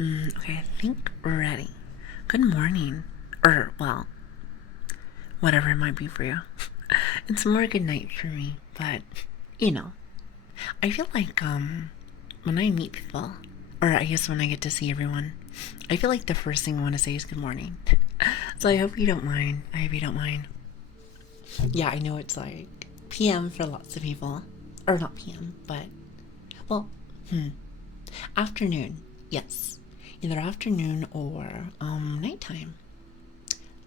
Okay, I think we're ready. Good morning. Or, well, whatever it might be for you. It's more good night for me, but, you know, I feel like, when I meet people, or I guess when I get to see everyone, I feel like the first thing I want to say is good morning. So I hope you don't mind. I hope you don't mind. Yeah, I know it's like PM for lots of people. Or not PM, but, well, afternoon. Yes. Either afternoon or nighttime.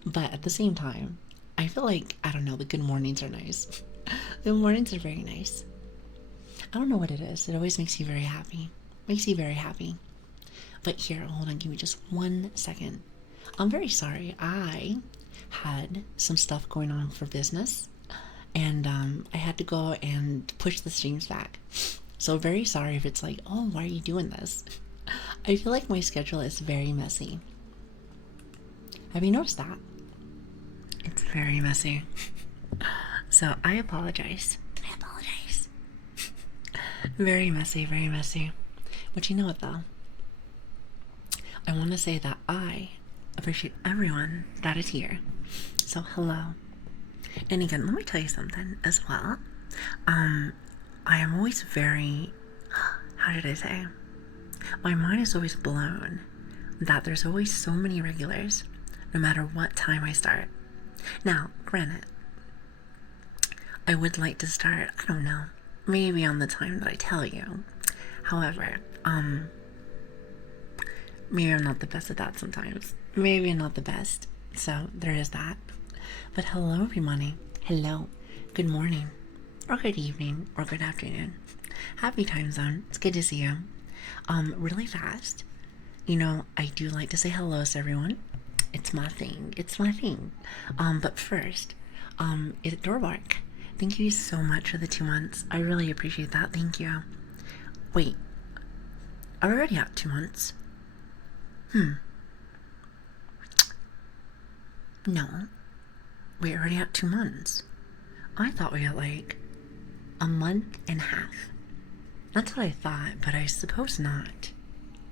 But at the same time, I feel like, I don't know, the good mornings are nice. The mornings are very nice. I don't know what it is. It always makes you very happy. Makes you very happy. But here, hold on, give me just 1 second. I'm very sorry. I had some stuff going on for business, and I had to go and push the streams back. So very sorry if it's like, oh, why are you doing this? I feel like my schedule is very messy. Have you noticed that? It's very messy. So I apologize. I apologize. Very messy, very messy. But you know what though? I want to say that I appreciate everyone that is here. So hello. And again, let me tell you something as well. I am always very, how did I say? My mind is always blown that there's always so many regulars, no matter what time I start. Now, granted, I would like to start, I don't know, maybe on the time that I tell you. However, maybe I'm not the best at that sometimes. Maybe I'm not the best. So there is that. But hello, everybody. Hello. Good morning, or good evening, or good afternoon. Happy time zone. It's good to see you. Really fast. You know, I do like to say hello to everyone. It's my thing. It's my thing. But first, it's Doorbark. Thank you so much for the 2 months. I really appreciate that. Thank you. Wait, are we already at 2 months? No. We're already at 2 months. I thought we had like a month and a half. That's what I thought, but I suppose not.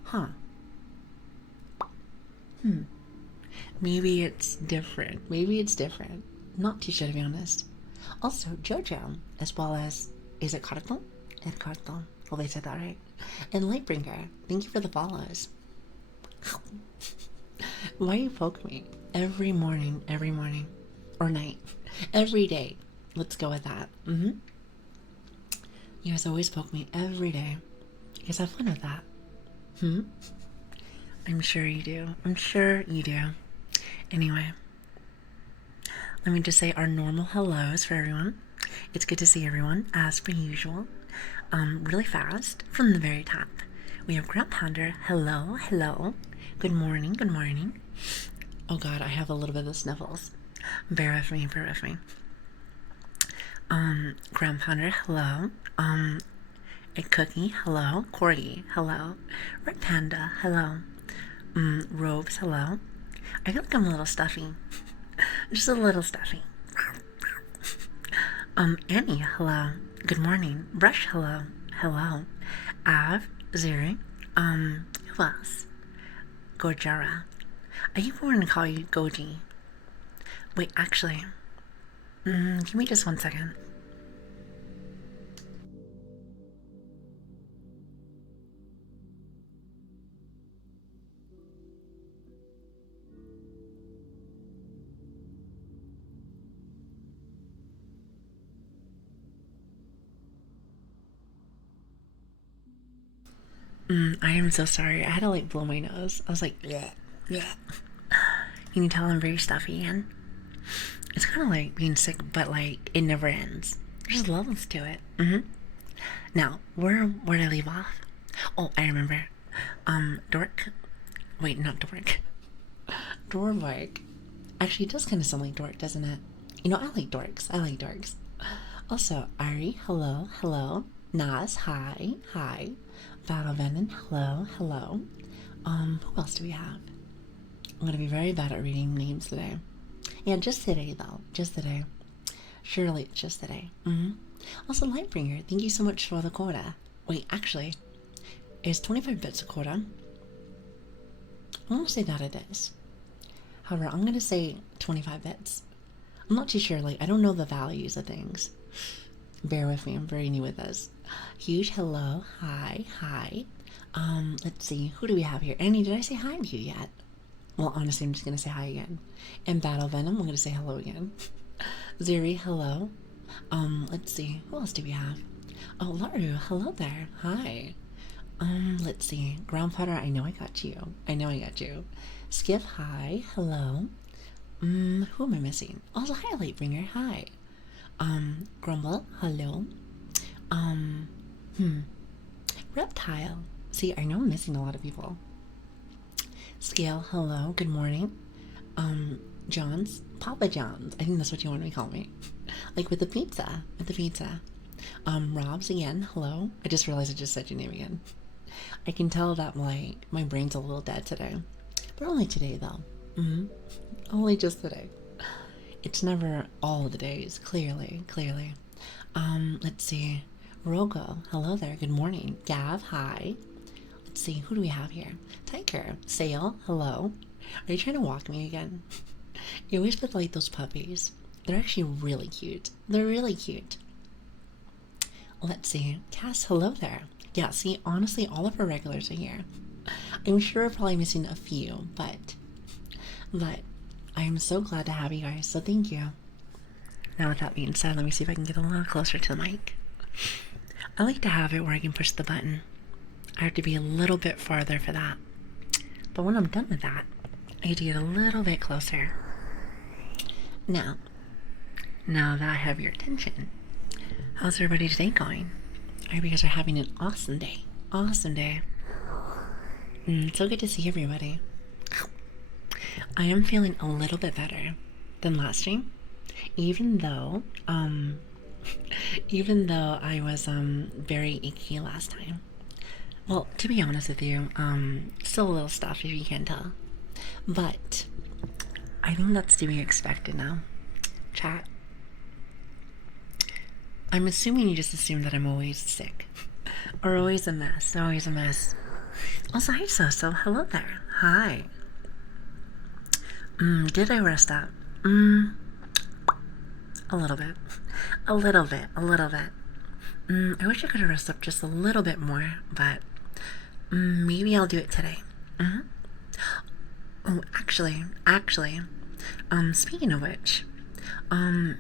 Huh. Maybe it's different. Maybe it's different. Not too sure, to be honest. Also, Jojo, as well as, is it Cardinal? Ed Cardinal. Well, they said that right. And Lightbringer, thank you for the follows. Why you poke me? Every morning. Or night. Every day. Let's go with that. You guys always poke me every day. You guys have fun with that. I'm sure you do. I'm sure you do. Anyway, let me just say our normal hellos for everyone. It's good to see everyone, as per usual. Really fast, from the very top. We have Grant Pounder. Hello, hello. Good morning, good morning. Oh god, I have a little bit of the sniffles. Bear with me, bear with me. Grant Pounder, hello. A Cookie, hello. Corgi, hello. Red Panda, hello. Robes, hello. I feel like I'm a little stuffy. Just a little stuffy. Annie, hello. Good morning. Brush, hello. Hello. Av, Ziri. Who else? Gojara. I keep wanting to call you Goji. Wait, actually. Give me just 1 second. I am so sorry. I had to like blow my nose. I was like, yeah, yeah. Can you tell I'm very stuffy and it's kind of like being sick, but like it never ends. There's levels to it. Now, where did I leave off? Oh, I remember. Dork. Wait, not Dork. Dorvark. Actually, it does kind of sound like Dork, doesn't it? You know, I like dorks. I like dorks. Also, Ari, hello, hello. Nas, hi, hi. Battle Venom, hello, hello. Who else do we have? I'm gonna be very bad at reading names today. Yeah, just today though. Just today. Surely it's just today. Also, Lightbringer, thank you so much for the quota. Wait, actually, is 25 bits a quota? I'm gonna say that it is. However, I'm gonna say 25 bits. I'm not too sure. Like, I don't know the values of things. Bear with me. I'm very new with this. Huge hello. Hi. Hi. Let's see. Who do we have here? Annie, did I say hi to you yet? Well, honestly, I'm just gonna say hi again. And Battle Venom, I'm gonna say hello again. Ziri, hello. Let's see. Who else do we have? Oh, Laru, hello there. Hi. Let's see. Groundputter, I know I got you. I know I got you. Skiff, hi. Hello. Who am I missing? Also, hi, Lightbringer. Hi. Grumble, hello. Um, Reptile. See, I know I'm missing a lot of people. Scale, hello. Good morning. John's, Papa John's. I think that's what you want to call me. Like with the pizza. With the pizza. Rob's again. Hello. I just realized I just said your name again. I can tell that my brain's a little dead today. But only today though. Only just today. It's never all of the days, clearly. Let's see. Rogo, hello there, good morning. Gav, hi. Let's see, who do we have here? Tiger, Sail, hello. Are you trying to walk me again? You always look like those puppies. They're actually really cute. They're really cute. Let's see. Cass, hello there. Yeah, see, honestly, all of our regulars are here. I'm sure we're probably missing a few, but I am so glad to have you guys, so thank you. Now with that being said, let me see if I can get a little closer to the mic. I like to have it where I can push the button. I have to be a little bit farther for that. But when I'm done with that, I get to get a little bit closer. Now that I have your attention, how's everybody today going? I hope you guys are having an awesome day. Awesome day. So good to see everybody. I am feeling a little bit better than last stream, even though I was very achy last time. Well, to be honest with you, still a little stuffy if you can't tell, but I think that's to be expected now. Chat. I'm assuming you just assume that I'm always sick, or always a mess. Always a mess. Also, hi, so hello there. Hi. Did I rest up? A little bit. I wish I could have rested up just a little bit more, but maybe I'll do it today. Oh, actually, speaking of which, I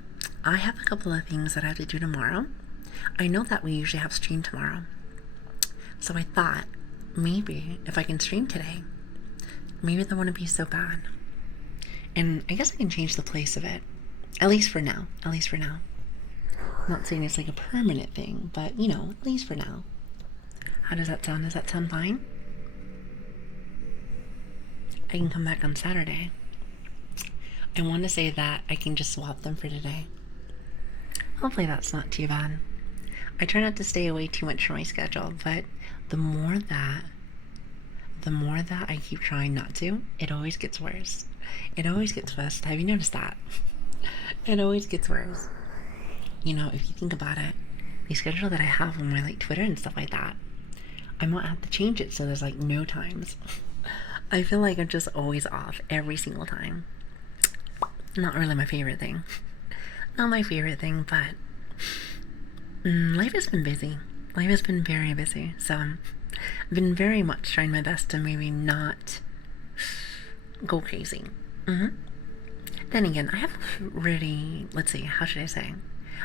have a couple of things that I have to do tomorrow. I know that we usually have stream tomorrow, so I thought maybe if I can stream today, maybe that wouldn't be so bad. And I guess I can change the place of it. At least for now. I'm not saying it's like a permanent thing, but you know, at least for now. How does that sound? Does that sound fine? I can come back on Saturday. I want to say that I can just swap them for today. Hopefully that's not too bad. I try not to stay away too much from my schedule, but the more that I keep trying not to, it always gets worse. It always gets worse. Have you noticed that? It always gets worse. You know, if you think about it, the schedule that I have on my Twitter and stuff like that, I might have to change it so there's no times. I feel like I'm just always off every single time. Not really my favorite thing. Not my favorite thing, but life has been busy. Life has been very busy, so I've been very much trying my best to maybe not go crazy. Then again, I have really, let's see, how should I say?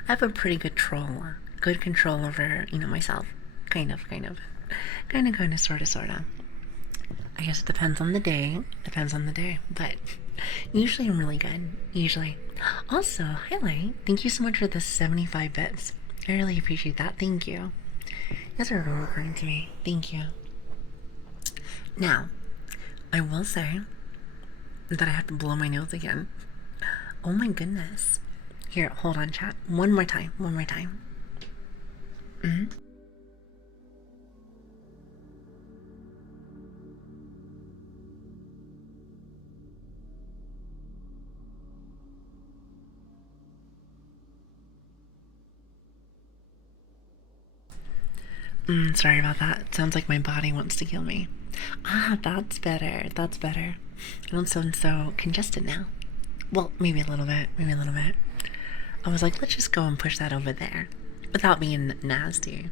I have a pretty good control over, myself. Kind of, sorta. I guess it depends on the day, but usually I'm really good, usually. Also, highlight, thank you so much for the 75 bits. I really appreciate that, thank you. You guys are really kind to me, thank you. Now, I will say that I have to blow my nose again. Oh my goodness. Here, hold on, chat. One more time. Sorry about that. It sounds like my body wants to kill me. Ah, that's better. That's better. I don't sound so congested now. Well, maybe a little bit. Maybe a little bit. I was like, let's just go and push that over there without being nasty.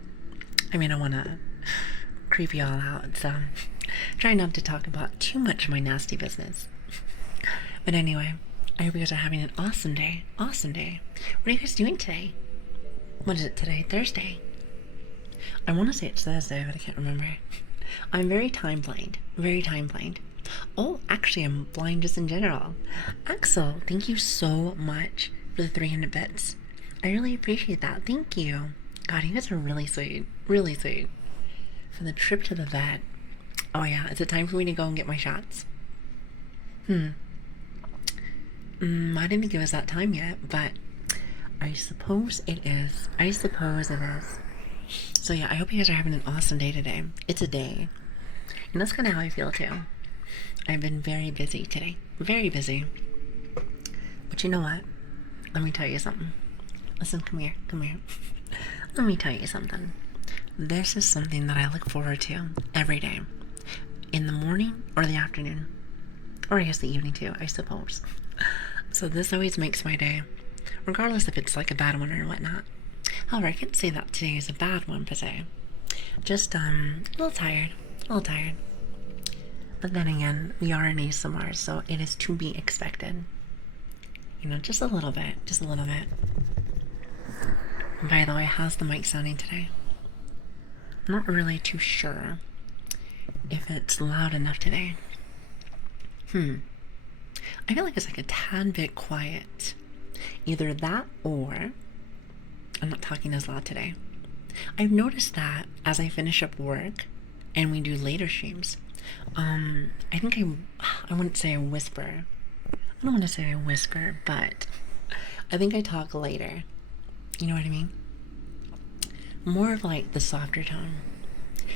I mean, I want to creep you all out, so try not to talk about too much of my nasty business. But anyway, I hope you guys are having an awesome day. Awesome day. What are you guys doing today? What is it today? Thursday. I want to say it's Thursday, but I can't remember. I'm very time blind. Very time blind. Oh, actually, I'm blind just in general. Axel, thank you so much for the 300 bits. I really appreciate that. Thank you. God, you guys are really sweet. Really sweet. For the trip to the vet. Oh yeah, is it time for me to go and get my shots? I didn't think it was that time yet, but I suppose it is. I suppose it is. So yeah, I hope you guys are having an awesome day today. It's a day. And that's kind of how I feel too. I've been very busy today. Very busy. But you know what? Let me tell you something. Listen, come here. Come here. Let me tell you something. This is something that I look forward to every day. In the morning or the afternoon. Or I guess the evening too, I suppose. So this always makes my day. Regardless if it's like a bad one or whatnot. However, I can't say that today is a bad one per se. Just, a little tired. A little tired. But then again, we are in ASMR, so it is to be expected. You know, just a little bit. Just a little bit. By the way, how's the mic sounding today? I'm not really too sure if it's loud enough today. I feel like it's like a tad bit quiet. Either that or I'm not talking as loud today. I've noticed that as I finish up work and we do later streams, I think I wouldn't say I whisper. I don't want to say I whisper, but I think I talk later. You know what I mean? More of like the softer tone.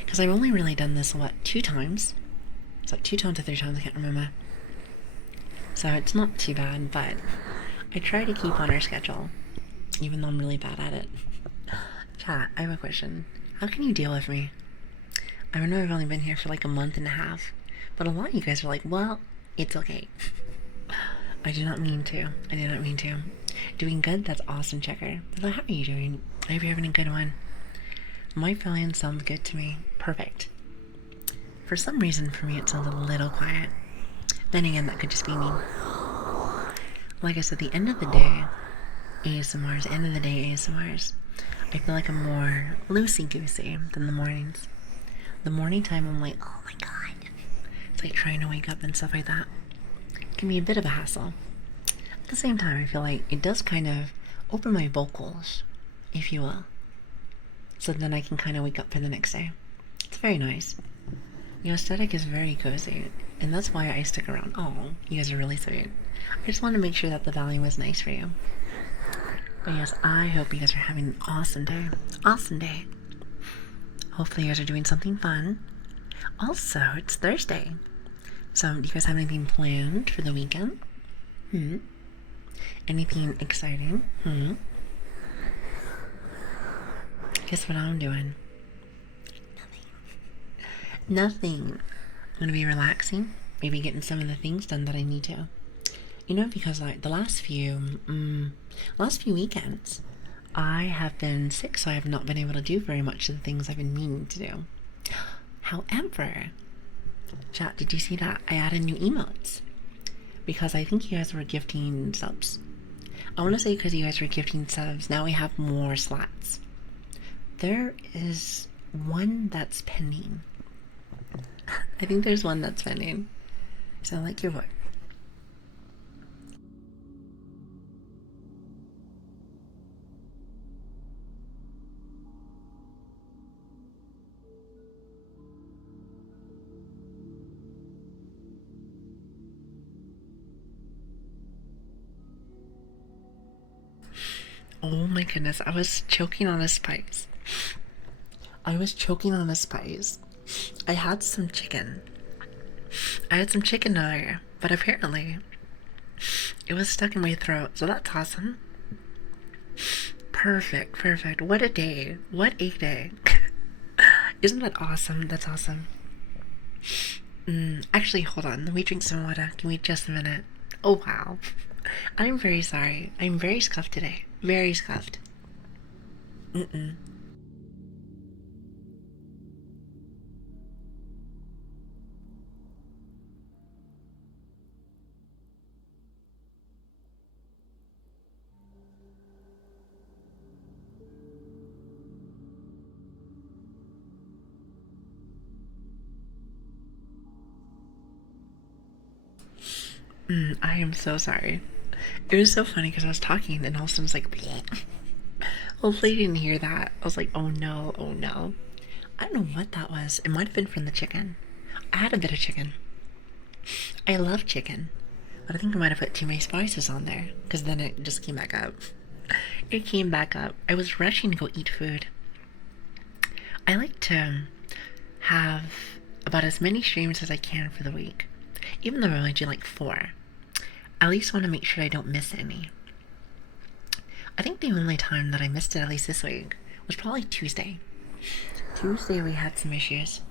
Because I've only really done this, 2 times? It's like 2 times or 3 times, I can't remember. So it's not too bad, but I try to keep on our schedule, even though I'm really bad at it. Chat, I have a question. How can you deal with me? I know I've only been here for like a month and a half, but a lot of you guys are like, well, it's okay. I do not mean to. I do not mean to. Doing good? That's awesome, Checker. So how are you doing? I hope you're having a good one. My volume sounds good to me. Perfect. For some reason, for me, it sounds a little quiet. Then again, that could just be me. Like I said, the end of the day, ASMRs, end of the day, ASMRs. I feel like I'm more loosey-goosey than the mornings. The morning time, I'm like, oh my god. It's like trying to wake up and stuff like that. It can be a bit of a hassle. At the same time, I feel like it does kind of open my vocals, if you will. So then I can kind of wake up for the next day. It's very nice. The aesthetic is very cozy, and that's why I stick around. Oh, you guys are really sweet. I just want to make sure that the volume was nice for you. But yes, I hope you guys are having an awesome day. Awesome day. Hopefully you guys are doing something fun. Also, it's Thursday. So, do you guys have anything planned for the weekend? Anything exciting? Guess what I'm doing? Nothing. I'm gonna be relaxing, maybe getting some of the things done that I need to. You know, because like the last few weekends, I have been sick, so I have not been able to do very much of the things I've been meaning to do. However, chat, did you see that? I added new emotes because I think you guys were gifting subs. I want to say because you guys were gifting subs, now we have more slots. There is one that's pending. I think there's one that's pending. So I like your voice. Oh my goodness, I was choking on a spice. I had some chicken. Earlier, but apparently it was stuck in my throat, so that's awesome. Perfect. What a day. What a day. Isn't that awesome? That's awesome. Actually, hold on. Let me drink some water. Give me just a minute. Oh, wow. I'm very sorry. I'm very scuffed today. Very scuffed. Mm-mm. I am so sorry. It was so funny because I was talking and all of a sudden it was like, bleh. Hopefully you didn't hear that. I was like, oh no, oh no. I don't know what that was. It might have been from the chicken. I had a bit of chicken. I love chicken. But I think I might have put too many spices on there because then it just came back up. It came back up. I was rushing to go eat food. I like to have about as many streams as I can for the week. Even though I only do like 4. I at least want to make sure I don't miss any. I think the only time that I missed it, at least this week, was probably Tuesday. Tuesday we had some issues.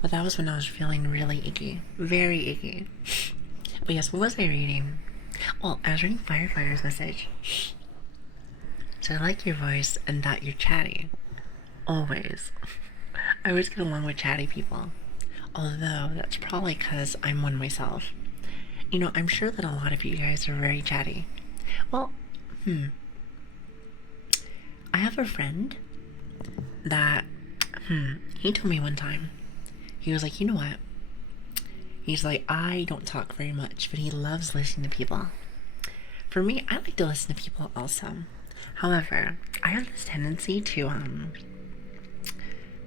But that was when I was feeling really icky. Very icky. But yes, what was I reading? Well, I was reading Firefire's message. So I like your voice and that you're chatty. Always. I always get along with chatty people. Although, that's probably because I'm one myself. You know, I'm sure that a lot of you guys are very chatty. Well, I have a friend that, he told me one time, he was like, you know what? He's like, I don't talk very much, but he loves listening to people. For me, I like to listen to people also. However, I have this tendency to,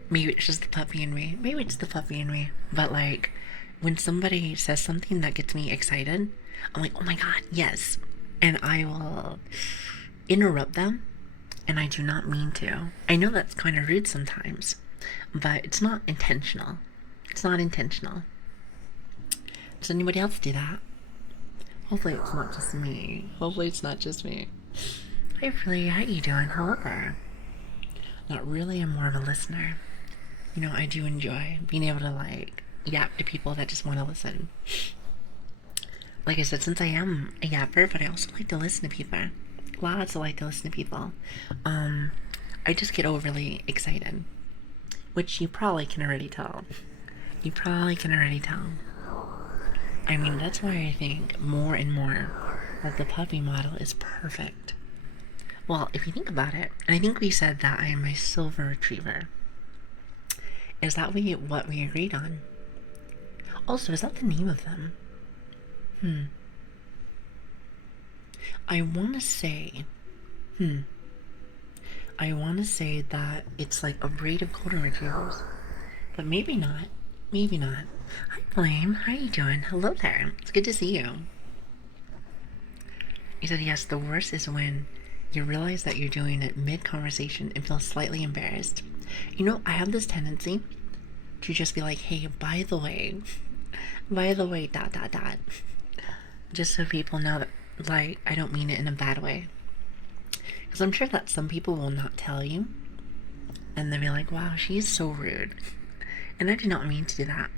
maybe it's just the puppy in me. Maybe it's the puppy in me. But like, when somebody says something that gets me excited, I'm like, oh my god, yes. And I will interrupt them. And I do not mean to. I know that's kind of rude sometimes. But it's not intentional. It's not intentional. Does anybody else do that? Hopefully it's not just me. Hopefully it's not just me. Hi, Lili. How you doing? Hello there. Not really. I'm more of a listener. You know, I do enjoy being able to, like, yap to people that just want to listen. Like I said, since I am a yapper, but I also like to listen to people. Lots of like to listen to people. I just get overly excited. Which you probably can already tell. You probably can already tell. I mean, that's why I think more and more that the puppy model is perfect. Well, if you think about it, and I think we said that I am a silver retriever. Is that what we agreed on? Also, is that the name of them? I want to say, I want to say that it's like a breed of golden retrievers. But maybe not. Maybe not. Hi, Blaine. How are you doing? Hello there. It's good to see you. He said, yes, the worst is when you realize that you're doing it mid-conversation and feel slightly embarrassed. You know, I have this tendency to just be like, hey, by the way, dot, dot, dot. Just so people know that, like, I don't mean it in a bad way. Because I'm sure that some people will not tell you. And they'll be like, wow, she's so rude. And I do not mean to do that.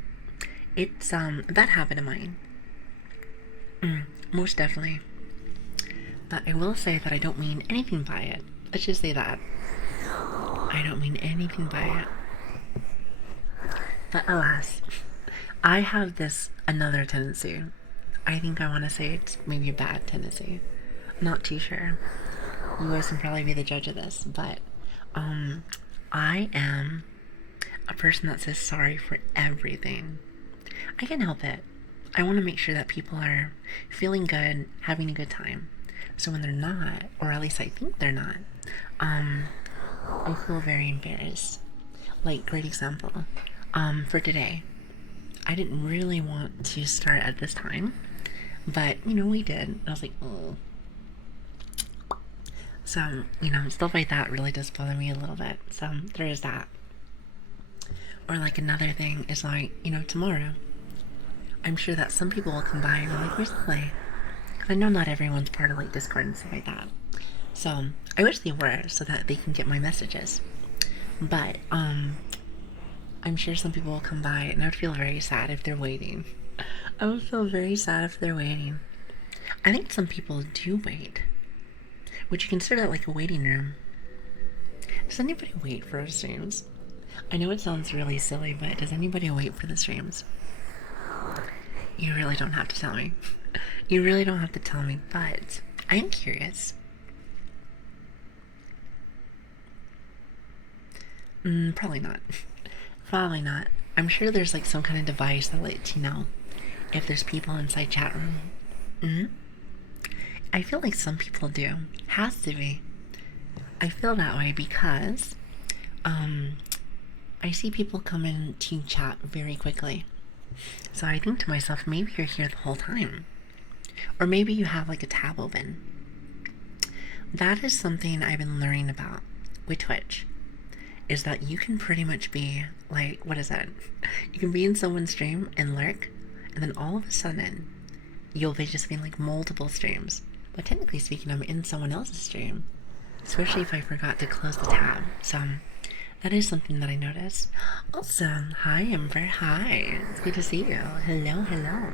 It's, a bad habit of mine. Most definitely. But I will say that I don't mean anything by it. Let's just say that. I don't mean anything by it. But alas, I have this another tendency. I think I want to say it's maybe a bad tendency. I'm not too sure. You guys can probably be the judge of this, but I am a person that says sorry for everything. I can't help it. I want to make sure that people are feeling good, having a good time. So when they're not, or at least I think they're not, I feel very embarrassed. Like, great example. For today, I didn't really want to start at this time, but, you know, we did. I was like, oh. So, you know, stuff like that really does bother me a little bit. So, there is that. Or, like, another thing is, like, you know, tomorrow, I'm sure that some people will come by and be like, where's Lili? Because I know not everyone's part of, like, Discord and stuff like that. So, I wish they were so that they can get my messages. But, I'm sure some people will come by, and I would feel very sad if they're waiting. I would feel very sad if they're waiting. I think some people do wait. Would you consider that like a waiting room? Does anybody wait for streams? I know it sounds really silly, but does anybody wait for the streams? You really don't have to tell me. You really don't have to tell me, but I am curious. Probably not. Probably not. I'm sure there's like some kind of device that lets you know if there's people inside chat room. I feel like some people do. Has to be. I feel that way because I see people come in to chat very quickly. So I think to myself, maybe you're here the whole time. Or maybe you have like a tab open. That is something I've been learning about with Twitch. Is that you can pretty much be like, what is that? You can be in someone's stream and lurk, and then all of a sudden, you'll be just in like multiple streams. But technically speaking, I'm in someone else's stream. Especially if I forgot to close the tab. So that is something that I noticed. Also, hi Ember, hi. It's good to see you. Hello, hello.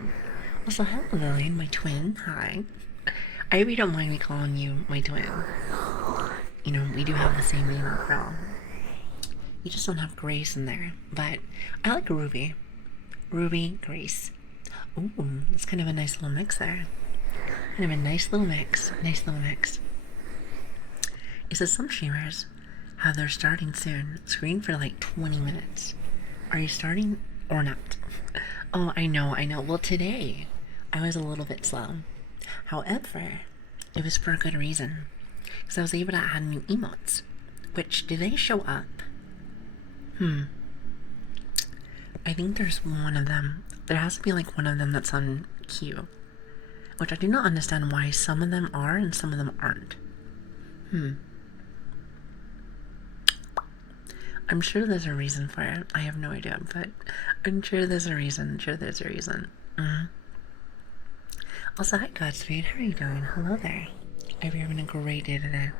Also, hello Lilian, my twin, hi. I hope you don't mind me calling you my twin. You know, we do have the same name after all. You just don't have Grace in there. But I like Ruby. Ruby, Grace. Ooh, that's kind of a nice little mix there. Kind of a nice little mix. Nice little mix. It says some streamers have their starting soon screen for like 20 minutes. Are you starting or not? Oh, I know. Well, today I was a little bit slow. However, it was for a good reason. Because I was able to add new emotes. Which, do they show up? I think there's one of them. There has to be like one of them that's on queue. Which I do not understand why some of them are and some of them aren't. I'm sure there's a reason for it. I have no idea, but I'm sure there's a reason. Also, hi Godspeed. How are you doing? Hello there. I hope you're having a great day today.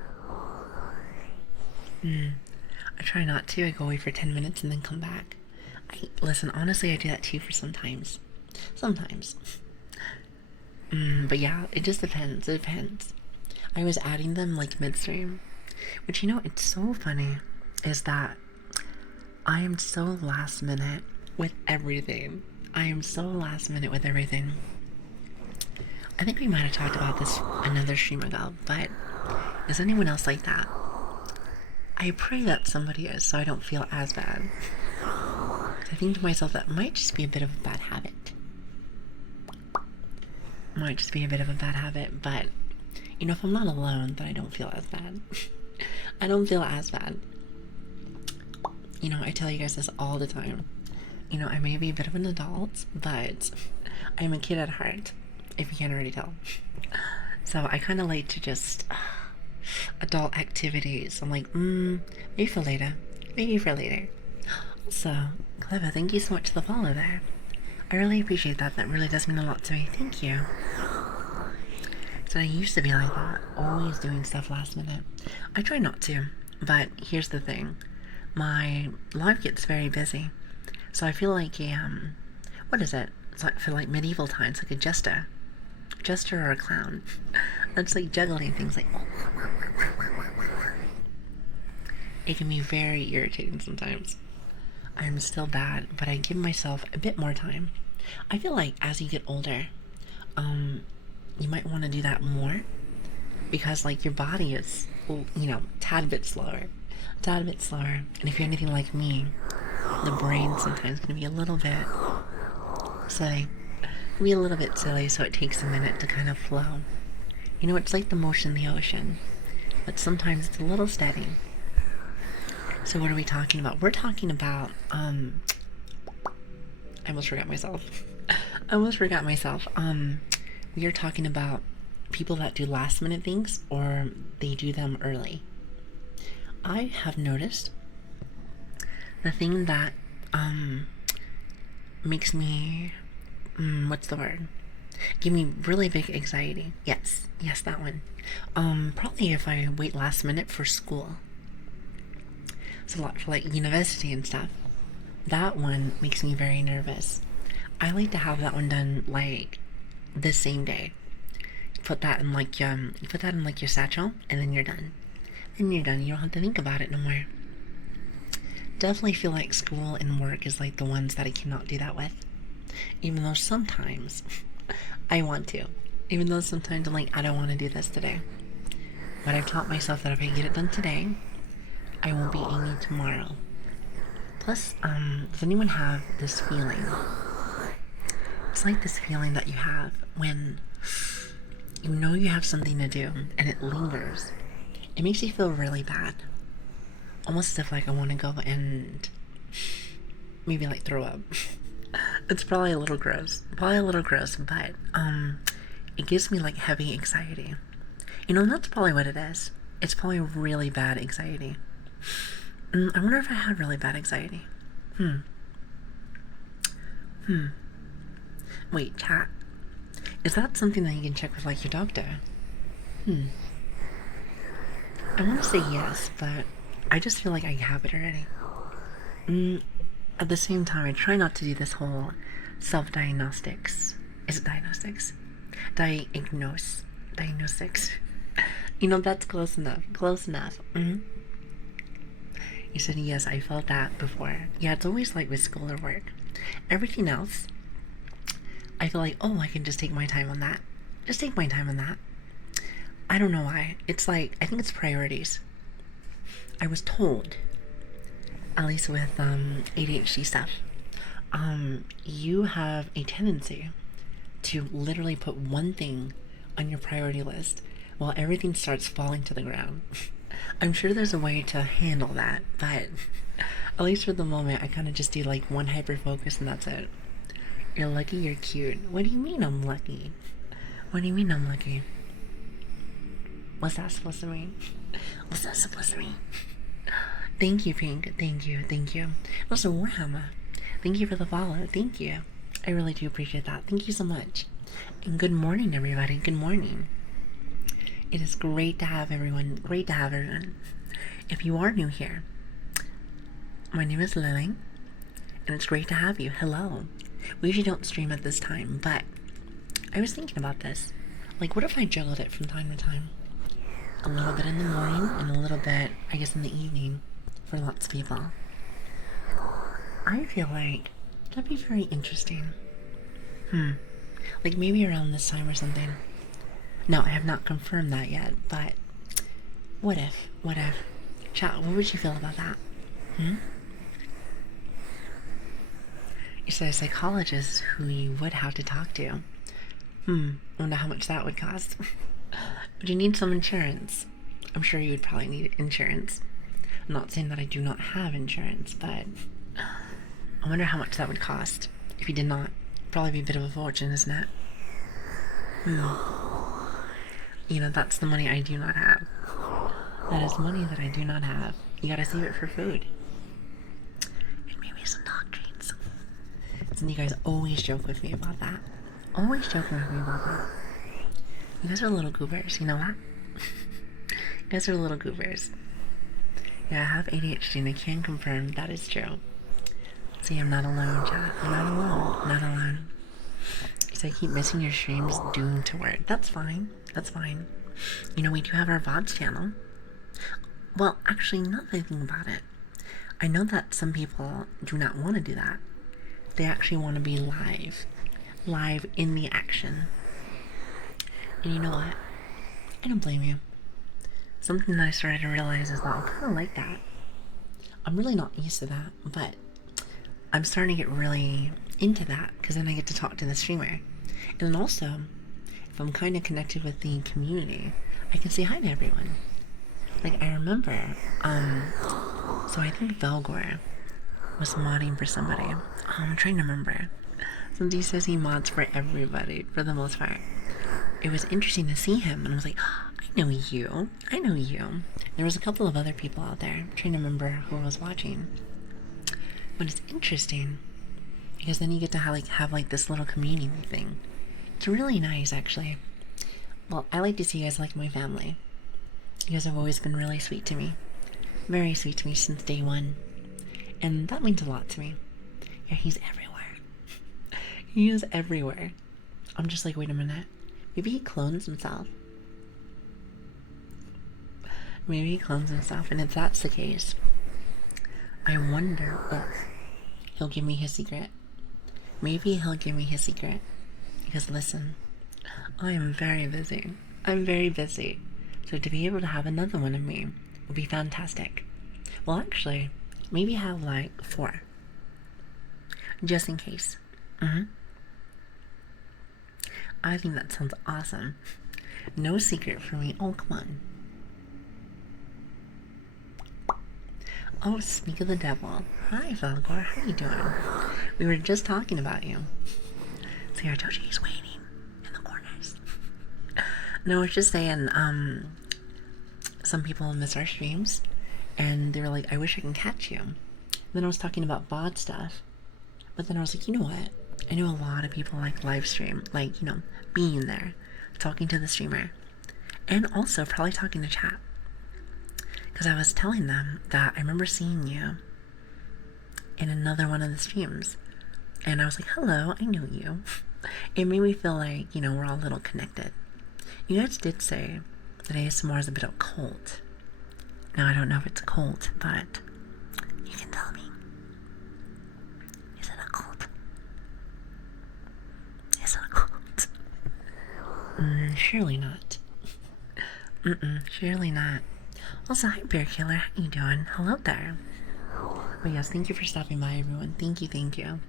I try not to. I go away for 10 minutes and then come back. Listen, honestly, I do that too for sometimes. But yeah, it just depends. It depends. I was adding them like midstream. Which, you know, it's so funny is that I am so last minute with everything. I think we might have talked about this another stream ago, but is anyone else like that? I pray that somebody is, so I don't feel as bad. I think to myself that might just be a bit of a bad habit. But you know, if I'm not alone, then I don't feel as bad. You know, I tell you guys this all the time. You know, I may be a bit of an adult, but I'm a kid at heart, if you can't already tell. So I kind of like to just adult activities. I'm like, maybe for later. Also, Clever, thank you so much for the follow there. I really appreciate that. That really does mean a lot to me. Thank you. So I used to be like that, always doing stuff last minute. I try not to, but here's the thing. My life gets very busy. So I feel like a, what is it? It's like for like medieval times, like a jester or a clown. That's like juggling things like. It can be very irritating sometimes. I'm still bad, but I give myself a bit more time. I feel like as you get older, you might want to do that more because like your body is, you know, tad bit slower. And if you're anything like me, the brain sometimes can be a little bit silly. So it takes a minute to kind of flow. You know, it's like the motion in the ocean, but sometimes it's a little steady. So what are we talking about? We're talking about, I almost forgot myself. We are talking about people that do last minute things or they do them early. I have noticed the thing that, makes me, what's the word? Give me really big anxiety. Yes, that one. Probably if I wait last minute for school. It's a lot for like university and stuff. That one makes me very nervous. I like to have that one done like the same day. You put that in like your satchel, and then you're done. Then you're done. You don't have to think about it no more. Definitely feel like school and work is like the ones that I cannot do that with. Even though sometimes I want to. Even though sometimes I'm like, I don't want to do this today. But I've taught myself that if I get it done today, I won't be angry tomorrow. Plus, does anyone have this feeling? It's like this feeling that you have when you know you have something to do and it lingers. It makes you feel really bad. Almost as if like I want to go and maybe like throw up. It's probably a little gross. But it gives me like heavy anxiety. You know, that's probably what it is. It's probably really bad anxiety. I wonder if I have really bad anxiety. Wait, chat. Is that something that you can check with like your doctor? I want to say yes, but I just feel like I have it already. At the same time, I try not to do this whole self-diagnostics. Is it diagnostics? Diagnostics. You know, that's close enough. You said yes, I felt that before. Yeah, it's always like with school or work. Everything else, I feel like, oh, I can just take my time on that. I don't know why. It's like, I think it's priorities. I was told, at least with ADHD stuff, you have a tendency to literally put one thing on your priority list while everything starts falling to the ground. I'm sure there's a way to handle that, but at least for the moment, I kind of just do like one hyper focus and that's it. You're lucky, you're cute. What do you mean I'm lucky? What's that supposed to mean? Thank you, Pink. Thank you. Also, Warhammer, thank you for the follow. Thank you. I really do appreciate that. Thank you so much. And good morning, everybody. Good morning. It is great to have everyone. If you are new here, my name is Lili, and it's great to have you. Hello. We usually don't stream at this time, but I was thinking about this. Like, what if I juggled it from time to time? A little bit in the morning and a little bit, I guess, in the evening for lots of people. I feel like that'd be very interesting. Like maybe around this time or something. No, I have not confirmed that yet, but what if? Chat, what would you feel about that? You said a psychologist who you would have to talk to. I wonder how much that would cost. Would you need some insurance? I'm sure you would probably need insurance. I'm not saying that I do not have insurance, but I wonder how much that would cost if you did not. Probably be a bit of a fortune, isn't it? You know, that's the money I do not have. That is money that I do not have. You gotta save it for food. And maybe some dog treats. And you guys always joke with me about that. You guys are little goobers, you know that? You guys are little goobers. Yeah, I have ADHD and I can confirm that is true. See, I'm not alone, chat. I'm not alone. So I keep missing your streams, doomed to work. That's fine. You know, we do have our VODs channel. Well, actually, not that I think about it. I know that some people do not want to do that. They actually want to be live in the action. And you know what? I don't blame you. Something that I started to realize is that I kind of like that. I'm really not used to that, but I'm starting to get really into that because then I get to talk to the streamer. And then also, if I'm kind of connected with the community, I can say hi to everyone. Like, I remember, so I think Velgor was modding for somebody. I'm trying to remember. Somebody says he mods for everybody, for the most part. It was interesting to see him, and I was like, oh, I know you. There was a couple of other people out there. I'm trying to remember who I was watching. But it's interesting, because then you get to have this little community thing. It's really nice, actually. Well, I like to see you guys like my family. You guys have always been really sweet to me. Very sweet to me since day one. And that means a lot to me. Yeah, he's everywhere. He is everywhere. I'm just like, wait a minute. Maybe he clones himself. Maybe he clones himself, and if that's the case, I wonder if he'll give me his secret. Maybe he'll give me his secret. Because listen, I am very busy. I'm very busy. So to be able to have another one of me would be fantastic. Well, actually, maybe have like 4. Just in case. I think that sounds awesome. No secret for me. Oh, come on. Oh, speak of the devil. Hi, Falcor. How are you doing? We were just talking about you. See, I told you he's waiting in the corners. No, I was just saying, some people miss our streams, and they were like, I wish I can catch you. Then I was talking about bot stuff, but then I was like, you know what? I know a lot of people like live stream, like, you know, being there, talking to the streamer, and also probably talking to chat. Because I was telling them that I remember seeing you in another one of the streams, and I was like, hello, I know you. It made me feel like, you know, we're all a little connected. You guys did say that ASMR is a bit of a cult. Now, I don't know if it's a cult, but you can tell me. Is it a cult? Is it a cult? Surely not. Surely not. Also, hi, Bear Killer. How you doing? Hello there. But yes, thank you for stopping by, everyone. Thank you, thank you.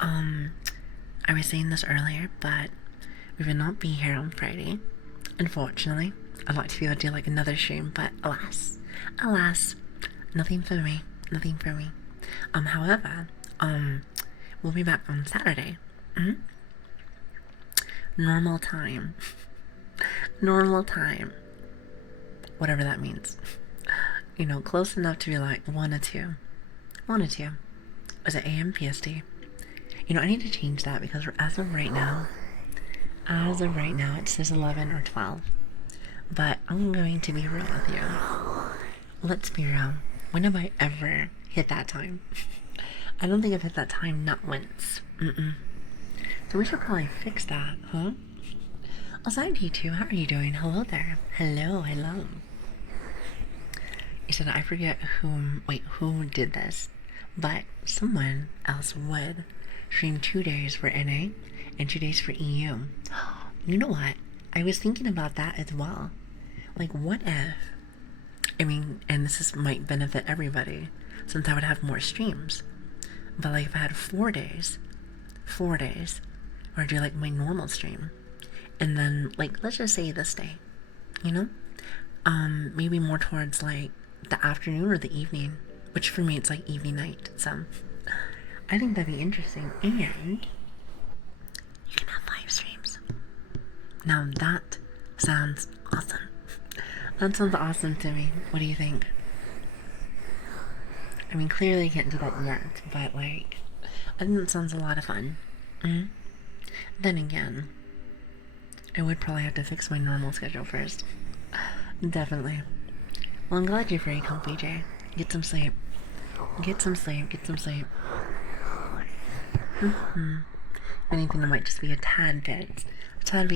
I was saying this earlier, but we will not be here on Friday. Unfortunately, I'd like to be able to do like another stream, but alas, nothing for me. Nothing for me. However, we'll be back on Saturday. Normal time. Normal time. Whatever that means. You know, close enough to be like 1 or 2. 1 or 2. Was it AM PST? You know, I need to change that because as of right now, it says 11 or 12. But I'm going to be real with you. Let's be real. When have I ever hit that time? I don't think I've hit that time, not once. So we should probably fix that, huh? Aside you two, how are you doing? Hello there. Hello. You said I forget who did this, but someone else would stream 2 days for NA and 2 days for EU. You know what? I was thinking about that as well. Like, what if, I mean, and might benefit everybody, since I would have more streams, but like if I had 4 days, or do like my normal stream, and then like, let's just say this day, you know, maybe more towards like the afternoon or the evening, which for me it's like evening night, so I think that'd be interesting. And you can have 5 streams. Now that sounds awesome. That sounds awesome to me. What do you think? I mean, clearly I can't do that yet, but like, I think that sounds a lot of fun. Then again, I would probably have to fix my normal schedule first. Definitely. Well, I'm glad you're very comfy, Jay. Get some sleep. Get some sleep. If anything, I might just be a tad bit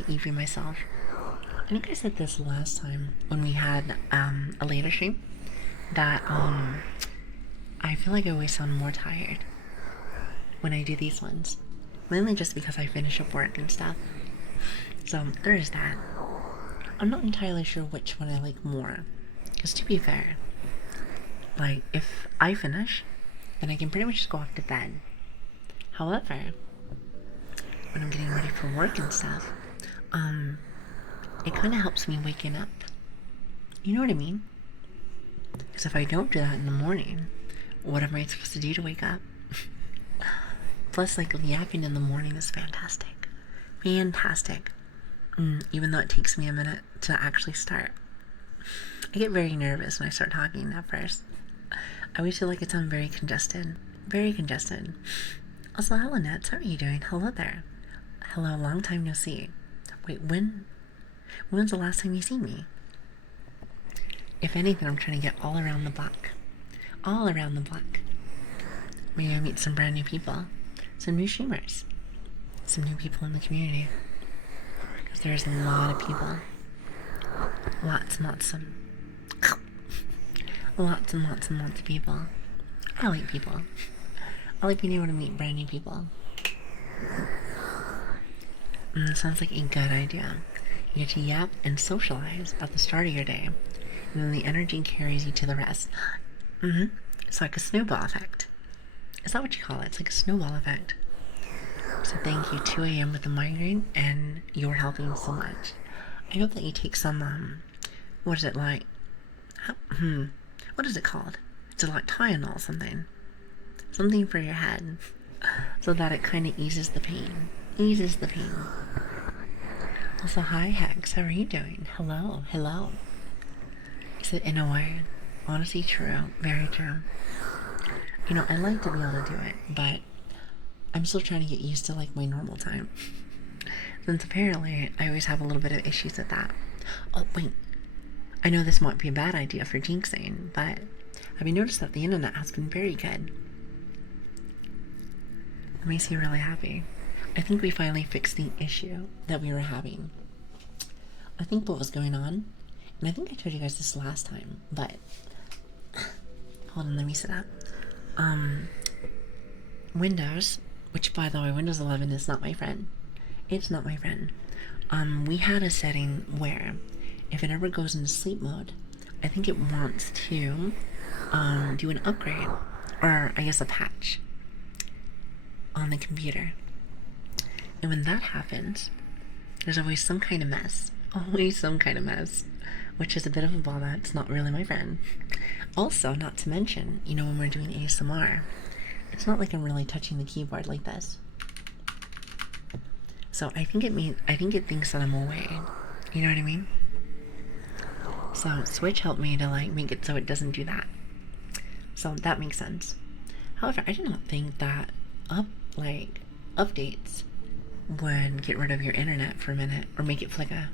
eepy myself. I think I said this last time when we had a later stream, that I feel like I always sound more tired when I do these ones. Mainly just because I finish up work and stuff. So there is that. I'm not entirely sure which one I like more. Because to be fair, like if I finish, then I can pretty much just go off to bed. However, when I'm getting ready for work and stuff, it kind of helps me waking up. You know what I mean? Because if I don't do that in the morning, what am I supposed to do to wake up? Plus, like, yapping in the morning is fantastic. Even though it takes me a minute to actually start. I get very nervous when I start talking at first. I always feel like I sound very congested. Also, hello, Nets. How are you doing? Hello there. Hello, long time no see. Wait, when's the last time you seen me? If anything, I'm trying to get all around the block. Maybe I meet some brand new people. some new streamers, some new people in the community. Because there's a lot of people. Lots and lots of people. I like people. I like being able to meet brand new people. Sounds like a good idea. You get to yap and socialize at the start of your day, and then the energy carries you to the rest. It's like a snowball effect. Is that what you call it? It's like a snowball effect. So thank you, 2 a.m. with the migraine, and you're helping so much. I hope that you take some, what is it like? What is it called? It's like Tylenol something. Something for your head. So that it kind of eases the pain. Also, hi Hex, how are you doing? Hello. Is it in a way? Honestly, true. Very true. You know, I'd like to be able to do it, but I'm still trying to get used to like my normal time. Since apparently I always have a little bit of issues with that. Oh, wait. I know this might be a bad idea for jinxing, but have you noticed that the internet has been very good? It makes me really happy. I think we finally fixed the issue that we were having. I think what was going on, and I think I told you guys this last time, but hold on, let me set up. Windows, which by the way, Windows 11 is not my friend. It's not my friend. We had a setting where if it ever goes into sleep mode, I think it wants to do an upgrade, or I guess a patch on the computer. And when that happens, there's always some kind of mess. Which is a bit of a bother. It's not really my friend. Also, not to mention, you know, when we're doing ASMR, it's not like I'm really touching the keyboard like this. So I think it thinks that I'm away. You know what I mean? So Switch helped me to like make it so it doesn't do that. So that makes sense. However, I did not think that updates would get rid of your internet for a minute or make it flicker.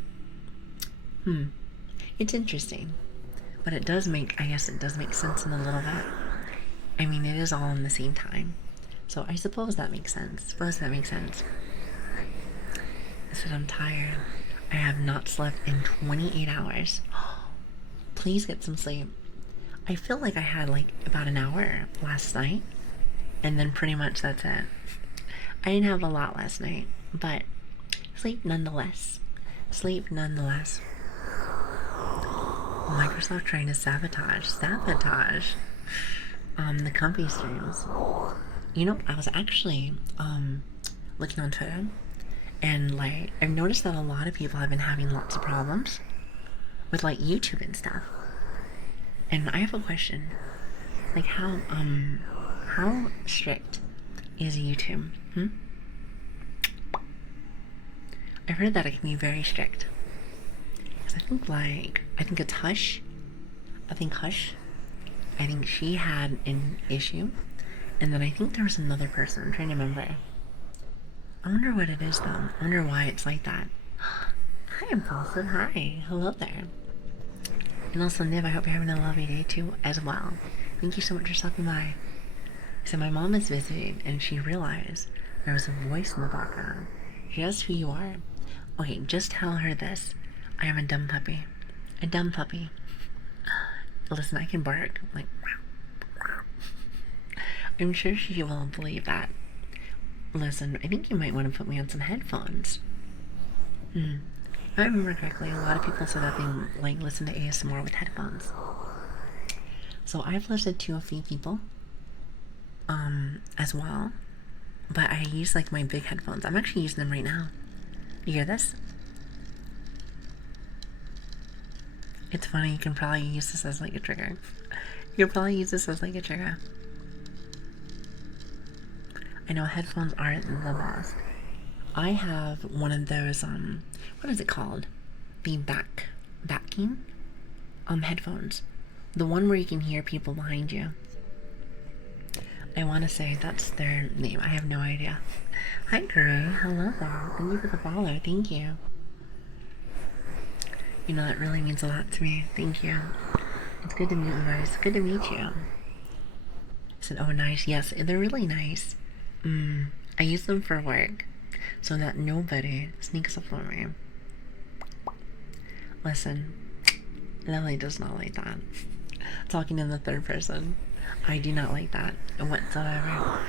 It's interesting, but it does make sense in a little bit. I mean, it is all in the same time, so I suppose that makes sense. I said I'm tired. I have not slept in 28 hours. Please get some sleep. I feel like I had like about an hour last night, and then pretty much that's it. I didn't have a lot last night, but sleep nonetheless. Microsoft trying to sabotage the comfy streams. You know, I was actually looking on Twitter, and like I've noticed that a lot of people have been having lots of problems with like YouTube and stuff. And I have a question. Like how strict is YouTube? I've heard that it can be very strict. I think it's Hush. I think she had an issue. And then I think there was another person. I'm trying to remember. I wonder what it is though. I wonder why it's like that. Hi, Impulsive. Hi. Hello there. And also, Niv, I hope you're having a lovely day too as well. Thank you so much for stopping by. So my mom is visiting and she realized there was a voice in the background. She asked who you are. Okay, just tell her this. I am a dumb puppy. Listen, I can bark. Like, I'm sure she will believe that. Listen, I think you might want to put me on some headphones. If I remember correctly, a lot of people said that they like listen to ASMR with headphones. So I've listened to a few people as well, but I use like my big headphones. I'm actually using them right now. You hear this? It's funny, you can probably use this as like a trigger. I know headphones aren't the best. I have one of those, what is it called? The backing headphones. The one where you can hear people behind you. I want to say that's their name. I have no idea. Hi, Gray. Hello there. Thank you for the follow. Thank you. You know, that really means a lot to me. Thank you. It's good to meet you guys. Good to meet you. I said, oh, nice. Yes, they're really nice. I use them for work so that nobody sneaks up on me. Listen, Lili does not like that. Talking in the third person. I do not like that whatsoever.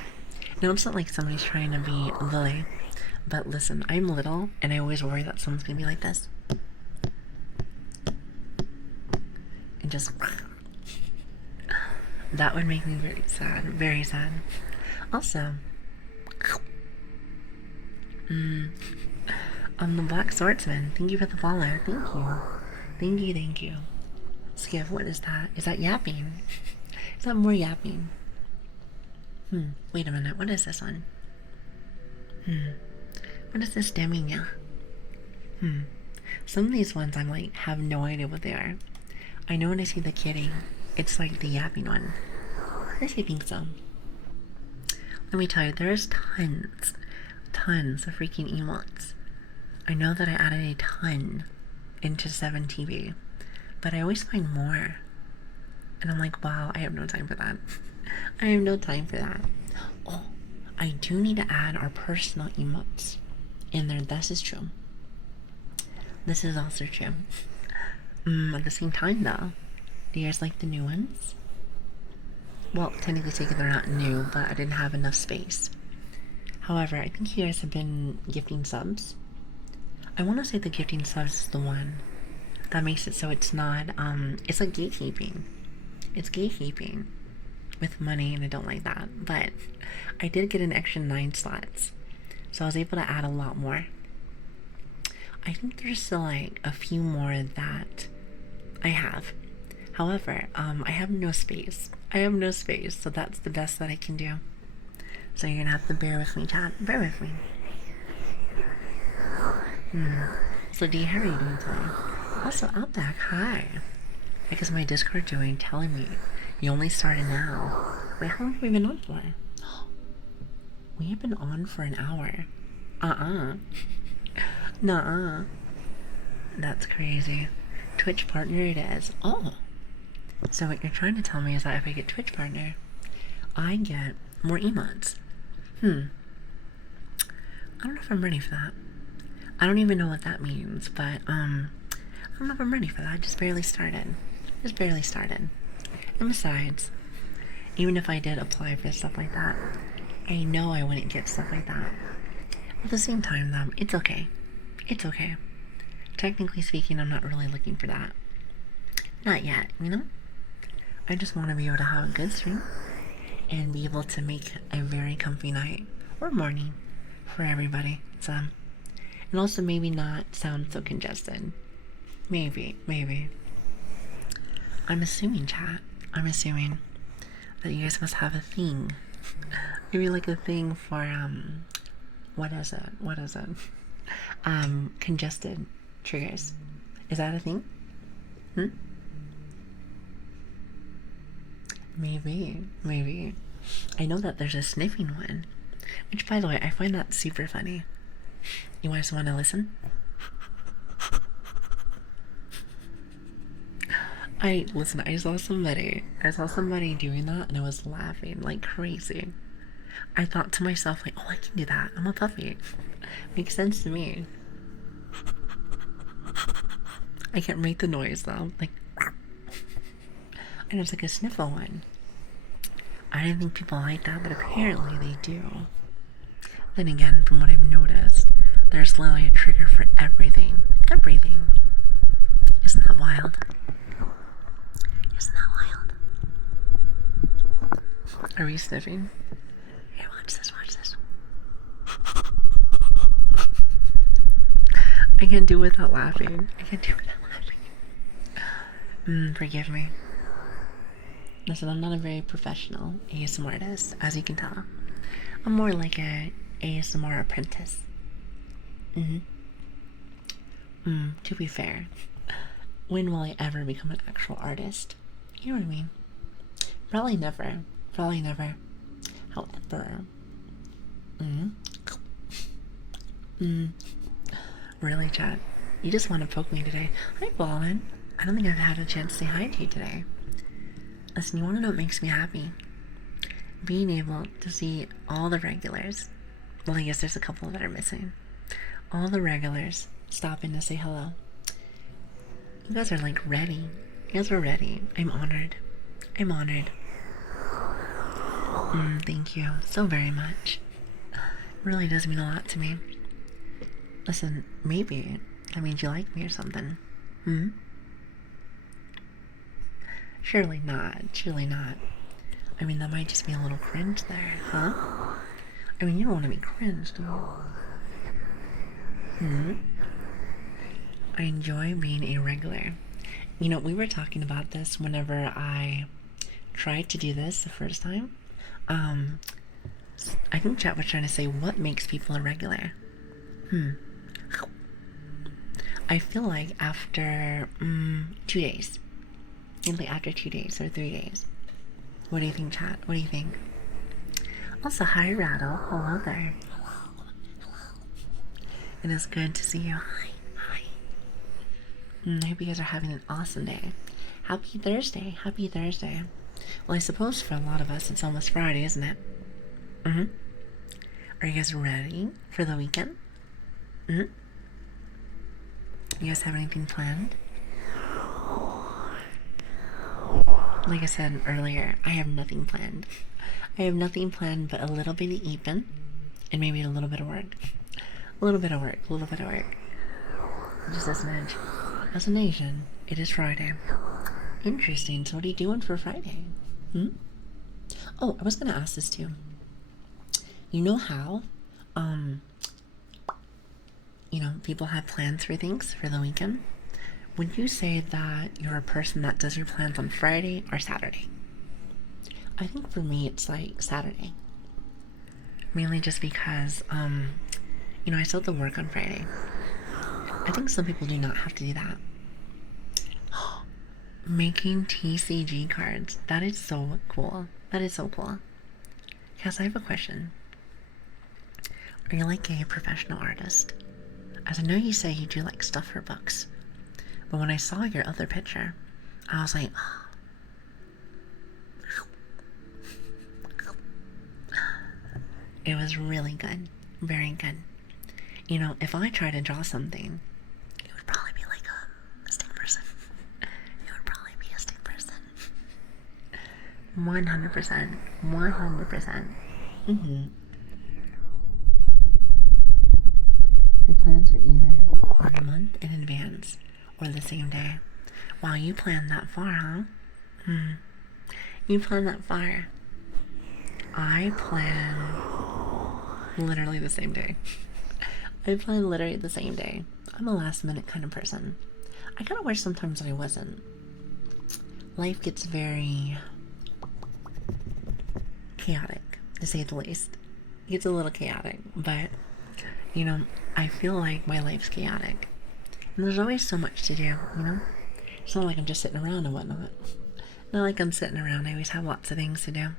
No, it's not like somebody's trying to be Lili. But listen, I'm little and I always worry that someone's gonna be like this. And just... That would make me very sad. Very sad. Also... the Black Swordsman. Thank you for the follow. Thank you. Thank you, thank you. Skiff, what is that? Is that yapping? Is that more yapping? Wait a minute. What is this one? What is this Deminia? Some of these ones I'm like, have no idea what they are. I know when I see the kitty, it's like the yapping one. At least I think so. Let me tell you, there's tons of freaking emotes. I know that I added a ton into 7TV, but I always find more. And I'm like, wow, I have no time for that. I have no time for that. Oh, I do need to add our personal emotes in there. This is true. This is also true. At the same time, though, do you guys like the new ones? Well, technically speaking, they're not new, but I didn't have enough space. However, I think you guys have been gifting subs. I want to say the gifting subs is the one that makes it so it's not, it's like gatekeeping. It's gatekeeping with money, and I don't like that. But I did get an extra 9 slots, so I was able to add a lot more. I think there's still like a few more that I have. However, I have no space. I have no space, so that's the best that I can do. So you're gonna have to bear with me, chat. Bear with me. So D, how are you doing today? Also, Outback, hi. Because my Discord doing telling me you only started now. Wait, how long have we been on for? We have been on for an hour. Nuh-uh. That's crazy. Twitch partner it is. Oh. So what you're trying to tell me is that if I get Twitch partner, I get more emotes. I don't know if I'm ready for that. I don't even know what that means, but I don't know if I'm ready for that. I just barely started. And besides, even if I did apply for stuff like that, I know I wouldn't get stuff like that. At the same time, though, it's okay. It's okay. Technically speaking, I'm not really looking for that. Not yet, you know? I just want to be able to have a good stream and be able to make a very comfy night or morning for everybody. So, and also maybe not sound so congested. Maybe. I'm assuming, chat. I'm assuming that you guys must have a thing. Maybe like a thing for, what is it? Congested triggers. Is that a thing? Maybe. I know that there's a sniffing one, which, by the way, I find that super funny. You guys want to listen? I saw somebody doing that, and I was laughing like crazy. I thought to myself, like, oh, I can do that. I'm a puppy. Makes sense to me. I can't make the noise though, like, and it's like a sniffle one. I didn't think people like that, but apparently they do. Then again, from what I've noticed, there's literally a trigger for everything. Everything. Isn't that wild? Are we sniffing? Here, watch this. I can't do without laughing. Forgive me. Listen, I'm not a very professional ASMR artist, as you can tell. I'm more like a ASMR apprentice. To be fair, when will I ever become an actual artist? You know what I mean? Probably never. However, really, chat? You just want to poke me today. Hi, Ballin. I don't think I've had a chance to say hi to you today. Listen, you want to know what makes me happy? Being able to see all the regulars Well, I guess there's a couple that are missing. All the regulars stopping to say hello. You guys are like ready. You guys are ready. I'm honored. I'm honored. Thank you so very much. It really does mean a lot to me. Listen, maybe that means you like me or something. Surely not. Surely not. I mean, that might just be a little cringe there, huh? I mean, you don't want to be cringe, do you? I enjoy being a regular. You know, we were talking about this whenever I tried to do this the first time. I think chat was trying to say what makes people a regular. I feel like after 2 days. Maybe after 2 days or 3 days. What do you think, chat? What do you think? Also, hi, Rattle. Hello there. It is good to see you. Hi. I hope you guys are having an awesome day. Happy Thursday. Happy Thursday. Well, I suppose for a lot of us, it's almost Friday, isn't it? Are you guys ready for the weekend? You guys have anything planned? Like I said earlier, I have nothing planned. I have nothing planned but a little bit of eating and maybe a little bit of work. A little bit of work. Just a smidge. As a nation, it is Friday. Interesting. So what are you doing for Friday? Oh, I was going to ask this too. You know how, people have plans for things for the weekend? Would you say that you're a person that does your plans on Friday or Saturday? I think for me it's like Saturday. Mainly just because, I still have to work on Friday. I think some people do not have to do that. Making TCG cards. That is so cool. That is so cool. Cass, I have a question. Are you like a professional artist? As I know you say you do like stuff for books. But when I saw your other picture, I was like, it was really good. Very good. You know, if I try to draw something, it would probably be like a stick person. It would probably be a stick person. 100%. 100%. My plans are either a month in advance or the same day. Wow, you planned that far, huh? You planned that far. I plan literally the same day. I plan literally the same day. I'm a last minute kind of person. I kind of wish sometimes that I wasn't. Life gets very chaotic, to say the least. It gets a little chaotic, but, I feel like my life's chaotic. And there's always so much to do, It's not like I'm just sitting around and whatnot. Not like I'm sitting around. I always have lots of things to do.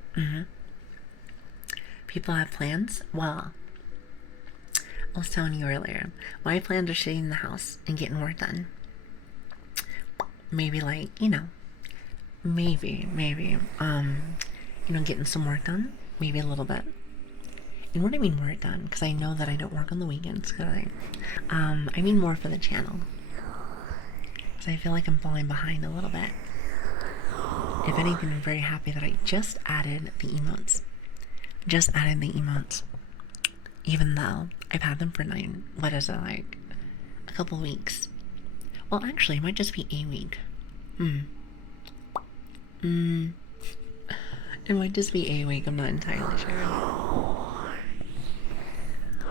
People have plans. Well, I was telling you earlier, my plans are sitting in the house and getting work done. Maybe getting some work done. Maybe a little bit. And what do I mean work done? Because I know that I don't work on the weekends. I mean more for the channel. Because I feel like I'm falling behind a little bit. If anything, I'm very happy that I just added the emotes. Even though I've had them for a couple weeks. Well, actually, it might just be a week. It might just be a week, I'm not entirely sure.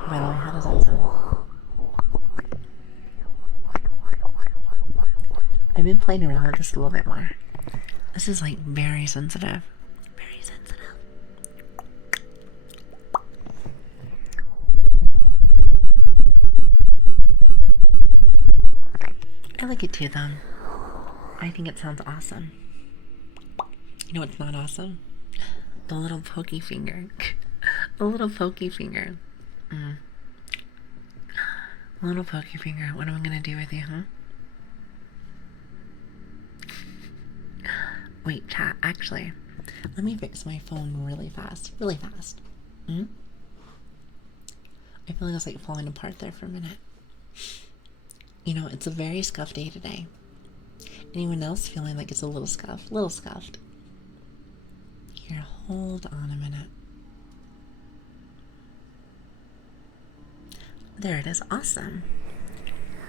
By the way, how does that sound? I've been playing around with this a little bit more. This is like very sensitive. Very sensitive. I like it too, though. I think it sounds awesome. You know what's not awesome? The little pokey finger. The little pokey finger. Little pokey finger. What am I gonna do with you, huh? Wait, chat. Actually, let me fix my phone really fast. I feel like I was like falling apart there for a minute. You know, it's a very scuffed day today. Anyone else feeling like it's a little scuffed? Little scuffed. Here, hold on a minute. There it is. Awesome.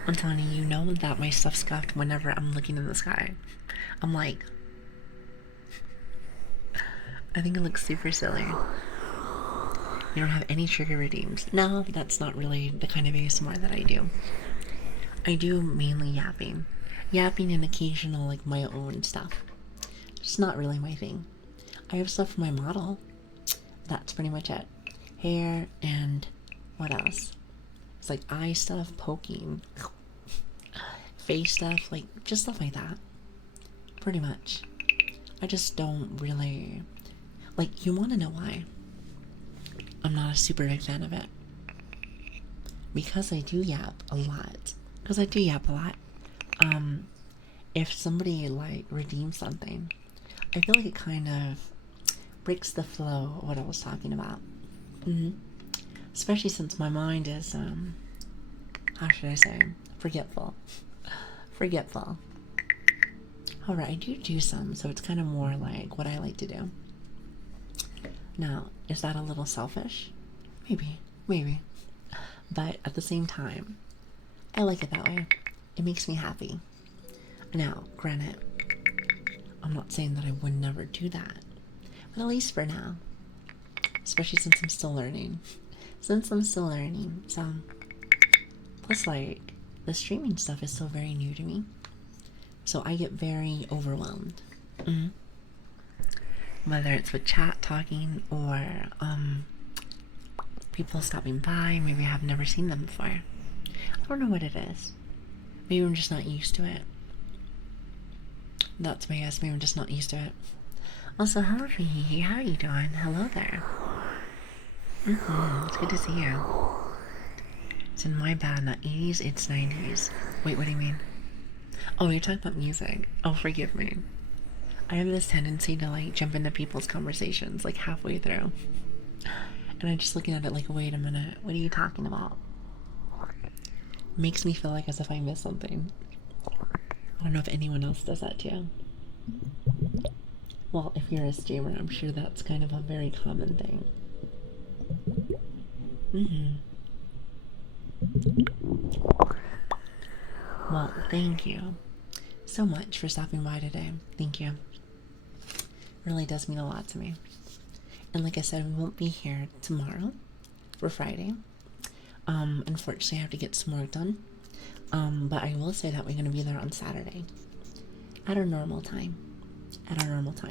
I'm telling you, you know that my stuff's scuffed whenever I'm looking in the sky. I'm like, I think it looks super silly. You don't have any trigger redeems. No, that's not really the kind of ASMR that I do. I do mainly yapping. Yapping and occasional, like, my own stuff. It's not really my thing. I have stuff for my model. That's pretty much it. Hair and what else? It's like eye stuff, poking, face stuff, like just stuff like that. Pretty much. I just don't really like. You want to know why? I'm not a super big fan of it because I do yap a lot. If somebody like redeems something, I feel like it kind of breaks the flow of what I was talking about. Especially since my mind is, how should I say, forgetful. Alright, I do some, so it's kind of more like what I like to do. Now, is that a little selfish? Maybe. But at the same time, I like it that way. It makes me happy. Now, granted, I'm not saying that I would never do that, but at least for now. Especially since I'm still learning. So, plus, like, the streaming stuff is still very new to me. So I get very overwhelmed. Whether it's with chat talking or people stopping by, maybe I have never seen them before. I don't know what it is. Maybe I'm just not used to it. That's my guess. Maybe I'm just not used to it. Also, hello, Vihi. How are you doing? Hello there. It's good to see you. It's in my bad, not 80s, it's 90s. Wait, what do you mean? Oh, you're talking about music. Oh, forgive me. I have this tendency to like jump into people's conversations like halfway through. And I'm just looking at it like, wait a minute, what are you talking about? It makes me feel like as if I missed something. I don't know if anyone else does that too. Well, if you're a streamer, I'm sure that's kind of a very common thing. Well, thank you so much for stopping by today. Thank you. It really does mean a lot to me. And like I said, we won't be here tomorrow for Friday. Unfortunately, I have to get some work done. But I will say that we're going to be there on Saturday at our normal time.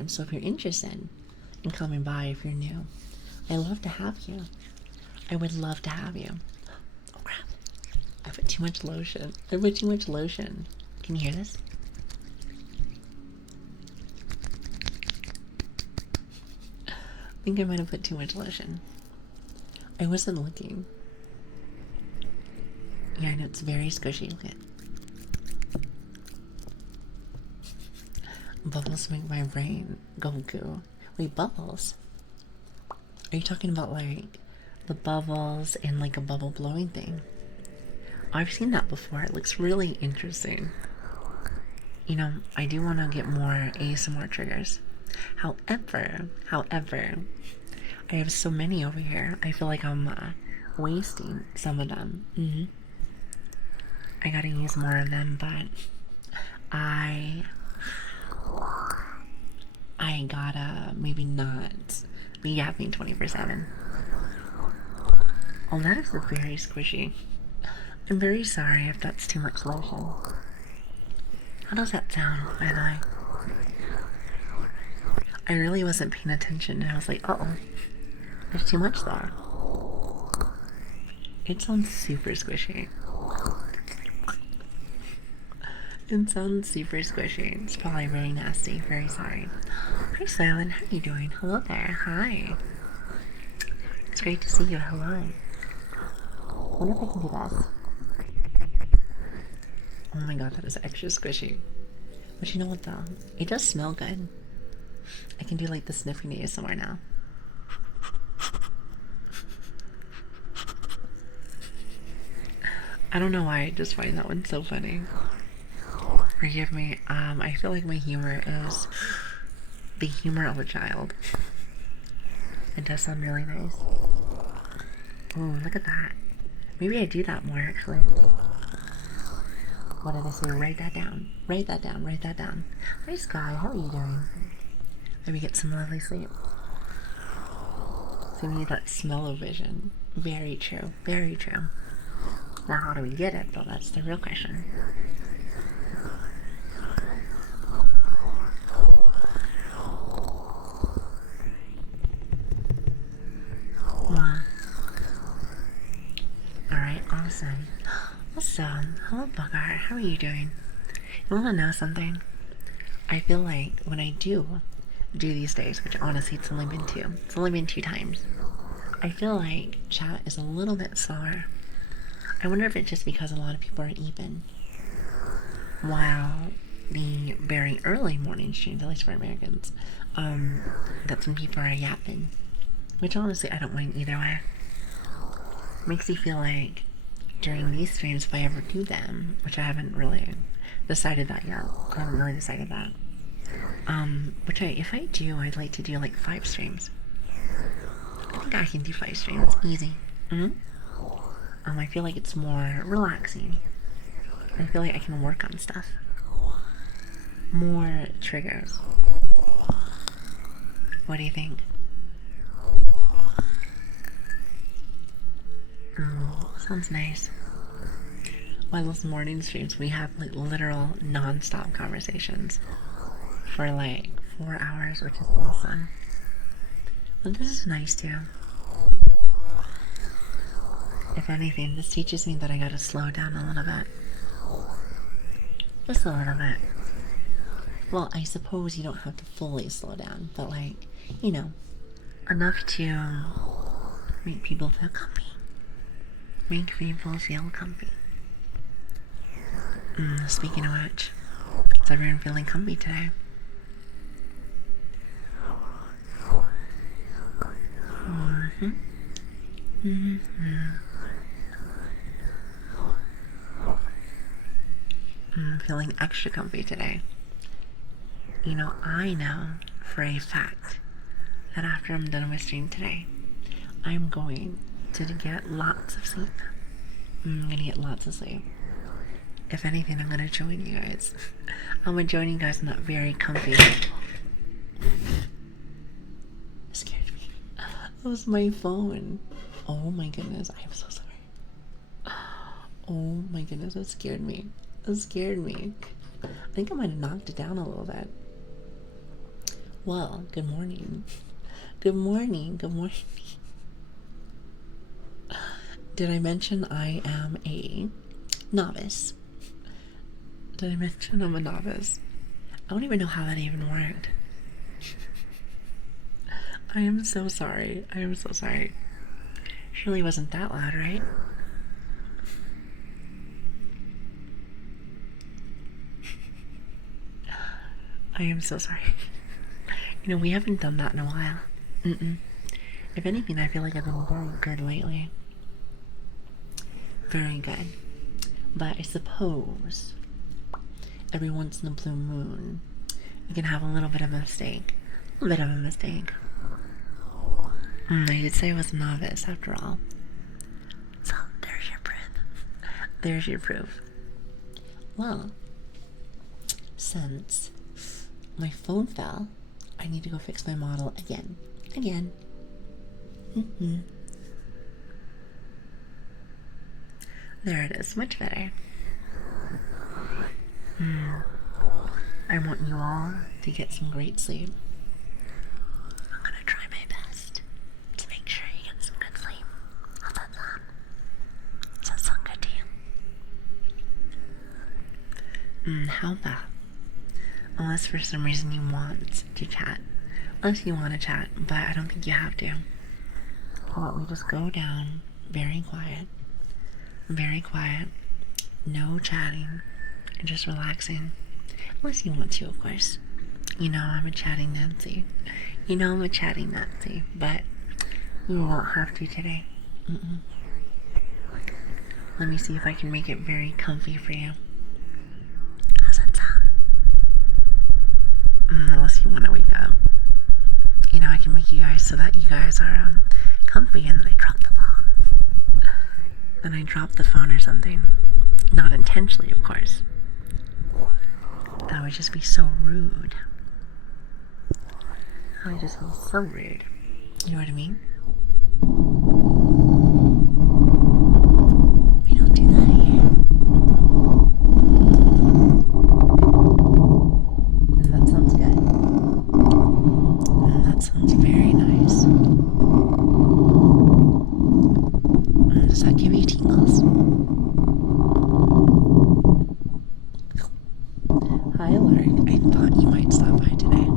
So if you're interested in coming by, if you're new, I'd love to have you. I would love to have you. Oh crap. I put too much lotion. Can you hear this? I think I might have put too much lotion. I wasn't looking. Yeah, I know it's very squishy. Look at it. Bubbles make my brain go goo. Wait, bubbles? Are you talking about like the bubbles and like a bubble blowing thing? I've seen that before. It looks really interesting. You know, I do want to get more ASMR triggers. However, I have so many over here. I feel like I'm wasting some of them. I gotta use more of them, but I gotta maybe not be yapping 24/7. Oh, that is very squishy. I'm very sorry if that's too much lotion. How does that sound, by the way? I really wasn't paying attention and I was like, uh-oh, there's too much there. It sounds super squishy. It's probably very nasty. Very sorry. Hi, Silent. How are you doing? Hello there. Hi. It's great to see you. Hello. I wonder if I can do this. Oh my god, that is extra squishy. But you know what though? It does smell good. I can do like the sniffing ASMR now. I don't know why, I just find that one so funny. Forgive me. I feel like my humor is the humor of a child. It does sound really nice. Oh, look at that. Maybe I do that more actually. What did I say? Write that down. Write that down. Write that down. Hi Sky, how are you doing? Maybe get some lovely sleep. So we need that smell-o-vision. Very true. Very true. Now how do we get it though? That's the real question. Wow. Alright, awesome. Awesome. Hello Bugger, how are you doing? You wanna know something? I feel like when I do these days, which honestly it's only been two. It's only been 2 times. I feel like chat is a little bit slower. I wonder if it's just because a lot of people are eating. While the very early morning streams, at least for Americans, that some people are yapping. Which honestly I don't mind either way. Makes you feel like during these streams, if I ever do them, which I haven't really decided that yet. I haven't really decided that. If I do, I'd like to do like 5 streams. I think I can do 5 streams, easy. I feel like it's more relaxing. I feel like I can work on stuff. More triggers. What do you think? Sounds nice. While those morning streams, we have like literal non-stop conversations for like 4 hours, which is awesome. But this is nice too. If anything, this teaches me that I gotta slow down a little bit. Just a little bit. Well, I suppose you don't have to fully slow down, but like, you know, enough to make people feel comfy. Make people feel comfy. Speaking of which, is everyone feeling comfy today? Feeling extra comfy today. You know, I know for a fact that after I'm done with stream today, I'm going to get lots of sleep. I'm gonna get lots of sleep. If anything, I'm gonna join you guys. I'm gonna join you guys in that very comfy. It scared me. That was my phone. Oh my goodness, I am so sorry. Oh my goodness, that scared me. That scared me. I think I might have knocked it down a little bit. Well, good morning. Good morning. Good morning. Did I mention I am a novice? Did I mention I'm a novice? I don't even know how that even worked. I am so sorry. I am so sorry. Surely wasn't that loud, right? I am so sorry. You know, we haven't done that in a while. If anything, I feel like I've been very good lately. Very good. But I suppose every once in a blue moon, you can have a little bit of a mistake. A little bit of a mistake. I did say I was a novice after all. So, there's your proof. There's your proof. Well, since my phone fell, I need to go fix my model again. Again. There it is. Much better. I want you all to get some great sleep. I'm gonna try my best to make sure you get some good sleep. How's that sound? Does that sound good to you? How about, unless for some reason you want to chat, unless you want to chat, but I don't think you have to, how about we just go down very quiet, no chatting, and just relaxing. Unless you want to, of course. You know I'm a chatting Nancy. But you won't have to today. Let me see if I can make it very comfy for you. How's that sound? Unless you want to wake up. You know, I can make you guys so that you guys are comfy, and then I drop the phone. Then I drop the phone or something. Not intentionally, of course. That would just be so rude. That would just be so rude. You know what I mean? We don't do that here. That sounds good. That sounds very nice. Does that give you tingles? Hi, Lark. I thought you might stop by today.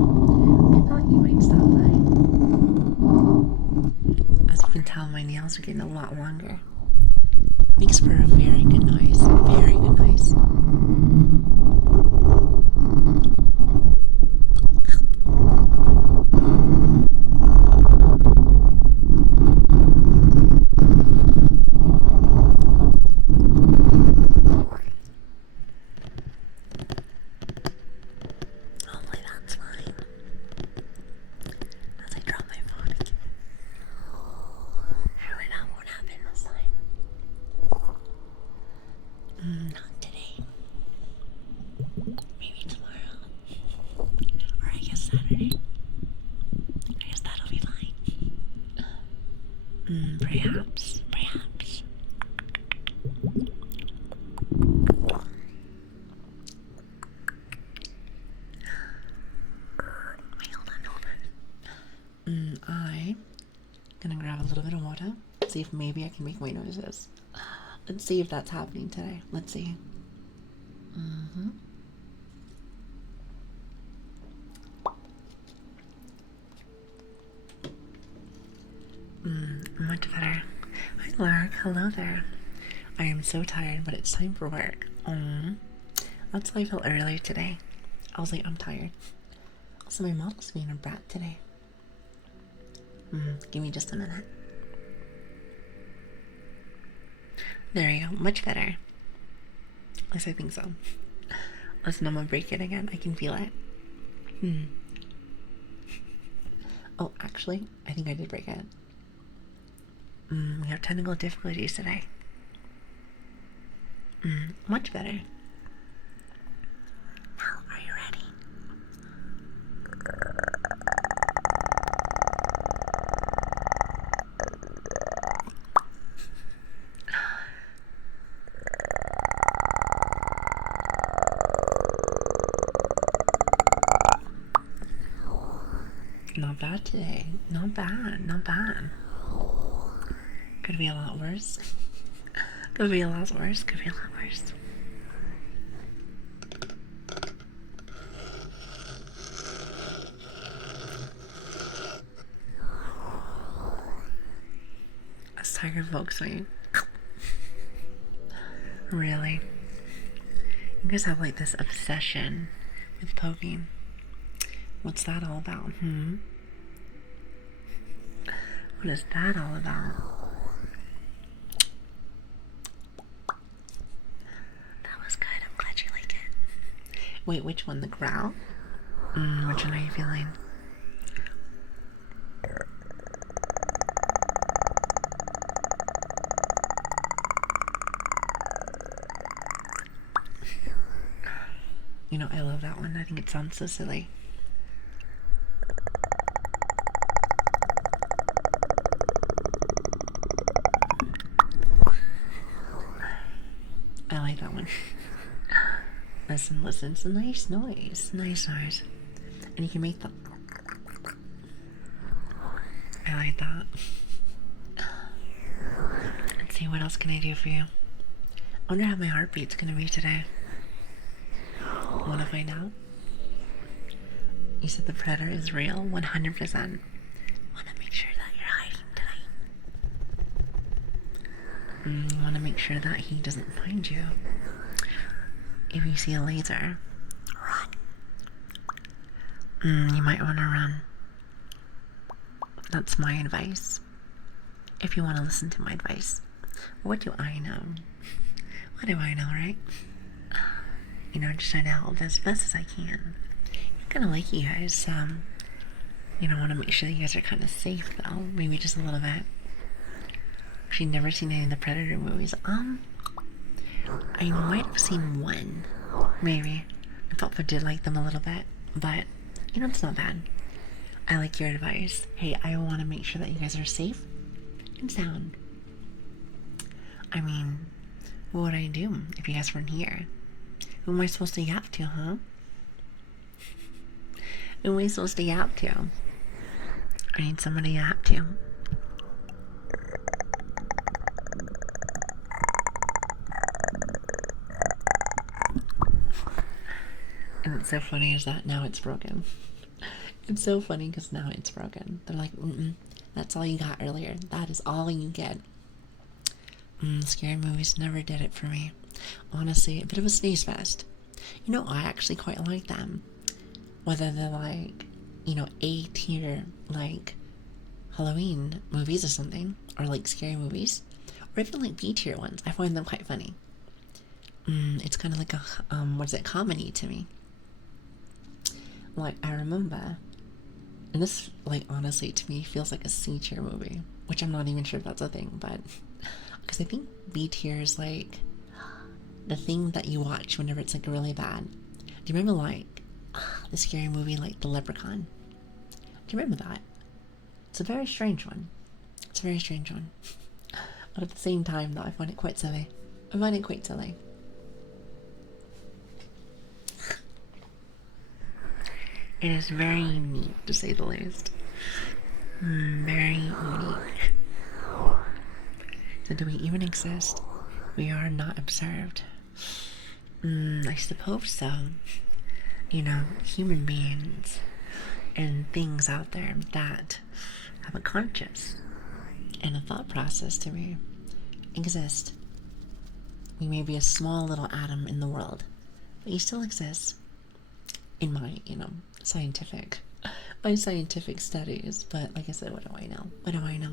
As you can tell, my nails are getting a lot longer. Makes for a very good noise. Very good noise. Hopefully that's fine. As I drop my phone again. Surely that won't happen this time. Not today. Maybe tomorrow. Or I guess Saturday. I guess that'll be fine. Perhaps. Wait, hold on. I'm gonna grab a little bit of water. See if maybe I can make my noises. Let's see if that's happening today. Let's see. Much better. Hi, Lark. Hello there. I am so tired, but it's time for work. That's why I felt earlier today. I was like, I'm tired. Also, my model's being a brat today. Give me just a minute. There you go. Much better. At least I think so. Listen, I'm gonna break it again. I can feel it. Oh, actually, I think I did break it. We have technical difficulties today. Much better. Now, are you ready? Not bad today. Not bad. Not bad. Could be a lot worse. Could be a lot worse. Could be a lot worse. As tiger folks me. Really? You guys have like this obsession with poking. What's that all about? What is that all about? That was good. I'm glad you like it. Wait, which one? The growl? Which one are you feeling? You know, I love that one. I think it sounds so silly. I like that one. Listen, it's a nice noise. Nice noise. And you can make the... I like that. Let's see, what else can I do for you? I wonder how my heartbeat's gonna be today. Wanna find out? You said the predator is real, 100%. Wanna make sure that you're hiding tonight. Wanna make sure that he doesn't find you. If you see a laser, run. You might wanna run. That's my advice. If you wanna listen to my advice. What do I know? What do I know, right? You know, just trying to help as best as I can. I kind of like you guys. You know, want to make sure that you guys are kind of safe, though. Maybe just a little bit. Actually, never seen any of the Predator movies. I might have seen one, maybe. I thought I did like them a little bit, but you know, it's not bad. I like your advice. Hey, I want to make sure that you guys are safe and sound. I mean, what would I do if you guys weren't here? Who am I supposed to yap to, huh? Who am I supposed to yap to? I need somebody to yap to. And what's so funny is that now it's broken. It's so funny because now it's broken. They're like, that's all you got earlier. That is all you get. Scary movies never did it for me. Honestly, a bit of a sneeze fest. You know, I actually quite like them. Whether they're like, you know, A tier, like Halloween movies or something, or like scary movies, or even like B tier ones. I find them quite funny. It's kind of like a comedy to me. Like, I remember, and this, like, honestly, to me, feels like a C tier movie, which I'm not even sure if that's a thing, but, because I think B tier is, like, the thing that you watch whenever it's, like, really bad. Do you remember, like, the scary movie, like, The Leprechaun? Do you remember that? It's a very strange one. It's a very strange one. But at the same time, though, I find it quite silly. I find it quite silly. It is very unique, to say the least. Very unique. So do we even exist? We are not observed. I suppose so. You know, human beings and things out there that have a conscience and a thought process to me exist. We may be a small little atom in the world, but you still exist. In my, you know, my scientific studies, but like I said, what do I know? What do I know?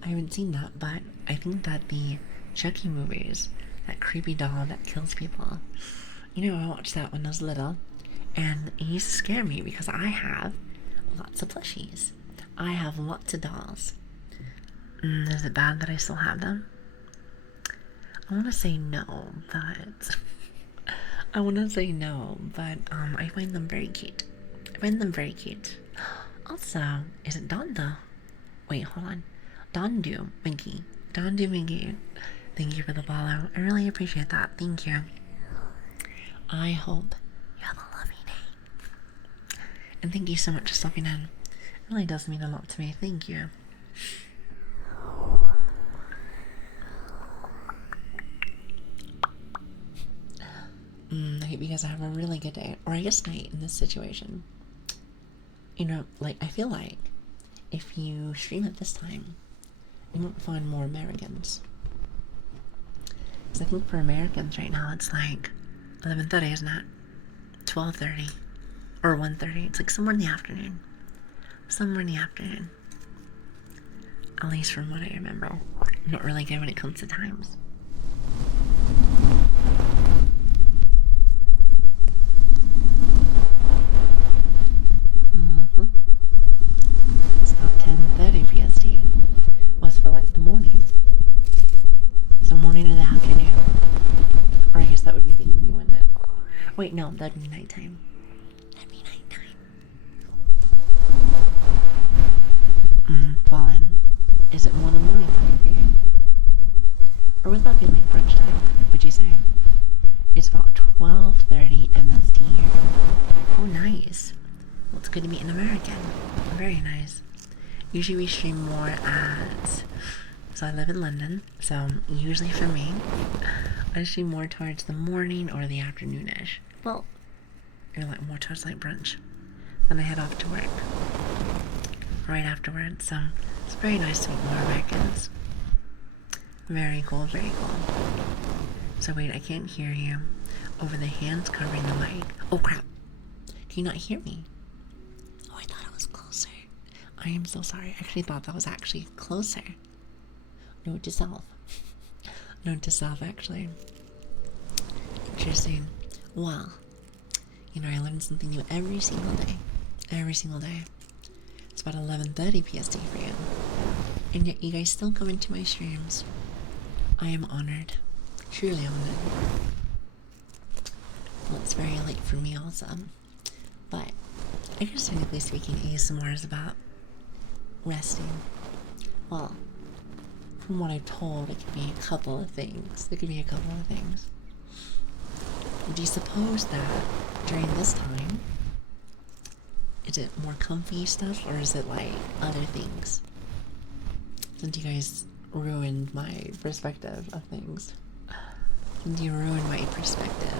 I haven't seen that, but I think that the Chucky movies, that creepy doll that kills people, you know, I watched that when I was little, and it used to scare me because I have lots of plushies. I have lots of dolls. Is it bad that I still have them? I want to say no, but I find them very cute. I find them very cute. Also, is it Donda? Wait, hold on. Dondu Minky. Dondu Minky. Thank you for the follow. I really appreciate that. Thank you. I hope you have a lovely day. And thank you so much for stopping in. It really does mean a lot to me. Thank you. I hope you guys have a really good day, or I guess night in this situation. You know, like, I feel like if you stream at this time, you won't find more Americans. Because I think for Americans right now, it's like 11:30, isn't it? 12:30 or 1:30. It's like somewhere in the afternoon. Somewhere in the afternoon. At least from what I remember. I'm not really good when it comes to times. It's not 10:30 PST. Was for like the morning. It's the morning or the afternoon. Or I guess that would be the evening, wouldn't it? Wait, no, that'd be nighttime. That'd be nighttime. Fallen. Is it more the morning time for you? Or would that be like brunch time, would you say? It's about 12:30 MST here. Oh, nice. Well, it's good to meet an American. Very nice. Usually we stream more at... So I live in London, so usually for me, I stream more towards the morning or the afternoonish. Well, you're like more towards like brunch. Then I head off to work right afterwards, so it's very nice to meet more Americans. Very cool, very cool. So wait, I can't hear you over the hands covering the mic. Oh crap, can you not hear me? Oh, I thought it was closer. I am so sorry. I actually thought that was actually closer. Note to self. Note to self, actually. Interesting. Well, I learn something new every single day. Every single day. It's about 11:30 PST for you. And yet you guys still come into my streams. I am honored. Truly honored. Well, it's very late for me also. But I guess technically speaking, ASMR is about resting. Well, from what I've told, it could be a couple of things. Do you suppose that during this time, is it more comfy stuff or is it like other things? Since you guys ruined my perspective of things. Since you ruined my perspective.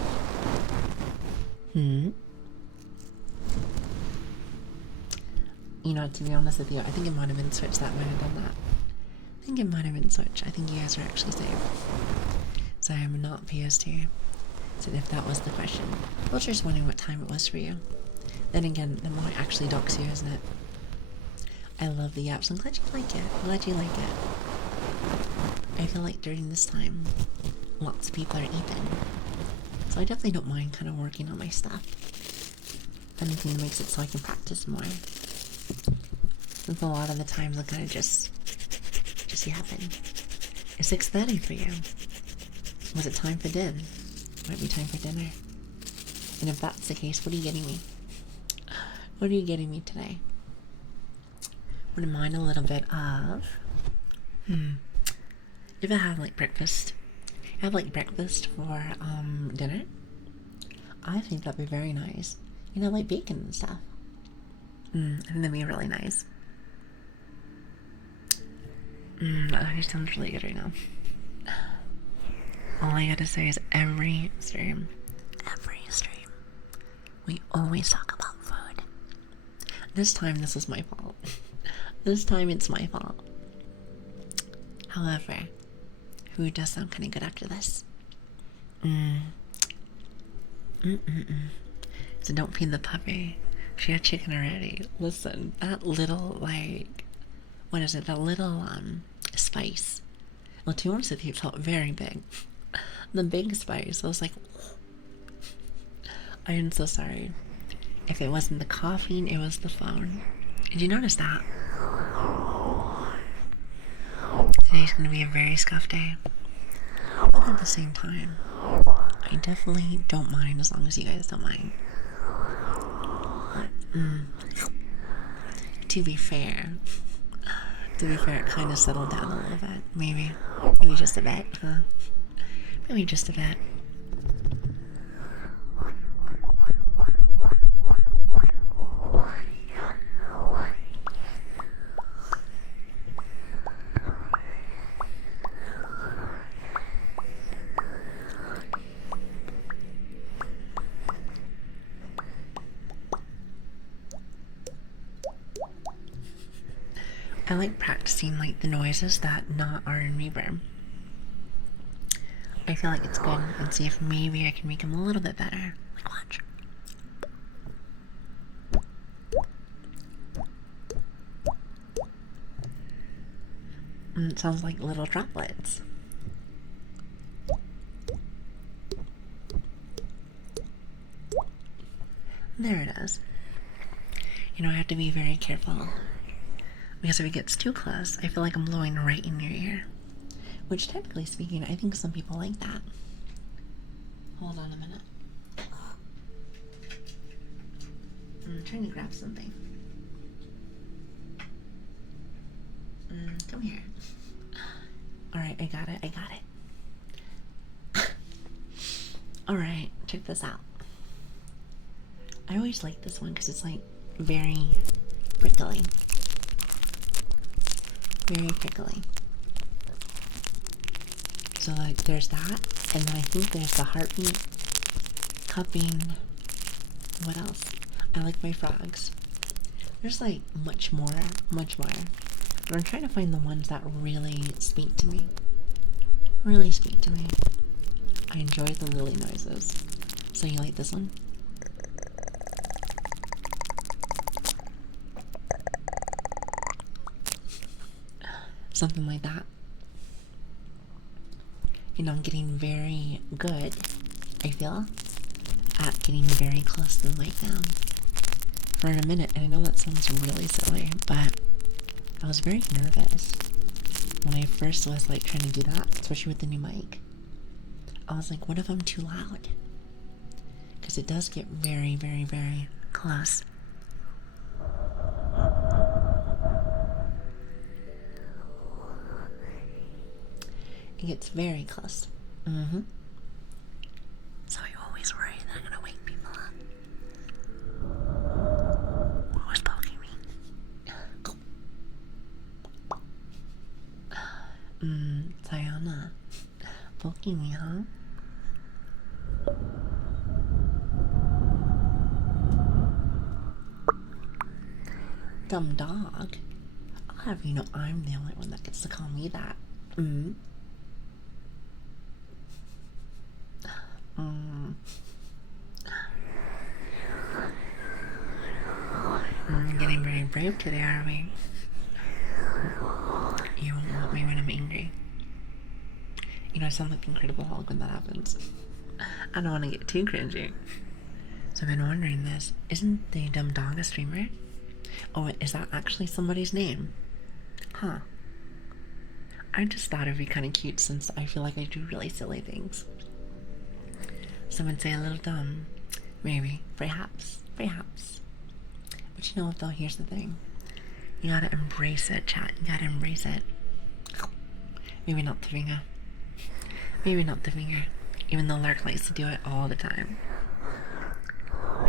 To be honest with you, I think it might have been Switch that might have done that. I think you guys are actually safe. So I am not PST. So if that was the question. I was just wondering what time it was for you. Then again, that might actually dox you, isn't it? I love the apps. I'm glad you like it. I feel like during this time, lots of people are eating. So I definitely don't mind kind of working on my stuff. Anything that makes it so I can practice more. Since a lot of the times I kind of just happen. It's 6:30 for you. Was it time for dinner? Might be time for dinner. And if that's the case, what are you getting me? What are you getting me today? Wouldn't mind a little bit of... If I have like breakfast, for dinner, I think that'd be very nice. Like bacon and stuff. I think that'd be really nice. That actually sounds really good right now. All I gotta say is every stream, we always talk about food. This time, this is my fault. This time, it's my fault. However, food does sound kind of good after this. So don't feed the puppy. She had chicken already. Listen, that little, that little, spice. Well, to be honest with you, it felt very big. The big spice, I was like, I am so sorry. If it wasn't the coughing, it was the phone. Did you notice that? Today's gonna be a very scuffed day. But at the same time, I definitely don't mind as long as you guys don't mind. To be fair, it kind of settled down a little bit. Maybe just a bit, huh? Maybe just a bit. I like practicing the noises that are in reverb. I feel like it's good, and see if maybe I can make them a little bit better. Watch. It sounds like little droplets. There it is. I have to be very careful. Because if it gets too close, I feel like I'm blowing right in your ear. Which, technically speaking, I think some people like that. Hold on a minute. I'm trying to grab something. Come here. Alright, I got it. Alright, check this out. I always like this one because it's very prickly. Very prickly. So there's that, and then I think there's the heartbeat, cupping. What else? I like my frogs. There's much more. But I'm trying to find the ones that really speak to me. I enjoy the Lili noises. So you like this one? Something like that. I'm getting very good, I feel, at getting very close to the mic now. For a minute, and I know that sounds really silly, but I was very nervous when I first was like trying to do that, especially with the new mic. I was like, what if I'm too loud? Because it does get very, very, very close. It gets very close. So I always worry that I'm gonna wake people up. Who's poking me? Sayana. Poking me, huh? Dumb dog. I'll have you know I'm the only one that gets to call me that. Getting very brave today, are we? You won't want me when I'm angry. I sound like Incredible Hulk when that happens. I don't want to get too cringy. So I've been wondering this. Isn't the dumb dog a streamer? Oh, is that actually somebody's name? Huh. I just thought it'd be kind of cute since I feel like I do really silly things. Someone say a little dumb. Maybe. Perhaps. Perhaps. But you know what though? Here's the thing. You gotta embrace it, chat. You gotta embrace it. Maybe not the finger. Maybe not the finger. Even though Lark likes to do it all the time.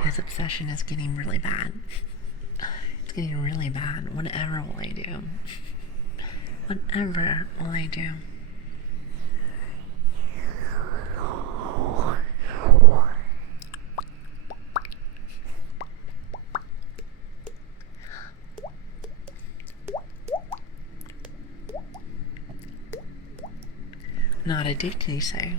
His obsession is getting really bad. It's getting really bad. Whatever will I do? Whatever will I do? Not addicted, you say?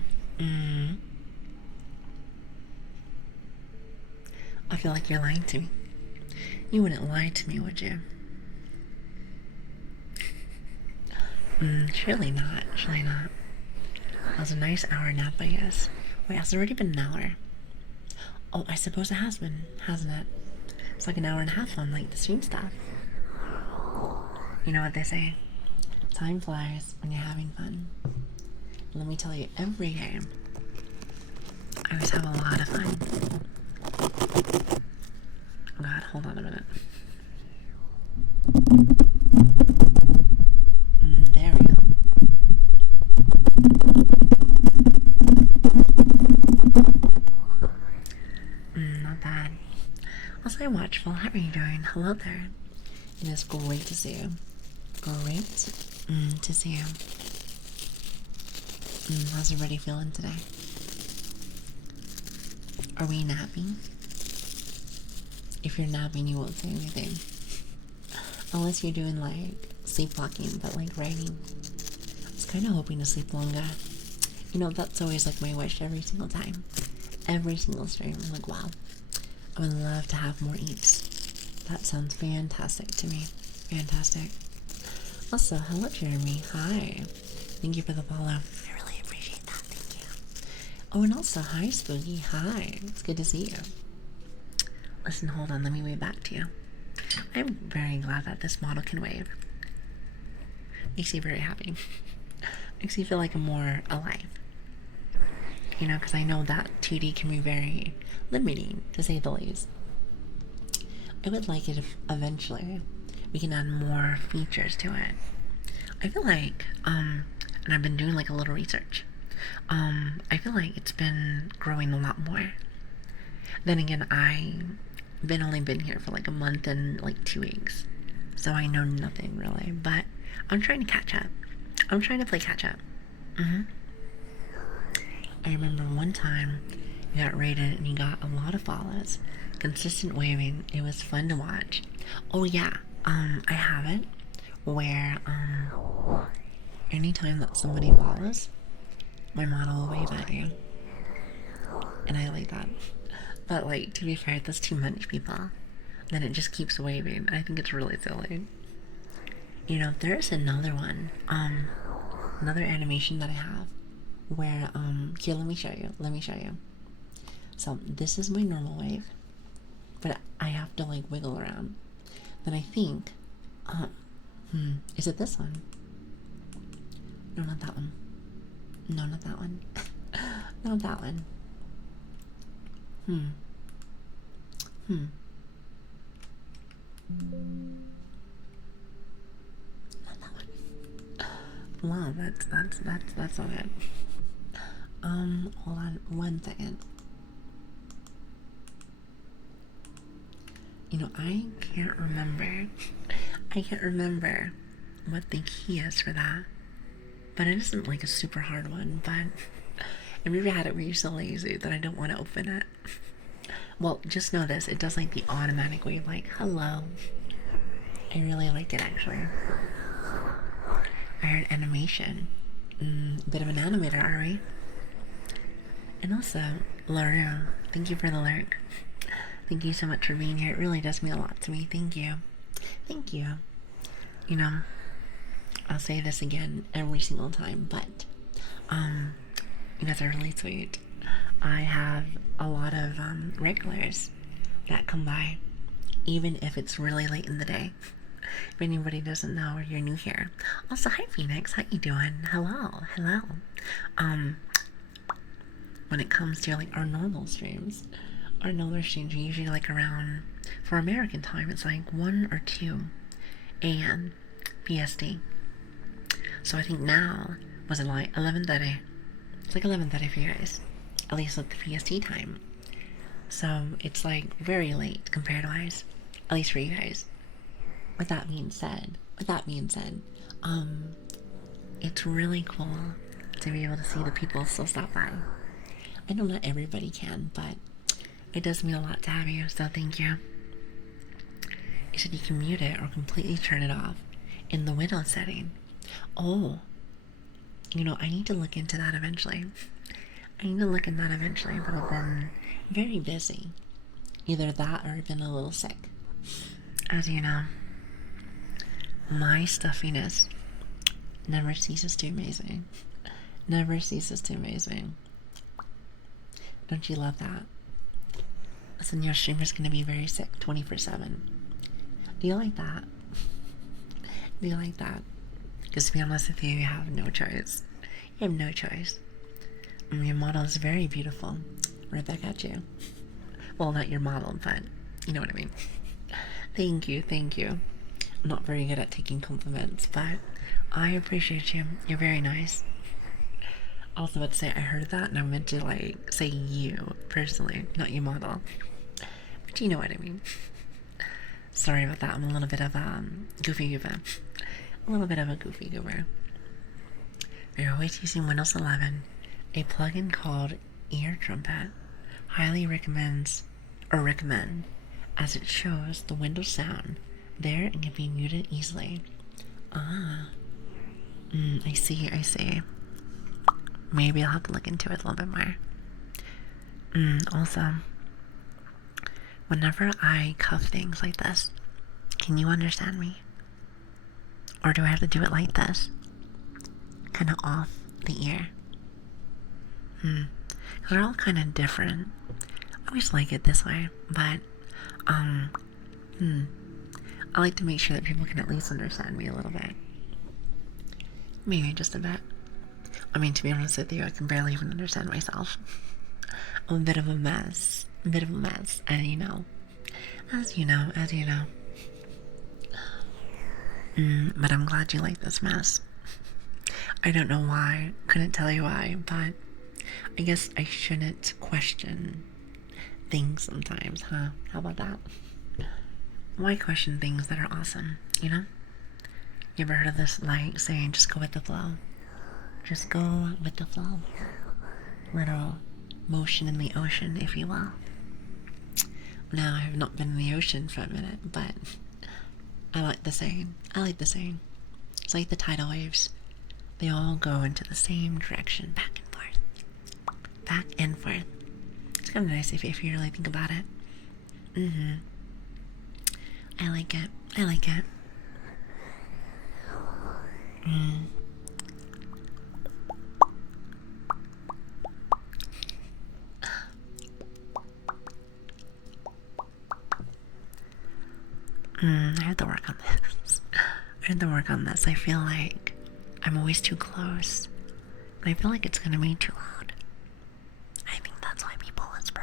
I feel like you're lying to me. You wouldn't lie to me, would you? Surely not. Surely not. That was a nice hour nap, I guess. Wait, has it already been an hour? Oh, I suppose it has been, hasn't it? It's like an hour and a half on like the stream stuff. You know what they say? Time flies when you're having fun. Let me tell you, every game, I always have a lot of fun. Oh god, hold on a minute. There we go. Not bad. Also, Watchful, how are you doing? Hello there. It is great to see you. Great to see you. How's everybody feeling today? Are we napping? If you're napping, you won't say anything. Unless you're doing like sleepwalking, but like writing. I was kind of hoping to sleep longer. That's always like my wish every single time. Every single stream. I'm like, wow. I would love to have more eats. That sounds fantastic to me. Fantastic. Also, hello Jeremy. Hi. Thank you for the follow. I really appreciate that. Thank you. Oh, and also, hi Spooky. Hi. It's good to see you. Listen, hold on. Let me wave back to you. I'm very glad that this model can wave. Makes me very happy. Makes me feel like I'm more alive. Because I know that 2D can be very limiting, to say the least. I would like it if eventually we can add more features to it. I feel like, and I've been doing like a little research. I feel like it's been growing a lot more. Then again, I've only been here for like a month and like 2 weeks. So I know nothing really, but I'm trying to catch up. I'm trying to play catch up. I remember one time you got rated and you got a lot of follows. Consistent waving. It was fun to watch. Oh yeah, I have it where anytime that somebody follows, my model will wave at you. And I like that. But like, to be fair, if there's too much people, then it just keeps waving. I think it's really silly. There's another one, another animation that I have where, here, let me show you. Let me show you. So this is my normal wave, but I have to like wiggle around. Then I think, is it this one? No, not that one. No, not that one. Not that one. Not that one. Wow, that's not it. Hold on 1 second. You know, I can't remember. I can't remember what the key is for that. But it isn't like a super hard one, but I've never had it where you're so lazy that I don't want to open it. Well, just know this, it does like the automatic wave, like, hello. I really like it actually. I heard animation. Bit of an animator, are we? And also, Laru, thank you for the lurk. Thank you so much for being here. It really does mean a lot to me. Thank you. Thank you. You know, I'll say this again every single time, but you guys are really sweet. I have a lot of regulars that come by, even if it's really late in the day. If anybody doesn't know or you're new here. Also, hi Phoenix, how you doing? Hello. When it comes to like our normal streams are usually like around, for American time, it's like 1 or 2 a.m. PST. So I think now, was it like 11:30? It's like 11:30 for you guys, at least at the PST time. So it's like very late compared wise, at least for you guys. With that being said, it's really cool to be able to see the people still stop by. I know not everybody can, but it does mean a lot to have you, so thank you. You said you can mute it or completely turn it off in the window setting. Oh, you know, I need to look into that eventually. But I've been very busy. Either that or I've been a little sick. As you know, my stuffiness never ceases to amaze me. Never ceases to amaze me. Don't you love that? Listen, your streamer's gonna be very sick 24/7. Do you like that? Do you like that? Because to be honest with you, you have no choice. You have no choice. Your model is very beautiful. Right back at you. Well, not your model, but you know what I mean. Thank you. I'm not very good at taking compliments, but I appreciate you. You're very nice. I was about to say I heard that and I meant to like say you personally, not you model. But you know what I mean. Sorry about that. I'm a little bit of goofy goober. A little bit of a goofy goober. You're always using Windows 11. A plugin called Ear Trumpet highly recommend as it shows the Windows sound there and can be muted easily. I see. Maybe I'll have to look into it a little bit more. Also, whenever I cuff things like this, can you understand me? Or do I have to do it like this? Kind of off the ear. They're all kind of different. I always like it this way, but, I like to make sure that people can at least understand me a little bit. Maybe just a bit. I mean, to be honest with you, I can barely even understand myself. I'm a bit of a mess. And you know. As you know. But I'm glad you like this mess. I don't know why. Couldn't tell you why, but I guess I shouldn't question things sometimes, huh? How about that? Why question things that are awesome, you know? You ever heard of this, like, saying, just go with the flow? Just go with the flow. Little motion in the ocean, if you will. Now, I have not been in the ocean for a minute, but I like the saying. It's like the tidal waves. They all go into the same direction, back and forth. It's kind of nice if you really think about it. I like it. I have to work on this. I have to work on this. I feel like I'm always too close. And I feel like it's gonna be too loud. I think that's why people whisper.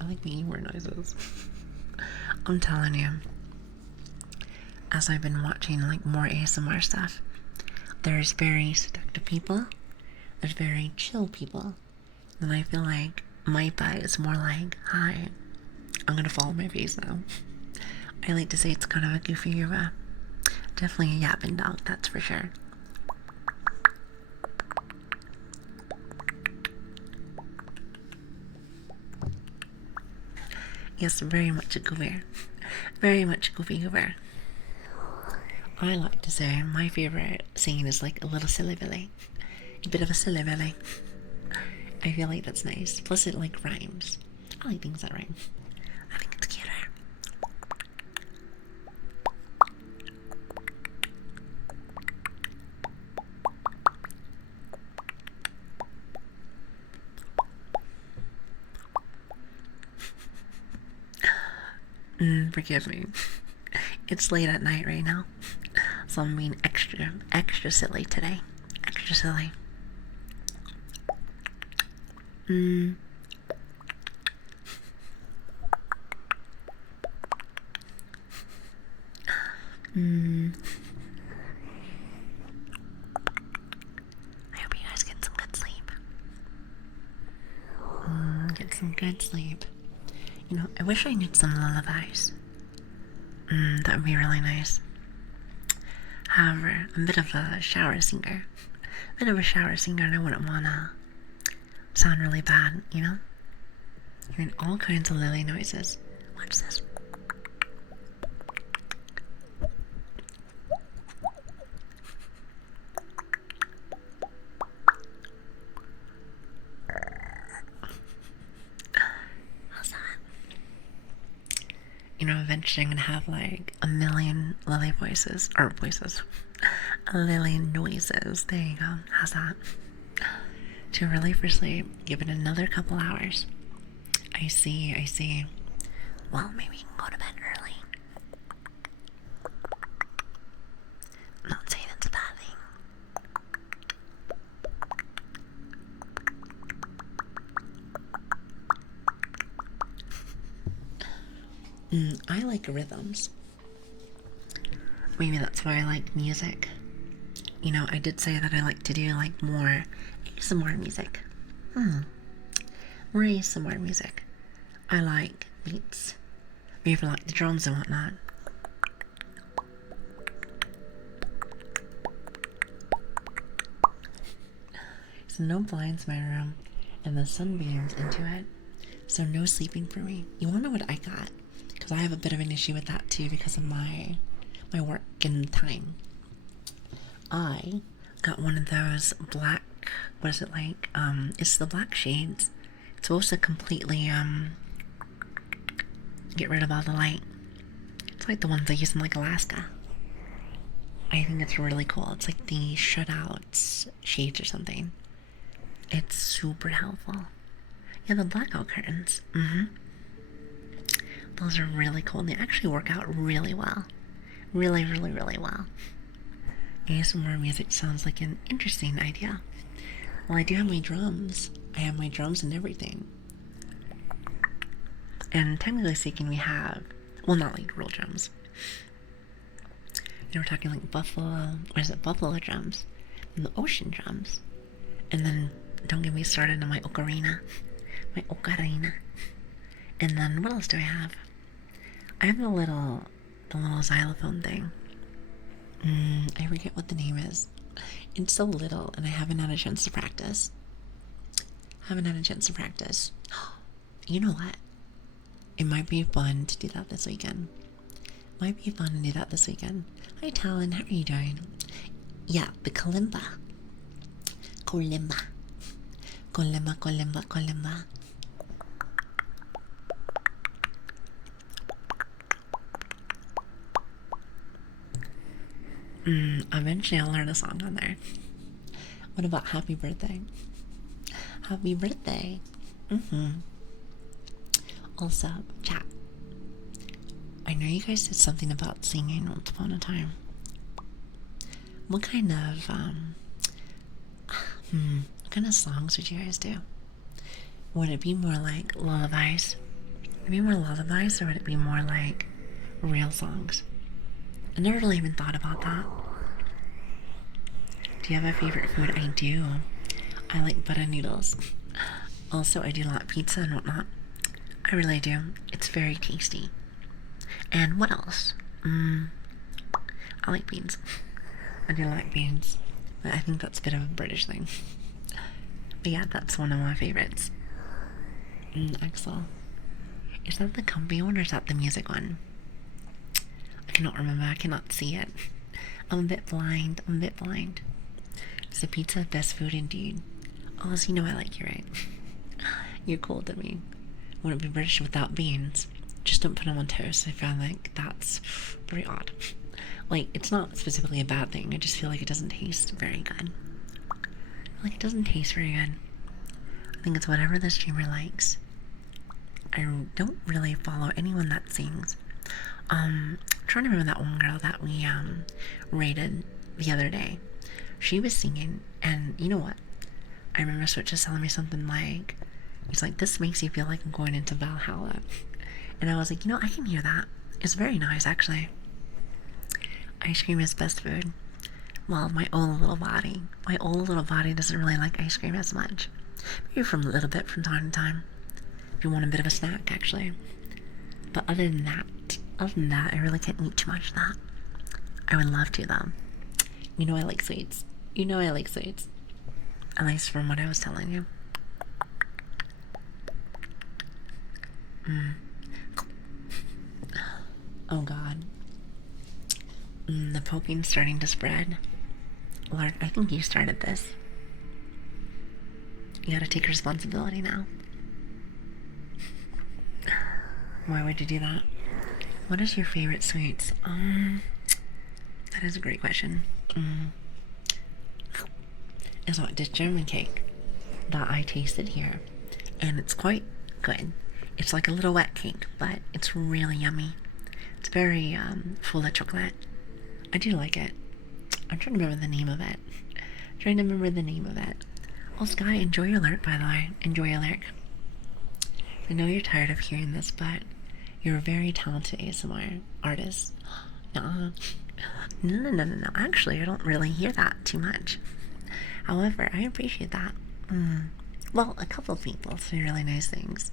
I like making more noises. I'm telling you, as I've been watching like more ASMR stuff, there's very seductive people, there's very chill people, and I feel like my butt is more like, hi, I'm gonna follow my face now. I like to say it's kind of a goofy, definitely a yapping dog, that's for sure. Yes, very much a goober. Very much goofy goober. I like to say my favorite saying is like a little silly billy. A bit of a silly billy. I feel like that's nice. Plus it like rhymes. I like things that rhyme. I think it's cuter. Forgive me. It's late at night right now, so I'm being extra silly today. Extra silly. I hope you guys get some good sleep. Get some good sleep. You know, I wish I knew some lullabies. That would be really nice. However, I'm a bit of a shower singer. And I wouldn't want to sound really bad, you know? Hearing all kinds of Lili noises. Watch this. How's that? You know, eventually I'm gonna have like a million Lili voices. A Lilian noises. There you go. How's that? To relieve for sleep, give it another couple hours. I see. Well, maybe you can go to bed early. I'm not saying it's a bad thing. I like rhythms. Maybe that's why I like music. You know, I did say that I like to do like more ASMR music. More ASMR music. I like beats. Maybe for like the drums and whatnot. So no blinds in my room, and the sun beams into it. So no sleeping for me. You wanna know what I got? Because I have a bit of an issue with that too because of my work and time. I got one of those black, what is it like? It's the black shades. It's supposed to completely get rid of all the light. It's like the ones they use in like Alaska. I think it's really cool. It's like the shutouts shades or something. It's super helpful. Yeah, the blackout curtains. Those are really cool. And they actually work out really well. Really well. ASMR music sounds like an interesting idea. Well, I do have my drums. I have my drums and everything. And technically speaking, we have, well, not like real drums. You know, we're talking like buffalo drums, and the ocean drums. And then, don't get me started on my ocarina. And then, what else do I have? I have the little xylophone thing. I forget what the name is. It's so little, and I haven't had a chance to practice. You know what? It might be fun to do that this weekend. Hi, Talon. How are you doing? Yeah, the kalimba. Kalimba. Eventually I'll learn a song on there. What about Happy Birthday? Happy Birthday. Also, chat. I know you guys said something about singing once upon a time. What kind of, what kind of songs would you guys do? Would it be more like lullabies? Would it be more lullabies, or would it be more like real songs? I never really even thought about that. Do you have a favorite food? I do. I like butter noodles. Also, I do like pizza and whatnot. I really do. It's very tasty. And what else? I like beans. I do like beans. But I think that's a bit of a British thing. But yeah, that's one of my favorites. Excellent. Is that the comfy one or is that the music one? I cannot remember. I cannot see it. I'm a bit blind. So pizza, best food indeed. Oh, so you know I like you, right? You're cool to me. Wouldn't be British without beans. Just don't put them on toast. I feel like that's very odd. Like, it's not specifically a bad thing. I just feel like it doesn't taste very good. Like, it doesn't taste very good. I think it's whatever the streamer likes. I don't really follow anyone that sings. I'm trying to remember that one girl that we rated the other day. She was singing, and you know what? I remember Switch was telling me something like, it's like, this makes you feel like I'm going into Valhalla. And I was like, you know, I can hear that. It's very nice, actually. Ice cream is best food. Well, my old little body doesn't really like ice cream as much. Maybe from a little bit from time to time. If you want a bit of a snack, actually. But other than that, I really can't eat too much of that. I would love to, though. You know I like sweets. At least from what I was telling you. Oh god. The poking's starting to spread. Lark, I think you started this. You gotta take responsibility now. Why would you do that? What is your favorite sweets? That is a great question. It's not this German cake that I tasted here, and it's quite good. It's like a little wet cake, but it's really yummy. It's very full of chocolate. I do like it. I'm trying to remember the name of it. Oh, Sky, enjoy your lyric, by the way. Enjoy your lyric. I know you're tired of hearing this, but you're a very talented ASMR artist. No. Actually, I don't really hear that too much. However, I appreciate that. Well, a couple of people say really nice things.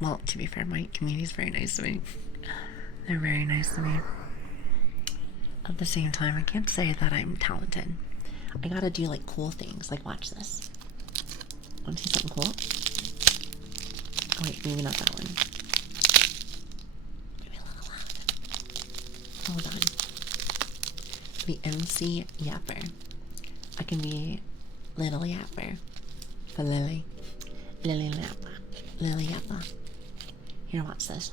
Well, to be fair, my community's very nice to me. They're very nice to me. At the same time, I can't say that I'm talented. I gotta do like cool things. Like, watch this. Want to see something cool? Oh, wait, maybe not that one. Maybe a little loud. Hold on. The MC Yapper. I can be Little Yapper for Lili. Lili Yapper. Here, watch this.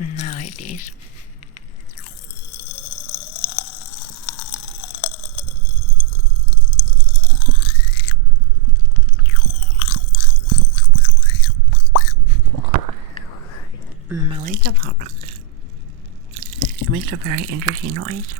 I like these. I like the pop rocks. It makes a very interesting noise.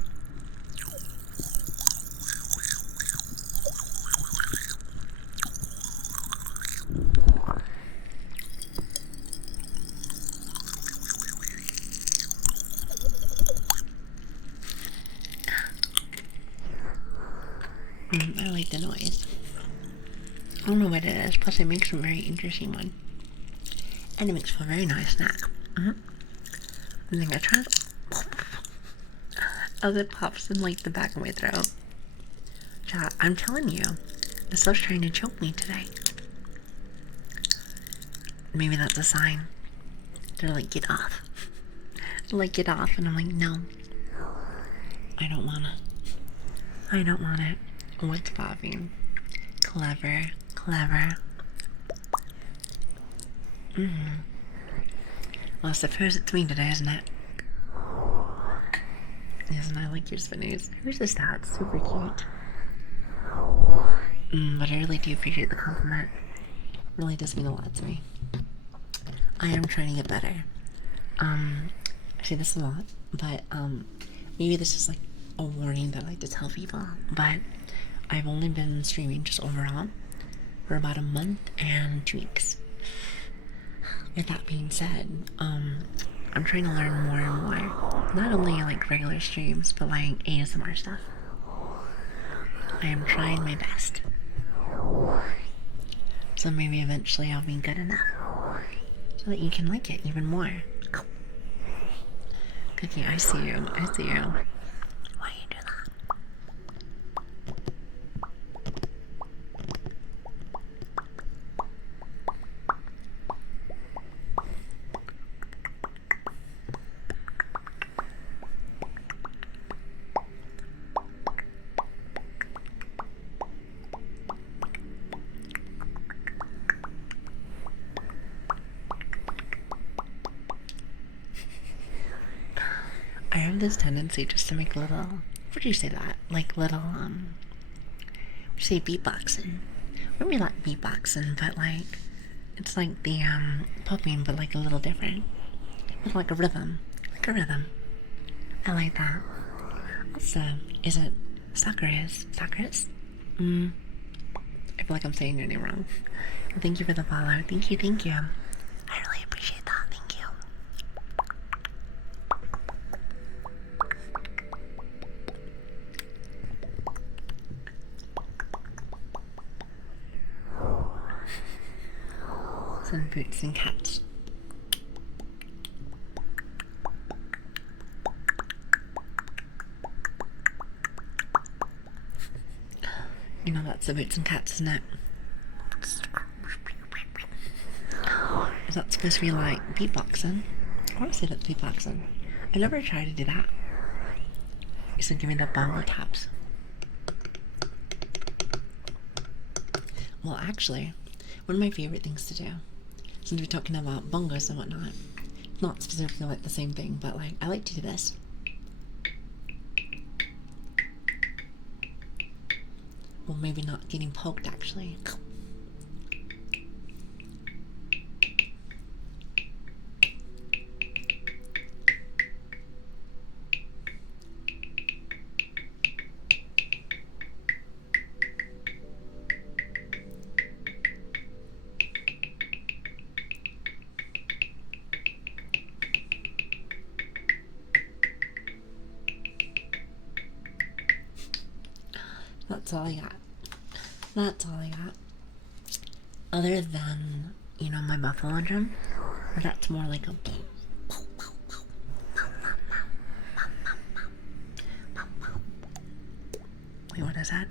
I like the noise. I don't know what it is, plus it makes a very interesting one. And it makes for a very nice snack. I think I try it. As it pops in like the back of my throat. Chat, I'm telling you, this stuff's trying to choke me today. Maybe that's a sign. They're like, get off. They're like, get off. And I'm like, no. I don't want it. What's popping? Clever, clever. Well, I suppose it's me today, isn't it? Isn't I like your spinnies? Who's this hat? Super cute. But I really do appreciate the compliment. It really does mean a lot to me. I am trying to get better. I say this a lot, but maybe this is like a warning that I like to tell people. But I've only been streaming just overall for about a month and 2 weeks. With that being said, I'm trying to learn more and more. Not only like regular streams, but like ASMR stuff. I am trying my best. So maybe eventually I'll be good enough so that you can like it even more. Cookie, I see you. I see you. Why you do that? I have this tendency just to make little, what do you say that? Like little, what do you say, beatboxing? Maybe not beatboxing, but like, it's like the, popping, but like a little different. With like a rhythm. Like a rhythm. I like that. Also, is it Socrates? Socrates? I feel like I'm saying your name wrong. Thank you for the follow. Thank you, thank you. I really appreciate that. Thank you. Some boots and cats. You know that's the boots and cats, isn't it? Is that supposed to be like beatboxing? I want to say that's beatboxing. I never tried to do that. You said give me the bongo taps. Well, actually, one of my favorite things to do, since we're talking about bongos and whatnot, not specifically like the same thing, but like I like to do this. Well, maybe not getting poked actually. That's all I got. That's all I got. Other than, you know, my buffalo drum, or that's more like a. Wait, what is that?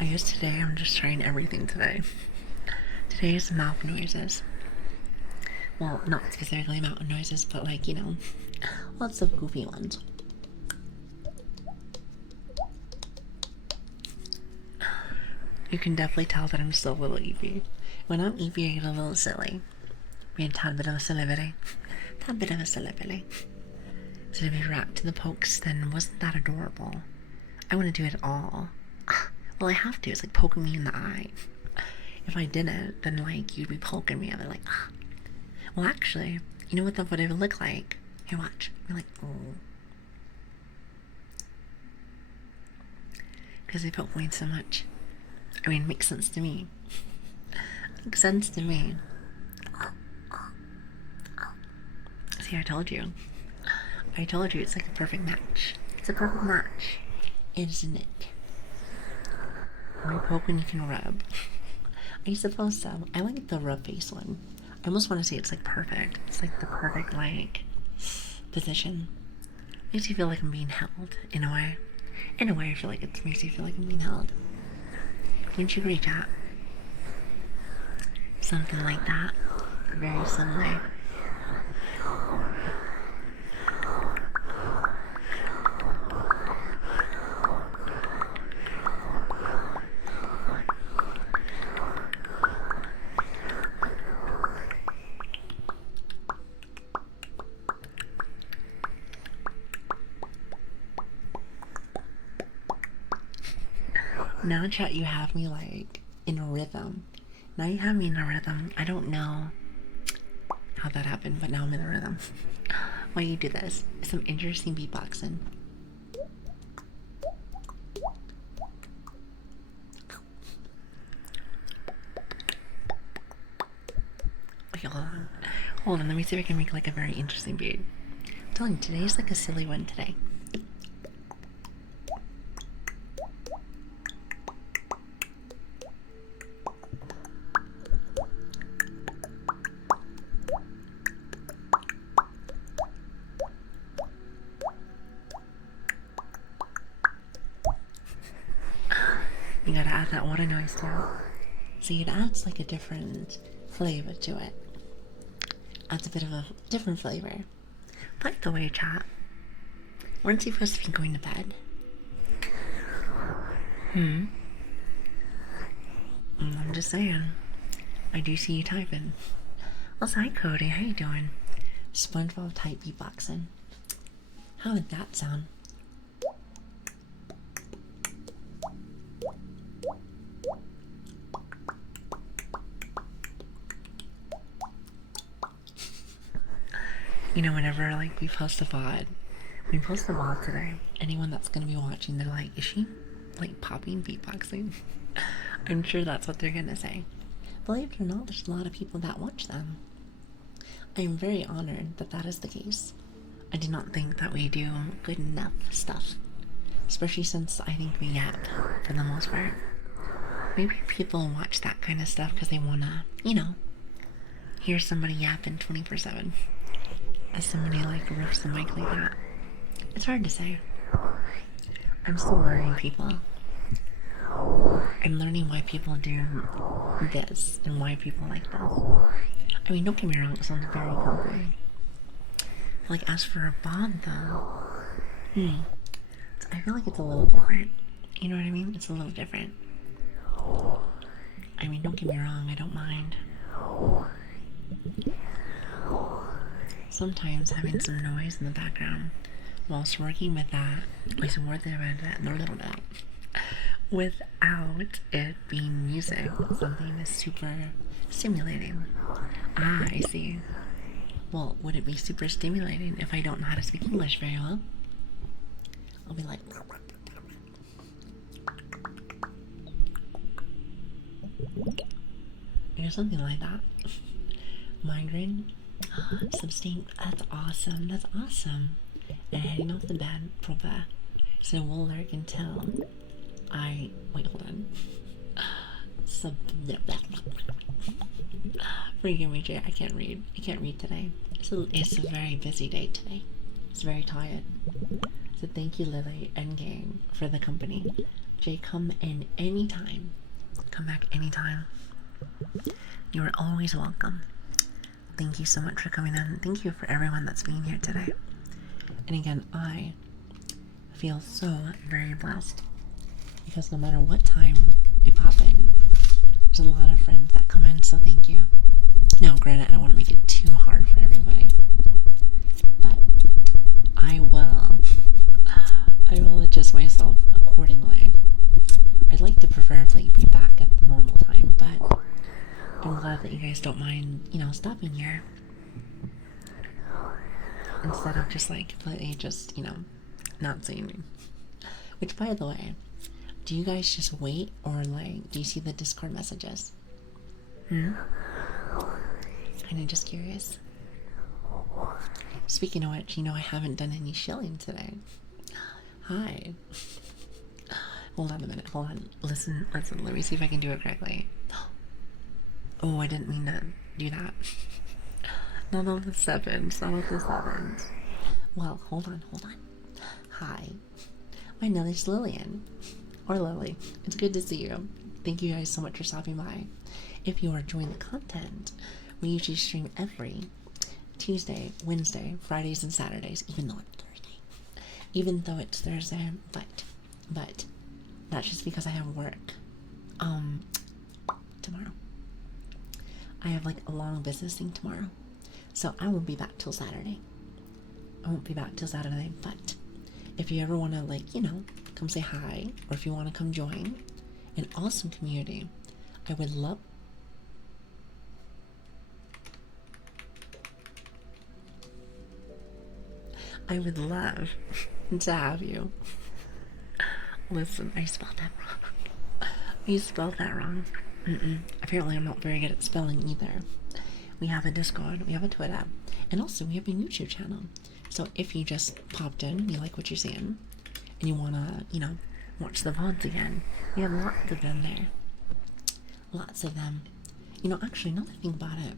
I guess today I'm just trying everything today. Today's mouth noises. Well, not specifically mountain noises, but like, you know, lots of goofy ones. You can definitely tell that I'm still a little eepy. When I'm eepy, I get a little silly. Being a tad bit of a celebrity. Tad bit of a celebrity. So to be wrapped to the pokes, then wasn't that adorable? I want to do it all. Well, I have to. It's like poking me in the eye. If I didn't, then like you'd be poking me. I'd be like, ah. Well, actually, you know what that would look like? Here, watch. You're like, oh. Because they poke me so much. I mean, it makes sense to me. Makes sense to me. See, I told you. I told you it's like a perfect match. It's a perfect match. Isn't it? When you poke when you can rub. I suppose so. I like the rub face one. I almost want to say it's like perfect. It's like the perfect like position. Makes you feel like I'm being held in a way. In a way, I feel like it makes you feel like I'm being held. Don't you agree, chat? Something like that. Very similar. Now, chat, you have me like in a rhythm. Now you have me in a rhythm. I don't know how that happened, but now I'm in a rhythm. Why you do this? Some interesting beatboxing. Okay, hold on. Hold on, let me see if I can make like a very interesting beat. I'm telling you, today's like a silly one today. You gotta add that water noise too. See, it adds like a different flavor to it. Adds a bit of a different flavor. By the way, chat, weren't you supposed to be going to bed? I'm just saying. I do see you typing. Well, hi Cody, how you doing? SpongeBob type beatboxing. How would that sound? You know, whenever like we post a VOD today, anyone that's gonna be watching, they're like, is she like popping beatboxing? I'm sure that's what they're gonna say. Believe it or not, there's a lot of people that watch them. I am very honored that that is the case. I do not think that we do good enough stuff, especially since I think we yap for the most part. Maybe people watch that kind of stuff because they wanna, you know, hear somebody yapping 24/7. As somebody like rips the mic like that. It's hard to say. I'm still learning people. I'm learning why people do this and why people like this. I mean, don't get me wrong, it sounds very comforting. Like, as for a bond, though, I feel like it's a little different. You know what I mean? It's a little different. I mean, don't get me wrong, I don't mind. Sometimes having some noise in the background whilst working with that, without it being music, something is super stimulating. Ah, I see. Well, would it be super stimulating if I don't know how to speak English very well? I'll be like, or something like that. Migraine. Substain. That's awesome. That's awesome. And heading off the bed, proper. So we'll lurk until I wait. Hold on. Forgive me, Jay. I can't read. I can't read today. It's a very busy day today. It's very tired. So thank you, Lili and gang, for the company. Jay, come in anytime. Come back anytime. You are always welcome. Thank you so much for coming in. Thank you for everyone that's being here today. And again, I feel so very blessed because no matter what time we pop in, there's a lot of friends that come in, so thank you. Now, granted, I don't want to make it too hard for everybody, but I will adjust myself accordingly. I'd like to preferably be back at the normal time, but I'm glad that you guys don't mind, you know, stopping here instead of just like completely just, you know, not seeing me. Which, by the way, do you guys just wait or like do you see the Discord messages? Kind of just curious. Speaking of which, you know, I haven't done any shilling today. Hi. Hold on a minute. Hold on. Listen. Let me see if I can do it correctly. Oh, I didn't mean to do that. Not on the sevens. Not on the sevens. Well, hold on. Hi. My name is Lilian. Or Lili. It's good to see you. Thank you guys so much for stopping by. if you are enjoying the content, we usually stream every Tuesday, Wednesday, Fridays, and Saturdays, even though it's Thursday. Even though it's Thursday, but that's just because I have work tomorrow. I have like a long business thing tomorrow, so I won't be back till Saturday. But if you ever want to, like, you know, come say hi, or if you want to come join an awesome community, I would love to have you. Listen, I spelled that wrong. You spelled that wrong. Apparently I'm not very good at spelling either. We have a Discord, we have a Twitter, and also we have a YouTube channel. So if you just popped in, you like what you're seeing, and you wanna, you know, watch the VODs again, we have lots of them there. Lots of them. You know, actually, now that I think about it,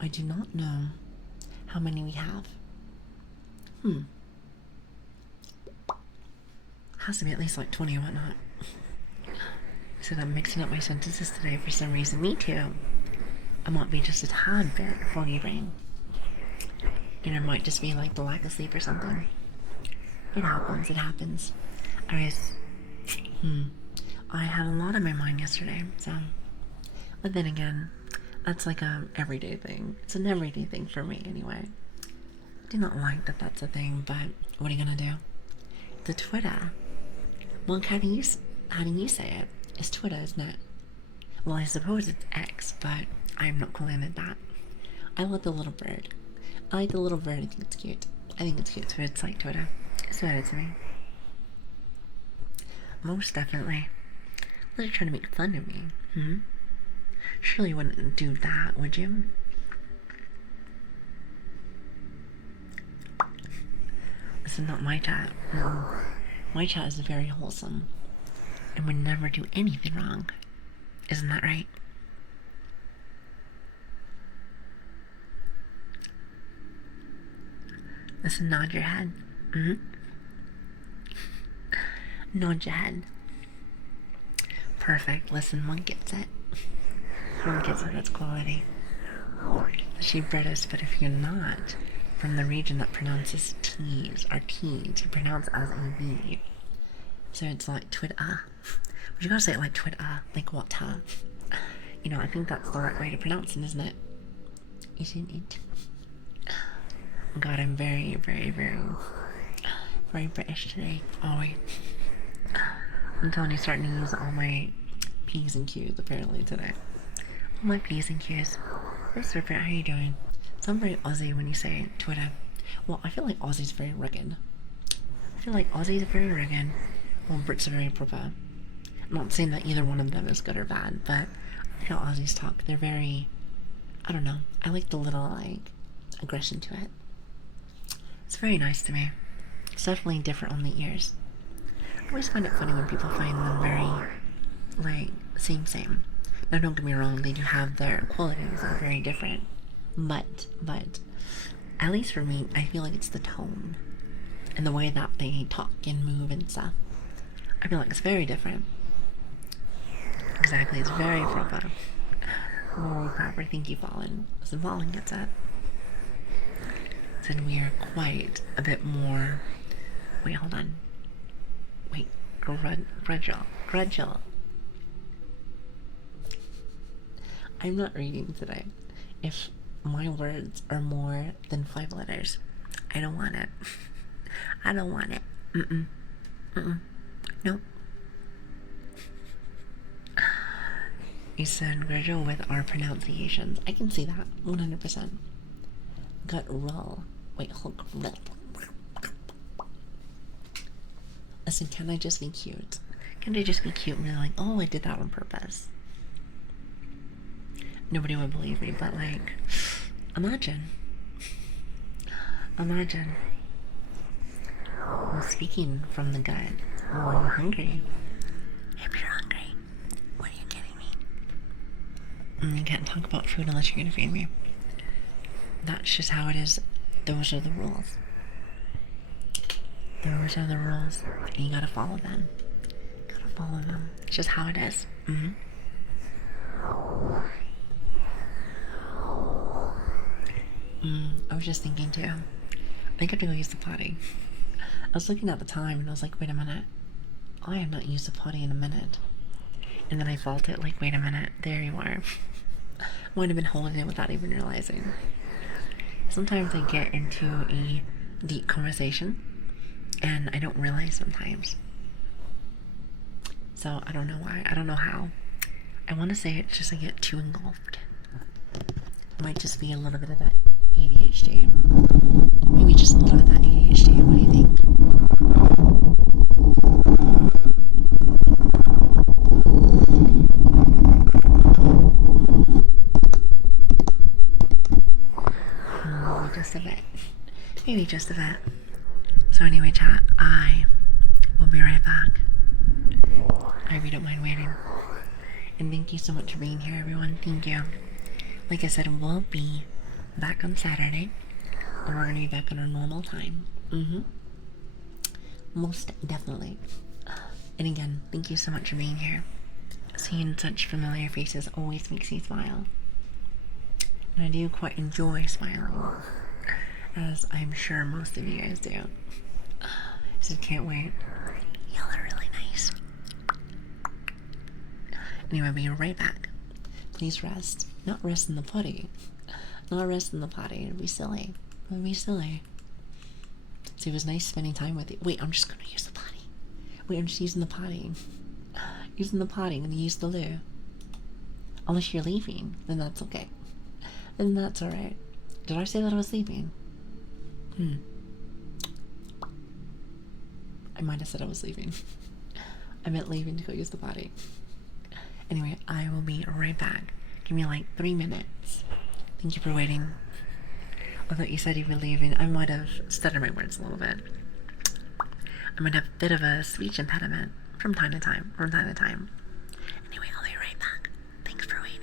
I do not know how many we have. Has to be at least like 20 or whatnot. So I'm mixing up my sentences today for some reason. Me too. I might be just a tad bit foggy brain. And it might just be like the lack of sleep or something. It happens. Anyways, I had a lot on my mind yesterday, so. But then again, that's like a everyday thing. It's an everyday thing for me anyway. I do not like that that's a thing, but what are you gonna do? The Twitter. Well, how do you say it? It's Twitter, isn't it? Well, I suppose it's X, but I'm not calling it that. I like the little bird. I think it's cute. I think it's cute, so it's like Twitter. It's Twitter to me. Most definitely. They're trying to make fun of me. Surely you wouldn't do that, would you? This is not my chat. No. My chat is very wholesome and would never do anything wrong. Isn't that right? Listen, nod your head. Nod your head. Perfect. Listen, one gets it. One gets it. That's quality. She British, but if you're not from the region that pronounces T's or T's, you pronounce as a V. So it's like Twitter. But you gotta say it like Twitter, like what? You know, I think that's the right way to pronounce it, isn't it? Isn't it? God, I'm very, very, very, very British today. Always. I'm telling you, starting to use all my P's and Q's apparently today. All my P's and Q's. Hey, Serpent, how you doing? So I'm very Aussie when you say Twitter. Well, I feel like Aussie's very rugged. Well, Brits are very proper. I'm not saying that either one of them is good or bad, but I know Aussies talk. They're very, I don't know. I like the little, like, aggression to it. It's very nice to me. It's definitely different on the ears. I always find it funny when people find them very, like, same. Now, don't get me wrong, they do have their qualities that are very different. But, at least for me, I feel like it's the tone and the way that they talk and move and stuff. I feel like it's very different. Exactly, it's very proper. Very proper. Thank you, Fallen. So Fallen gets it. Then we are quite a bit more. Wait, hold on. Wait, grudgel. I'm not reading today. If my words are more than 5 letters, I don't want it. I don't want it. Nope. You said grudgel with our pronunciations. I can see that 100%. Gut roll. Wait, hold. Listen, can I just be cute? Can I just be cute and be like, oh, I did that on purpose? Nobody would believe me, but like, imagine. Well, speaking from the gut, oh, I'm hungry. If you're hungry, what are you getting me? You can't talk about food unless you're gonna feed me. That's just how it is. Those are the rules. And you gotta follow them. It's just how it is. I was just thinking too. I think I have to go use the potty. I was looking at the time and I was like, wait a minute. I have not used the potty in a minute. And then I felt it, like, wait a minute, there you are. Might have been holding it without even realizing. Sometimes I get into a deep conversation and I don't realize sometimes. So I don't know why. I don't know how. I want to say it's just I get too engulfed. It might just be a little bit of that ADHD. Maybe just a little bit of that ADHD. What do you think? Maybe just a bit. Maybe just a bit. So anyway, chat, I will be right back. I hope you don't mind waiting. And thank you so much for being here, everyone. Thank you. Like I said, we'll be back on Saturday. And we're going to be back on our normal time. Most definitely. And again, thank you so much for being here. Seeing such familiar faces always makes me smile. And I do quite enjoy smiling, as I'm sure most of you guys do. So can't wait. Y'all are really nice. Anyway, we'll be right back. Please rest. Not rest in the potty. Not rest in the potty. It'd be silly. It would be silly. So it was nice spending time with you. Wait, I'm just gonna use the potty. Wait, I'm just using the potty. Using the potty. I'm gonna use the loo. Unless you're leaving, then that's okay. Then that's alright. Did I say that I was leaving? I might have said I was leaving. I meant leaving to go use the potty. Anyway, I will be right back. Give me like 3 minutes. Thank you for waiting. I thought you said you were leaving. I might have stuttered my words a little bit. I might have a bit of a speech impediment from time to time. Anyway, I'll be right back. Thanks for waiting.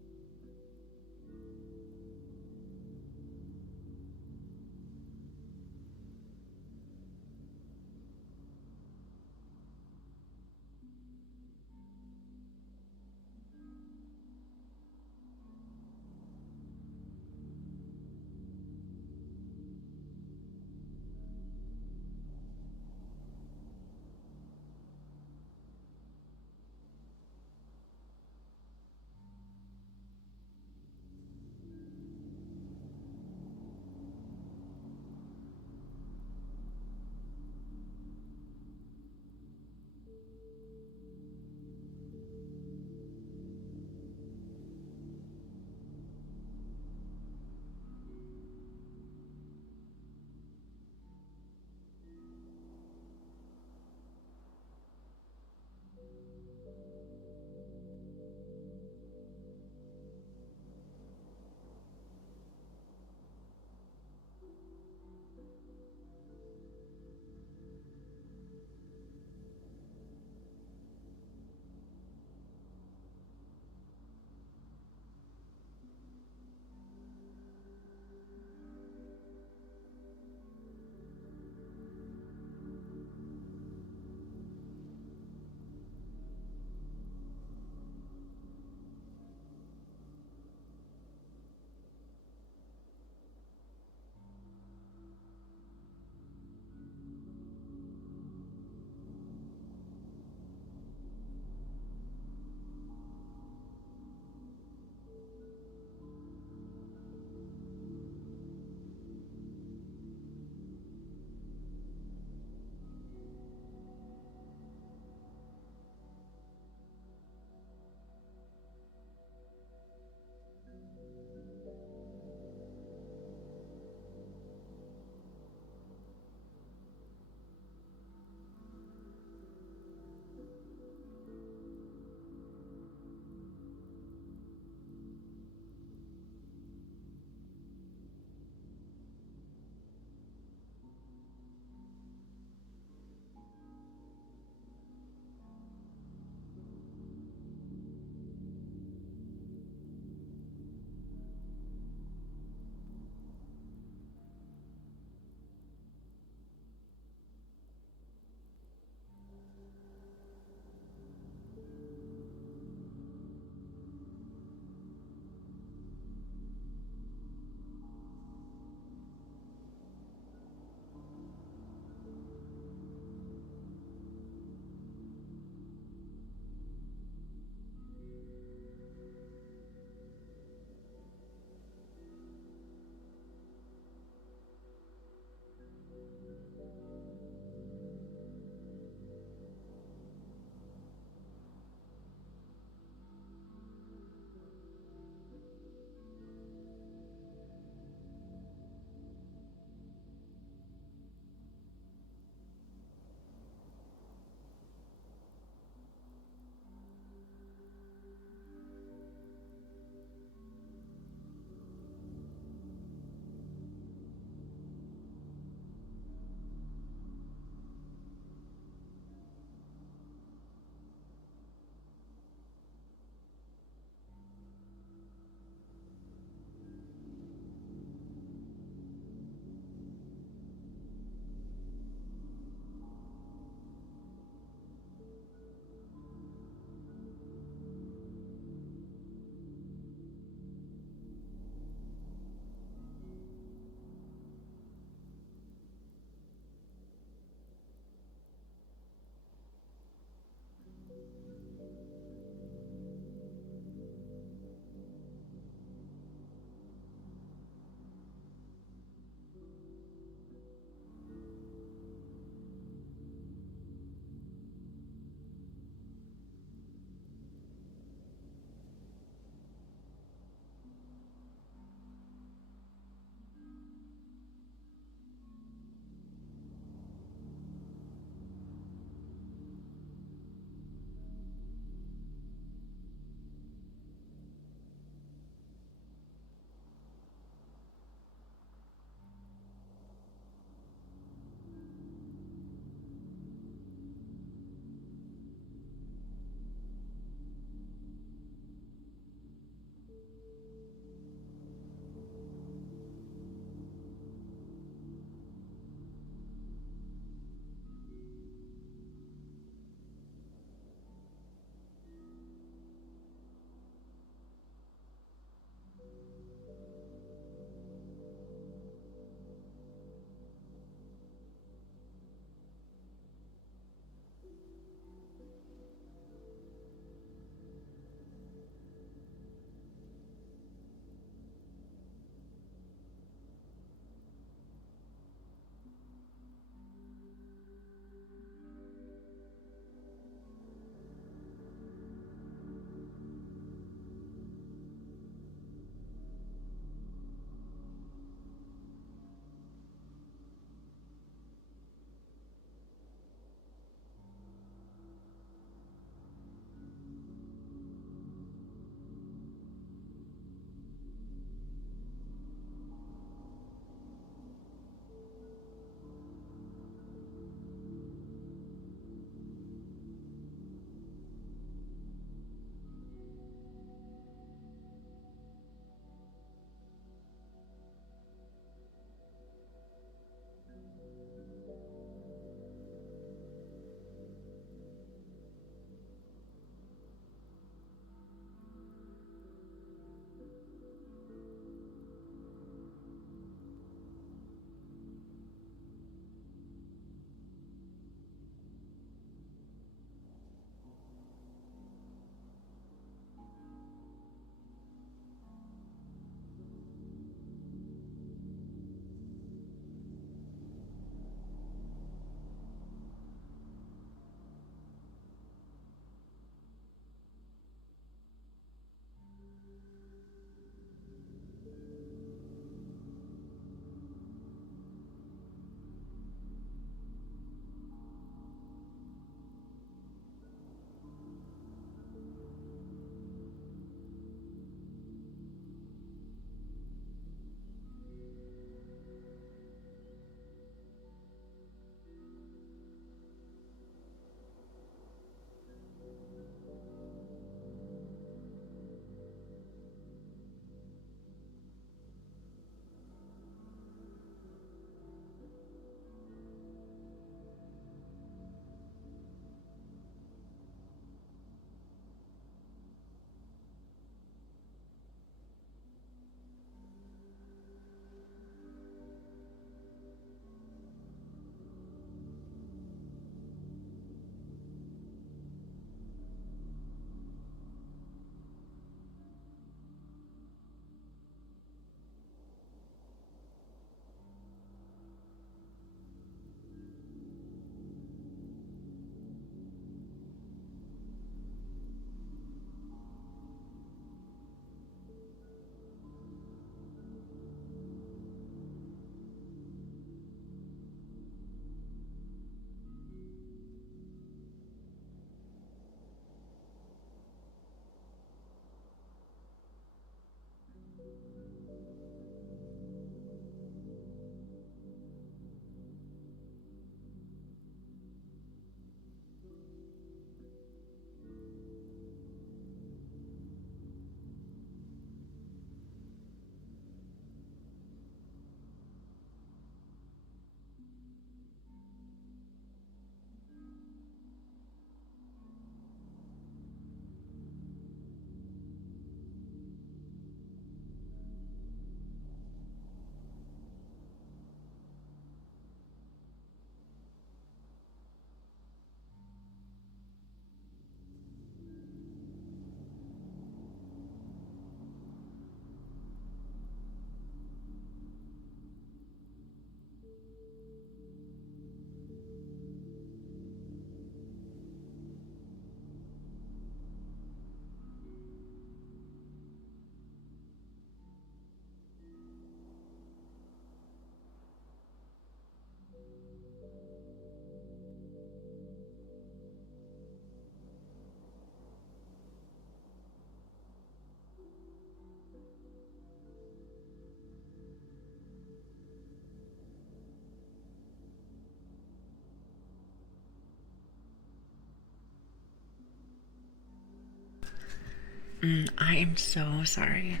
I am so sorry.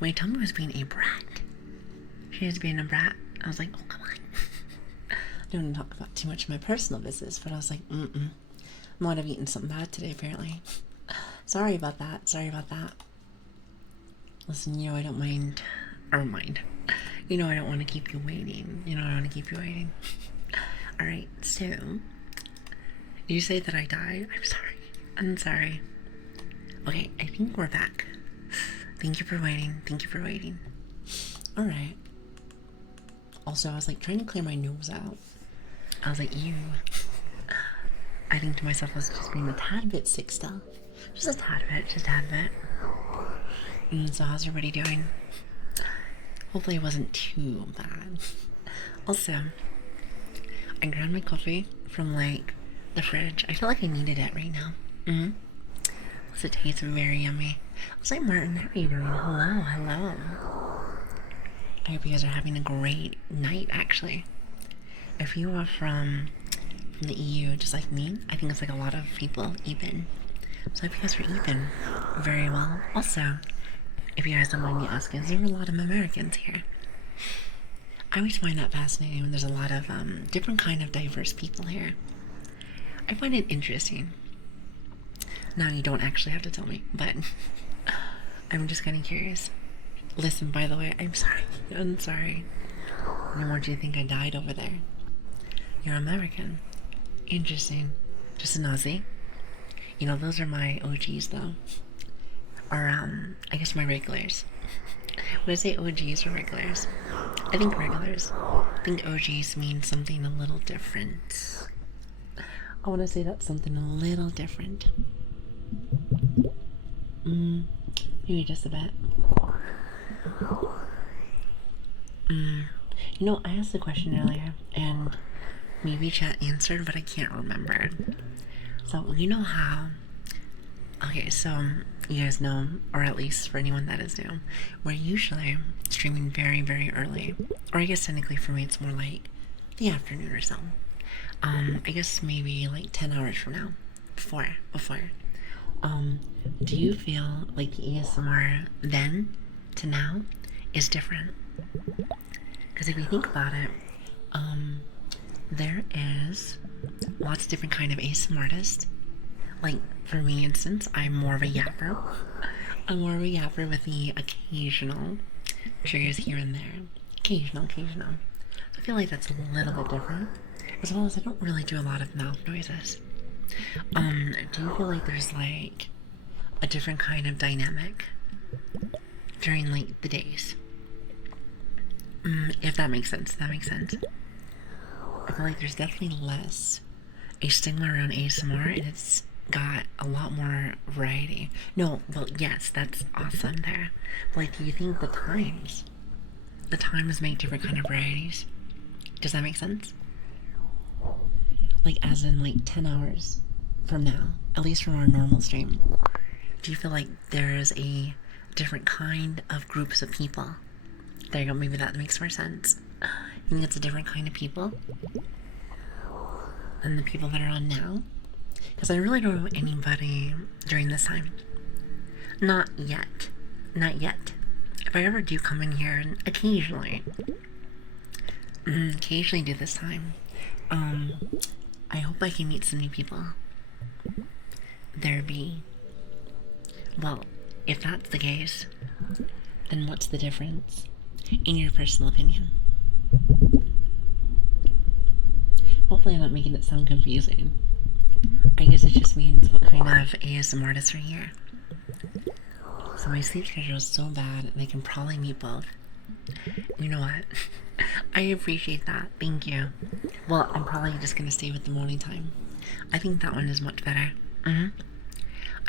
My tummy was being a brat. She was being a brat. I was like, oh, come on. I don't want to talk about too much of my personal business, but I was like, I might have eaten something bad today, apparently. Sorry about that. Sorry about that. Listen, I don't mind. Or mind. I don't want to keep you waiting. I don't want to keep you waiting. Alright, so. You say that I died? I'm sorry. I'm sorry. Okay, I think we're back. Thank you for waiting. Thank you for waiting. Alright. Also, I was like trying to clear my nose out. I was like, ew. I think to myself I was just being a tad bit sick still. Just a tad bit, just a tad bit. So how's everybody doing? Hopefully it wasn't too bad. Also, I grabbed my coffee from like the fridge. I feel like I needed it right now. So it tastes very yummy. I was like, Martin, how are you doing? Hello. I hope you guys are having a great night, actually. If you are from the EU, just like me, I think it's like a lot of people even. So I hope you guys are even very well. Also, if you guys don't mind me asking, there are a lot of Americans here. I always find that fascinating when there's a lot of different kind of diverse people here. I find it interesting. Now you don't actually have to tell me, but I'm just kind of curious. Listen, by the way, I'm sorry. I'm sorry. I don't want you to think I died over there. You're American. Interesting. Just an Aussie. Those are my OGs though. Or I guess my regulars. Would I say OGs or regulars? I think regulars. I think OGs mean something a little different. I want to say that's something a little different. Maybe just a bit. I asked the question earlier, and maybe chat answered, but I can't remember. So, how... Okay, so, you guys know, or at least for anyone that is new, we're usually streaming very, very early. Or I guess technically for me it's more like the afternoon or so. I guess maybe like 10 hours from now. Before. Do you feel like the ASMR then to now is different? Because if you think about it, there is lots of different kind of ASMR artists. Like, for me, instance, I'm more of a yapper. I'm more of a yapper with the occasional triggers here and there. Occasional. I feel like that's a little bit different. As well as I don't really do a lot of mouth noises. Do you feel like there's like a different kind of dynamic during like the days? If that makes sense, I feel like there's definitely less a stigma around ASMR, and it's got a lot more variety. No, well, yes, that's awesome there. But like, do you think the times make different kind of varieties? Does that make sense? Like, as in like 10 hours from now, at least from our normal stream, do you feel like there's a different kind of groups of people? There you go, maybe that makes more sense. You think it's a different kind of people than the people that are on now? Because I really don't know anybody during this time. Not yet. If I ever do come in here, and occasionally do this time, I hope I can meet some new people. Well, if that's the case, then what's the difference, in your personal opinion? Hopefully I'm not making it sound confusing. I guess it just means what kind of ASMR artists are here. So my sleep schedule is so bad, and I can probably meet both. You know what? I appreciate that. Thank you. Well, I'm probably just gonna stay with the morning time. I think that one is much better.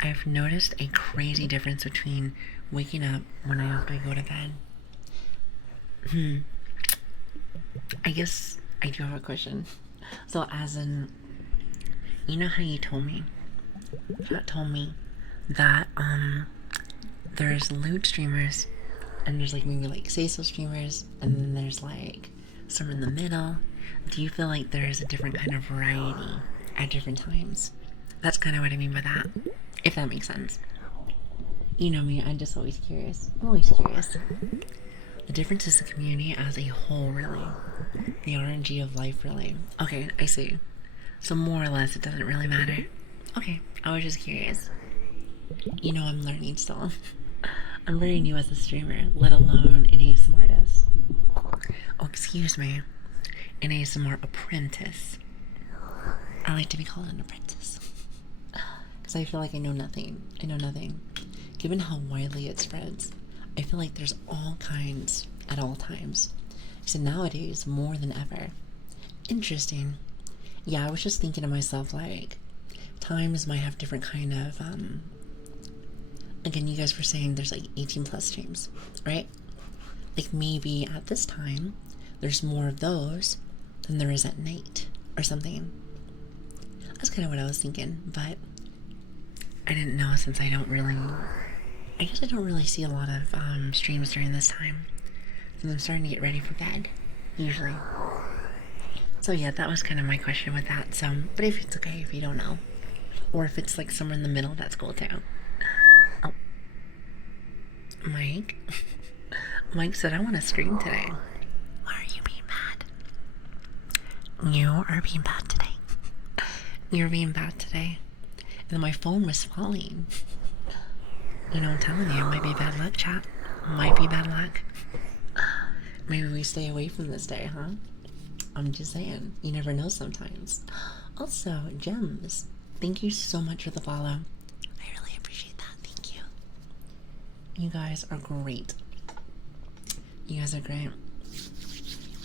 I've noticed a crazy difference between waking up when I have to go to bed. I guess I do have a question. So as in, you know how you told me that there's lewd streamers, and there's like maybe like say so streamers, and then there's like some in the middle. Do you feel like there's a different kind of variety at different times? That's kind of what I mean by that, if that makes sense. You know me, I'm just always curious. I'm always curious. The difference is the community as a whole, really. The RNG of life, really. Okay, I see. So more or less, it doesn't really matter. Okay, I was just curious. You know, I'm learning still. I'm very new as a streamer, let alone an ASMR artist. Oh, excuse me. An ASMR apprentice. I like to be called an apprentice. Because I feel like I know nothing. I know nothing. Given how widely it spreads, I feel like there's all kinds at all times. So nowadays, more than ever. Interesting. Yeah, I was just thinking to myself, like, times might have different kind of, again, you guys were saying there's like 18 plus streams, right? Like maybe at this time, there's more of those than there is at night or something. That's kind of what I was thinking, but I didn't know since I don't really see a lot of streams during this time. And I'm starting to get ready for bed, usually. So yeah, that was kind of my question with that. So, but if it's okay if you don't know, or if it's like somewhere in the middle, that's cool too. Oh, Mike. Mike said I want to stream today. Why are you being bad? You are being bad today. You're being bad today. And my phone was falling. You know, I'm telling you, it might be bad luck, chat. Might be bad luck. Maybe we stay away from this day, huh? I'm just saying. You never know sometimes. Also, Gems, thank you so much for the follow. I really appreciate that. Thank you. You guys are great. You guys are great.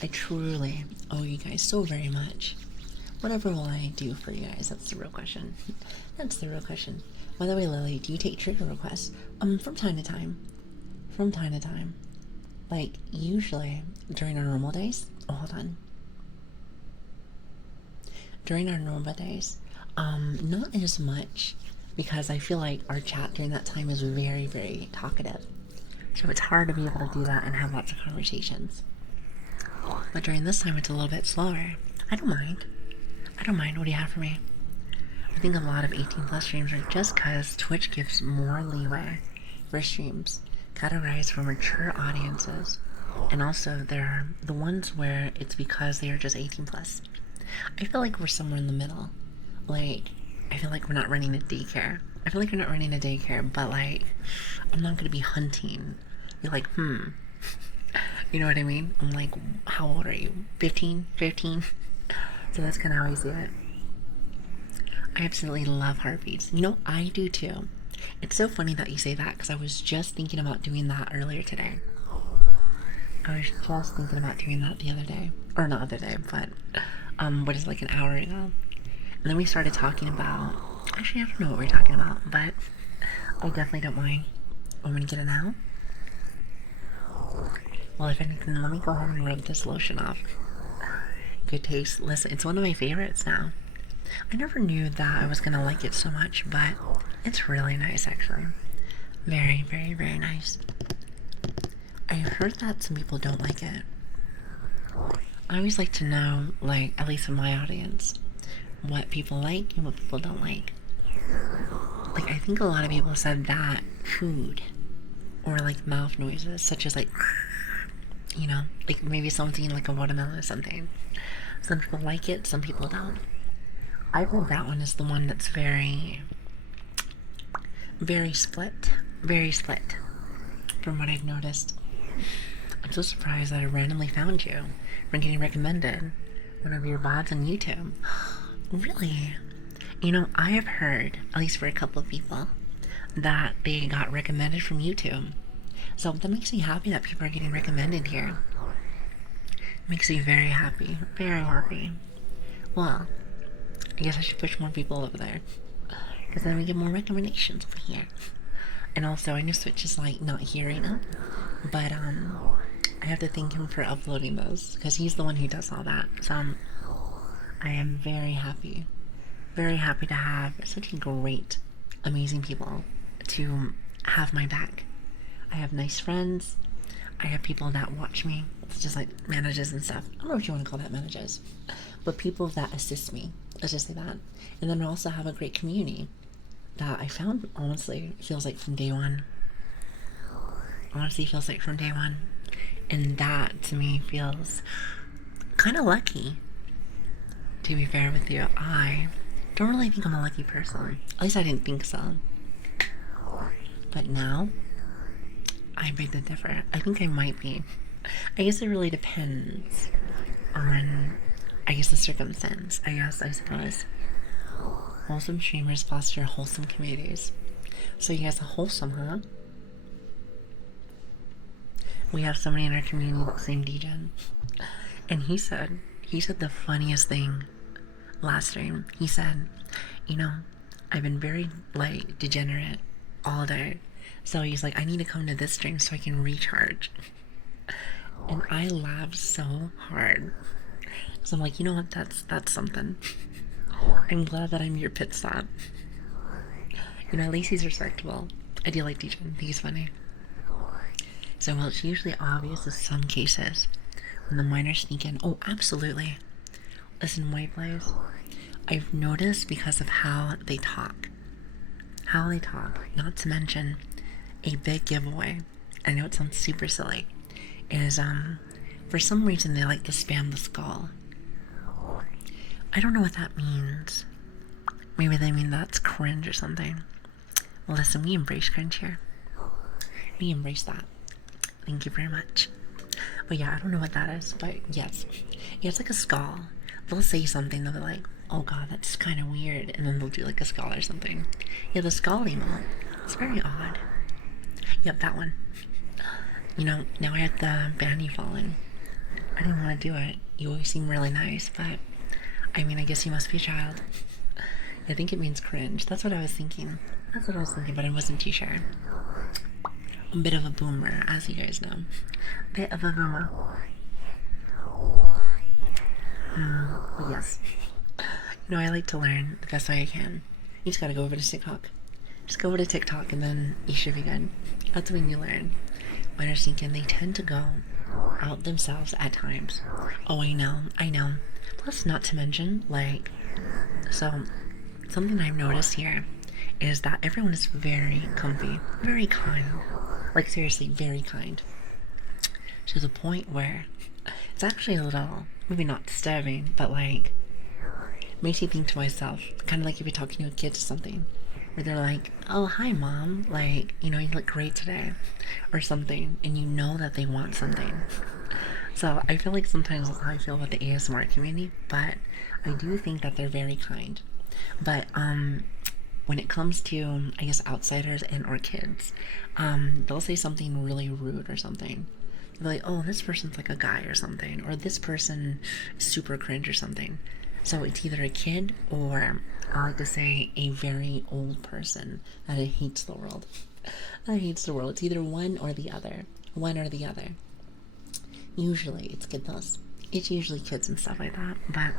I truly owe you guys so very much. Whatever will I do for you guys? That's the real question. That's the real question. By the way, Lili, do you take trigger requests? From time to time. From time to time. Like, usually, during our normal days. Oh, hold on. During our normal days, not as much, because I feel like our chat during that time is very, very talkative. So it's hard to be able to do that and have lots of conversations. But during this time, it's a little bit slower. I don't mind. I don't mind. What do you have for me? I think a lot of 18 plus streams are just because Twitch gives more leeway for streams categorized for mature audiences. And also there are the ones where it's because they are just 18 plus. I feel like we're somewhere in the middle. Like, I feel like we're not running a daycare. I feel like we're not running a daycare, but like, I'm not gonna be hunting. You're like, You know what I mean? I'm like, how old are you? 15? 15? So that's kind of how I see it. I absolutely love heartbeats. You know, I do too. It's so funny that you say that because I was just thinking about doing that earlier today. I was just thinking about doing that the other day. Or not other day, but what is like an hour ago. And then we started talking about, actually I don't know what we were talking about, but I definitely don't mind. I'm gonna get it now. Well, if anything, let me go ahead and rub this lotion off. Good taste. Listen, it's one of my favorites now. I never knew that I was gonna like it so much, but it's really nice actually. Very, very, very nice. I heard that some people don't like it. I always like to know, like, at least in my audience, what people like and what people don't like. Like, I think a lot of people said that food or like mouth noises, such as like, you know, like maybe someone's eating like a watermelon or something. Some people like it, some people don't. I heard that one is the one that's very, very split. Very split, from what I've noticed. I'm so surprised that I randomly found you from getting recommended one of your VODs on YouTube. Really? You know, I have heard, at least for a couple of people, that they got recommended from YouTube. So that makes me happy that people are getting recommended here. Makes me very happy. Very happy. Well, I guess I should push more people over there. Because then we get more recommendations over here. And also, I know Switch is like not here right now. But I have to thank him for uploading those. Because he's the one who does all that. So I am very happy. Very happy to have such great, amazing people to have my back. I have nice friends. I have people that watch me. It's just like managers and stuff. I don't know what you want to call that, managers. But people that assist me. Let's just say that. And then I also have a great community that I found, honestly, feels like from day one. honestly feels like from day one. And that to me feels kind of lucky. To be fair with you, I don't really think I'm a lucky person. At least I didn't think so. But now, I beg to differ. I think I might be. I guess it really depends on, I guess, the circumstance. I suppose. Wholesome streamers foster wholesome communities. So you guys are wholesome, huh? We have somebody in our community that's named Degen. And he said the funniest thing last stream. He said, you know, I've been very, like, degenerate all day. So he's like, I need to come to this stream so I can recharge. And I laughed so hard. So I'm like, you know what, that's something. I'm glad that I'm your pit stop. You know, at least he's respectable. I do like Degen. He's funny. So while it's usually obvious in some cases, when the minors sneak in, oh, absolutely. Listen, white boys, I've noticed because of how they talk. Not to mention, a big giveaway, I know it sounds super silly, is, for some reason they like to spam the skull. I don't know what that means. Maybe they mean that's cringe or something. Well, listen, we embrace cringe here. We embrace that. Thank you very much. But yeah, I don't know what that is, but yes. Yeah, it's like a skull. They'll say something, they'll be like, oh god, that's kind of weird, and then they'll do like a skull or something. Yeah, the skull emote. It's very odd. Yep, that one. You know, now I have to ban you, Fallen. I didn't want to do it. You always seem really nice, but I mean, I guess you must be a child. I think it means cringe. That's what I was thinking. But I wasn't too sure. A bit of a boomer, as you guys know. Bit of a boomer. But yes. You know, I like to learn the best way I can. You just gotta go over to TikTok. Just go over to TikTok and then you should be good. That's when you learn. Minors thinking they tend to go out themselves at times. Oh, I know. Plus, not to mention, like, so, something I've noticed here is that everyone is very comfy, very kind. Like, seriously, very kind. To the point where it's actually a little, maybe not disturbing, but like, makes you think to myself, kind of like if you're talking to a kid or something, where they're like, oh, hi, mom, like, you know, you look great today, or something, and you know that they want something. So I feel like sometimes that's how I feel about the ASMR community, but I do think that they're very kind. But when it comes to, I guess, outsiders and or kids, they'll say something really rude or something. They're like, oh, this person's like a guy or something, or this person is super cringe or something. So it's either a kid or, I like to say, a very old person that hates the world. It's either one or the other. Usually it's kids. It's usually kids and stuff like that. But,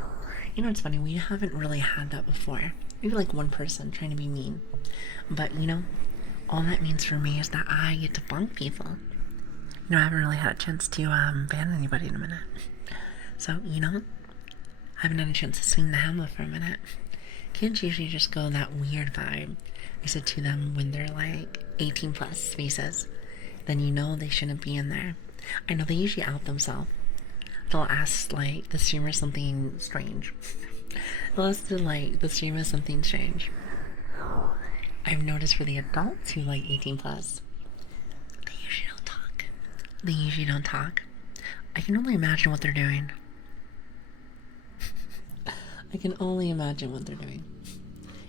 you know, it's funny, we haven't really had that before. Maybe like one person trying to be mean. But, you know, all that means for me is that I get to bunk people. You know, I haven't really had a chance to ban anybody in a minute. So, you know, I haven't had a chance to swing the hammer for a minute. Kids usually just go that weird vibe. I said to them when they're like 18 plus spaces, then you know they shouldn't be in there. I know they usually out themselves. They'll ask like the streamer something strange. They'll ask the streamer something strange. I've noticed for the adults who like 18 plus, they usually don't talk. I can only imagine what they're doing.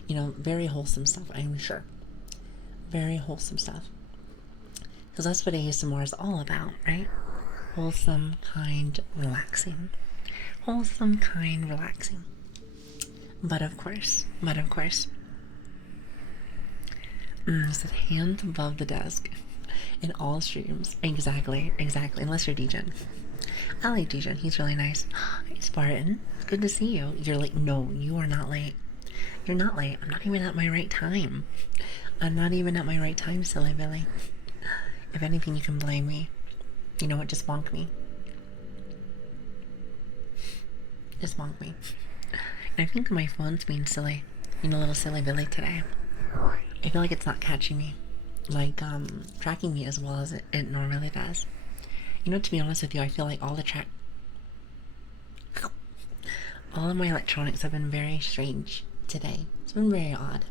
You know, very wholesome stuff, I'm sure. Very wholesome stuff. Because that's what ASMR is all about, right? Wholesome, kind, relaxing. But of course. Said hands above the desk. In all streams. Exactly. Unless you're Degen. I like Degen. He's really nice. Hey, Spartan. It's good to see you. You're late. No, you are not late. You're not late. I'm not even at my right time. Silly Billy. If anything, you can blame me. You know what? Just bonk me. And I think my phone's being silly. You know, little silly Billy today. I feel like it's not catching me. like tracking me as well as it normally does. You know, to be honest with you, I feel like all of my electronics have been very strange today. It's been very odd.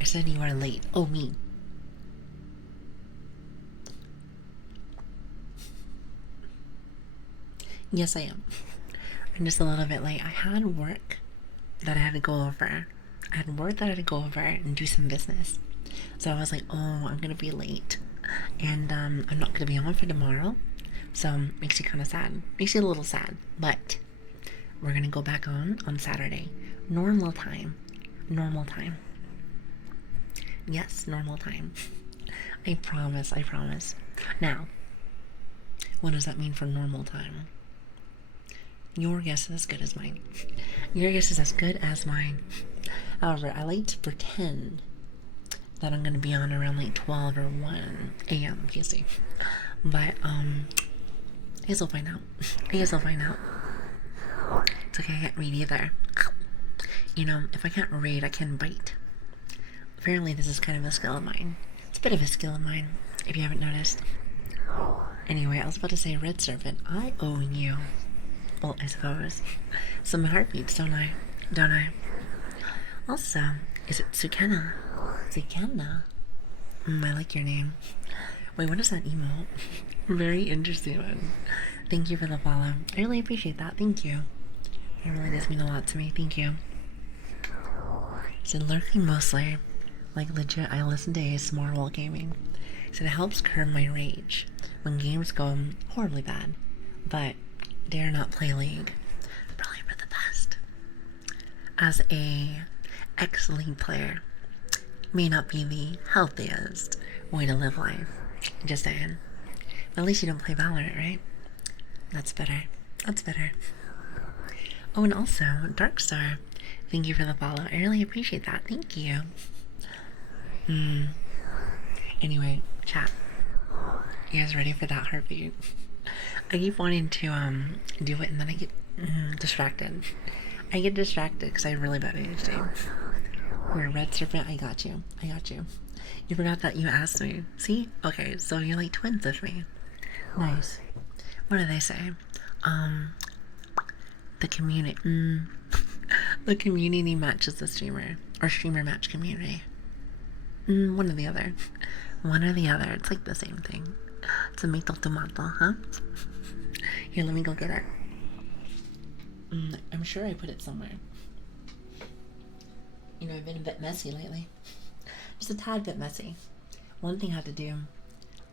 I said you are late. Oh, me. Yes, I am. I'm just a little bit late. I had work that I had to go over. I had work that I had to go over and do some business. So I was like, oh, I'm gonna be late. And I'm not gonna be on for tomorrow. So makes you kind of sad. Makes you a little sad. But we're gonna go back on Saturday. Normal time. Normal time. Yes, normal time. I promise, I promise. Now, what does that mean for normal time? Your guess is as good as mine. Your guess is as good as mine. However, I like to pretend that I'm gonna be on around like 12 or 1 a.m. PST. But I guess I'll find out. I guess I'll find out. It's okay, I can't read either. You know, if I can't read, I can bite. Apparently this is kind of a skill of mine. It's a bit of a skill of mine, if you haven't noticed. Anyway, I was about to say, Red Serpent, I owe you. Well, I suppose. Some heartbeats, don't I? Don't I? Also, is it Tsukena? Tsukena? I like your name. Wait, what is that emote? Very interesting one. Thank you for the follow. I really appreciate that. Thank you. It really does mean a lot to me. Thank you. So lurking mostly. Like legit, I listen to ASMR while gaming. So it helps curb my rage when games go horribly bad. But dare not play League. Probably for the best. As a ex-League player, may not be the healthiest way to live life. Just saying. But at least you don't play Valorant, right? That's better. That's better. Oh, and also, Darkstar, thank you for the follow. I really appreciate that. Thank you. Anyway, chat. You guys ready for that heartbeat? I keep wanting to do it and then I get distracted. I get distracted because I have really bad ADHD. We're Red Serpent, I got you. I got you. You forgot that you asked me. See? Okay, so you're like twins with me. Nice. What do they say? The community. The community matches the streamer. Or streamer match community. One or the other. One or the other. It's like the same thing. Tomato, tomato, huh? Here, let me go get it. I'm sure I put it somewhere. You know, I've been a bit messy lately. Just a tad bit messy. One thing I have to do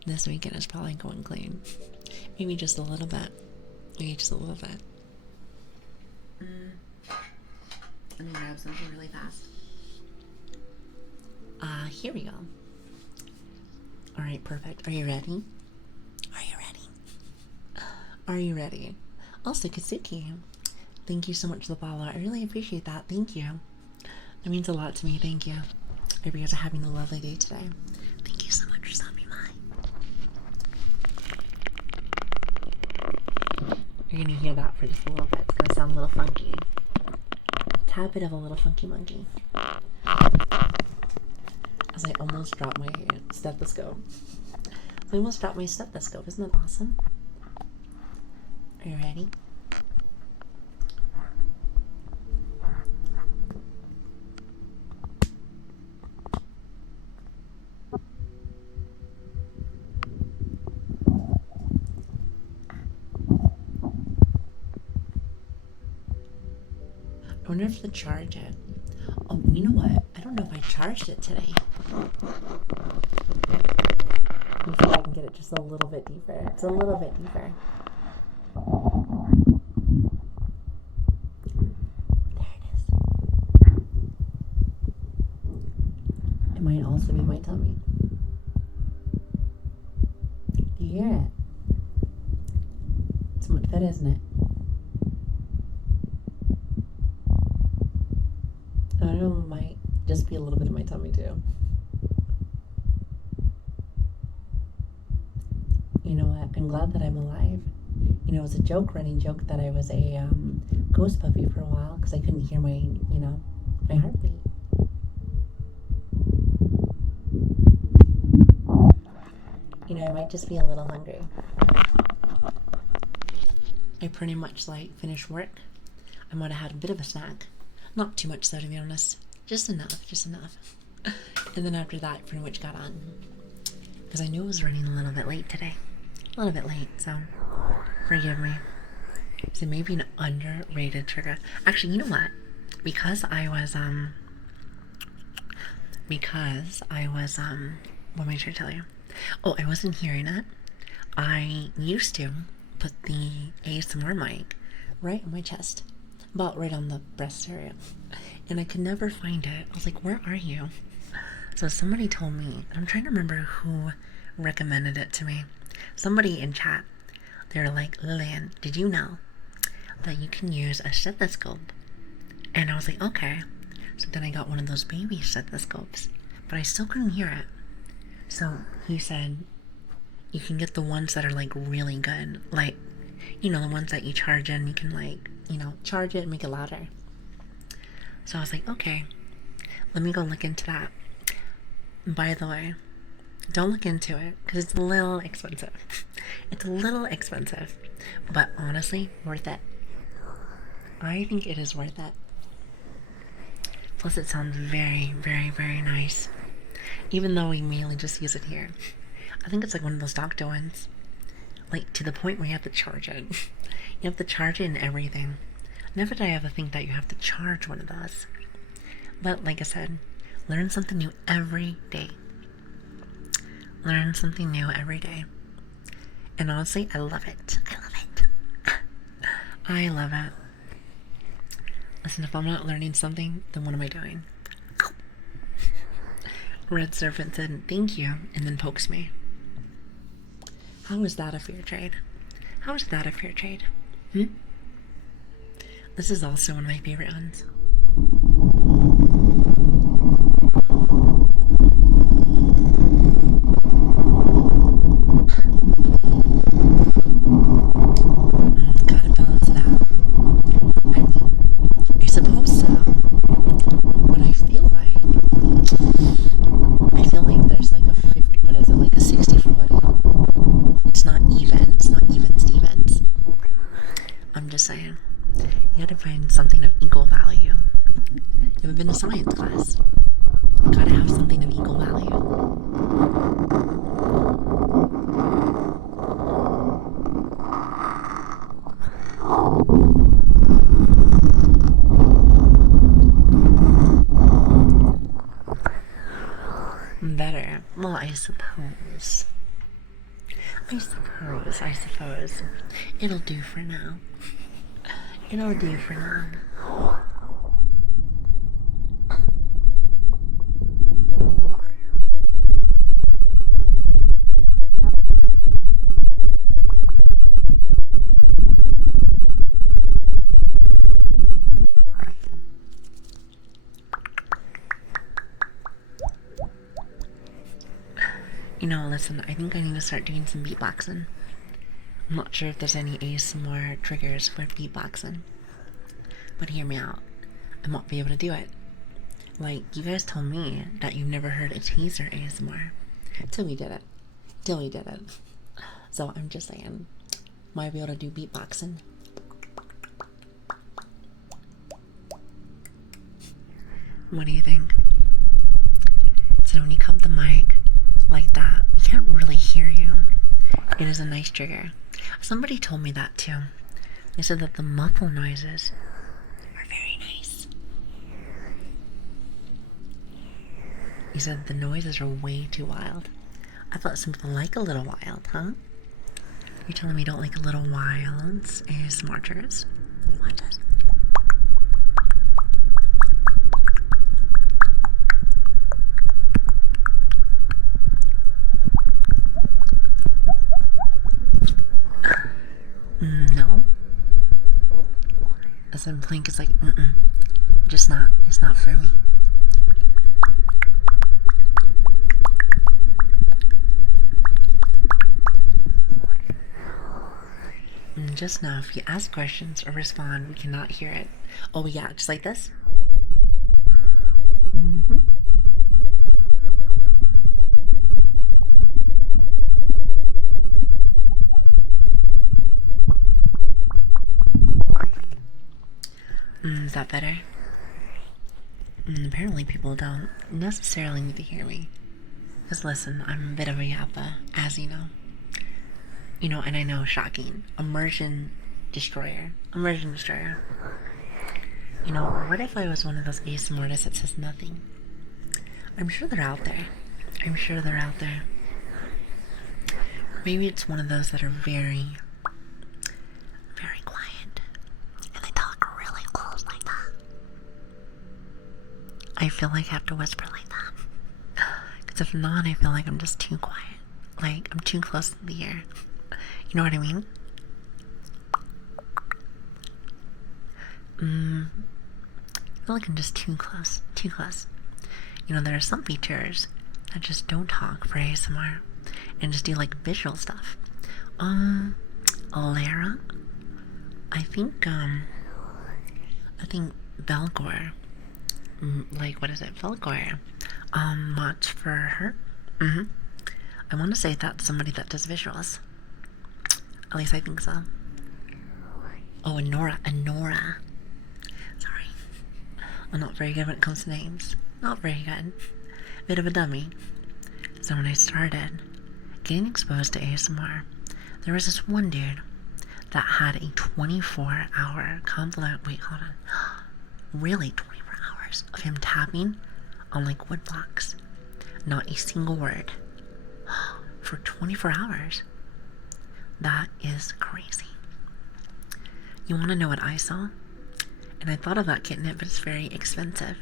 this weekend is probably go and clean. Maybe just a little bit. Maybe just a little bit. Let me grab something really fast. Here we go. Alright, perfect. Are you ready? Are you ready? Are you ready? Also, Katsuki, thank you so much for the follow. I really appreciate that. Thank you. That means a lot to me. Thank you. I hope you guys are having a lovely day today. Thank you so much for stopping by. You're gonna hear that for just a little bit. It's gonna sound a little funky. A tad bit of a little funky monkey. As I almost dropped my stethoscope. I almost dropped my stethoscope. Isn't that awesome? Are you ready? I wonder if to charge it. Oh, you know what? I don't know if I charged it today. Let me see if I can get it just a little bit deeper. It's a little bit deeper. There it is. It might also be my tummy. Do you hear it? It's much better, isn't it? I don't know, it might just be a little bit of my tummy too. You know what? I'm glad that I'm alive. You know, it was a joke, running joke, that I was a ghost puppy for a while because I couldn't hear my, my heartbeat. You know, I might just be a little hungry. I pretty much like finished work. I might have had a bit of a snack. Not too much though, to be honest. Just enough, just enough. And then after that, I pretty much got on. Because I knew it was running a little bit late today. A little bit late, so forgive me. So maybe an underrated trigger. Actually, you know what? Because I was, what am I trying to tell you? Oh, I wasn't hearing it. I used to put the ASMR mic right on my chest, about right on the breast area, and I could never find it. I was like, where are you? So somebody told me, I'm trying to remember who recommended it to me. Somebody in chat, they're like, Lilian, did you know that you can use a stethoscope? And I was like, okay. So then I got one of those baby stethoscopes, but I still couldn't hear it. So he said, you can get the ones that are like really good, like, you know, the ones that you charge in, you can like, you know, charge it and make it louder. So I was like, okay, let me go look into that. By the way, don't look into it because it's a little expensive. It's a little expensive, but honestly, worth it. I think it is worth it. Plus, it sounds very, very, very nice. Even though we mainly just use it here. I think it's like one of those doctor ones. Like, to the point where you have to charge it. You have to charge it and everything. Never did I ever think that you have to charge one of those. But, like I said, learn something new every day. Learn something new every day. And honestly, I love it. I love it. I love it. Listen, if I'm not learning something, then what am I doing? Red Serpent said, thank you, and then pokes me. How is that a fair trade? How is that a fair trade? This is also one of my favorite ones. Gotta balance it out. I mean, I suppose so. But I feel like there's like a 50, what is it, like a 60-40. It's not even. It's not even Stevens. I'm just saying. You gotta find something of equal value. You haven't been to science class. You gotta have something of equal value. Better. Well, I suppose. I suppose. It'll do for now. It'll do for now. You know, listen, I think I need to start doing some beatboxing. I'm not sure if there's any ASMR triggers for beatboxing. But hear me out. I won't be able to do it. Like, you guys told me that you've never heard a teaser ASMR. Till we did it. So I'm just saying, might be able to do beatboxing. What do you think? So when you cup the mic like that, we can't really hear you. It is a nice trigger. Somebody told me that too. They said that the muffle noises are very nice. He said the noises are way too wild. I thought some people like a little wild, huh? You're telling me you don't like a little wild ASMR triggers? Watch this. No. As in Blink is like, just not, it's not for me. Just now, if you ask questions or respond, we cannot hear it. Oh yeah, just like this. Is that better? Apparently people don't necessarily need to hear me. Because listen, I'm a bit of a yappa, as you know. You know, and I know, shocking. Immersion destroyer. Immersion destroyer. You know, what if I was one of those ASMR artists that says nothing? I'm sure they're out there. I'm sure they're out there. Maybe it's one of those that are very, very quiet. And they talk really close like that. I feel like I have to whisper like that. Because if not, I feel like I'm just too quiet. Like, I'm too close to the ear. You know what I mean? I feel like I'm just too close. Too close. You know, there are some features that just don't talk for ASMR and just do like visual stuff. Lara. I think Belgor. Like, what is it? Belgor. Much for her. I want to say that's somebody that does visuals. At least I think so. Oh, Anora. Sorry. I'm not very good when it comes to names. Not very good. Bit of a dummy. So when I started getting exposed to ASMR, there was this one dude that had a 24-hour wait, hold on. Really 24 hours of him tapping on like wood blocks. Not a single word. For 24 hours. That is crazy. You want to know what I saw? And I thought of that kitnip, but it's very expensive.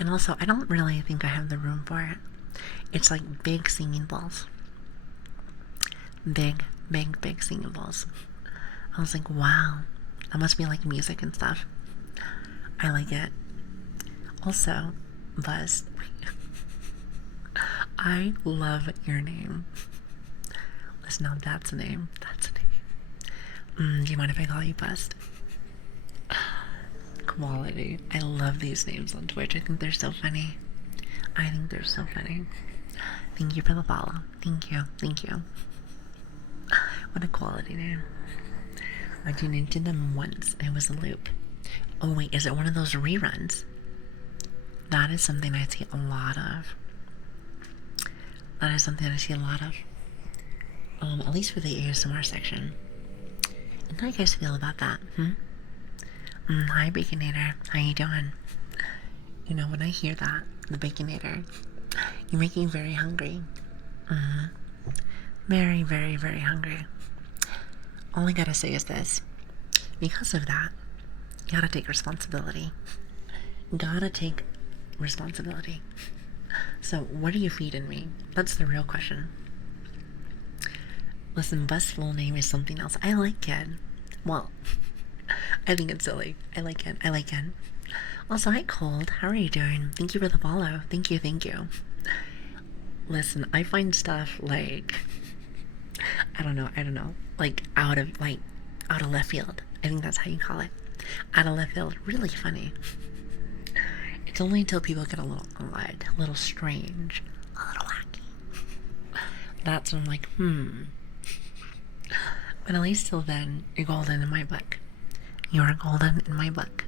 And also, I don't really think I have the room for it. It's like big singing balls. Big singing balls. I was like, wow. That must be like music and stuff. I like it. Also, Buzz. I love your name. Listen, now that's a name. That's a name. Do you mind if I call you Bust? Quality. I love these names on Twitch. I think they're so funny. Thank you for the follow. Thank you. What a quality name. I tuned into them once. It was a loop. Oh wait, is it one of those reruns? That is something I see a lot of. At least for the ASMR section. And how do you guys feel about that? Hi, Baconator. How you doing? You know, when I hear that, the Baconator, you make me very hungry. Very, very, very hungry. All I gotta say is this. Because of that, you gotta take responsibility. So, what are you feeding me? That's the real question. Listen, Bust's full name is something else. I like it. Well, I think it's silly. I like it. Also, hi, Cold. How are you doing? Thank you for the follow. Thank you. Listen, I find stuff like, I don't know, like out of left field. I think that's how you call it. Out of left field. Really funny. It's only until people get a little odd, a little strange, a little wacky. That's when I'm like, But at least till then, you're golden in my book. You're golden in my book.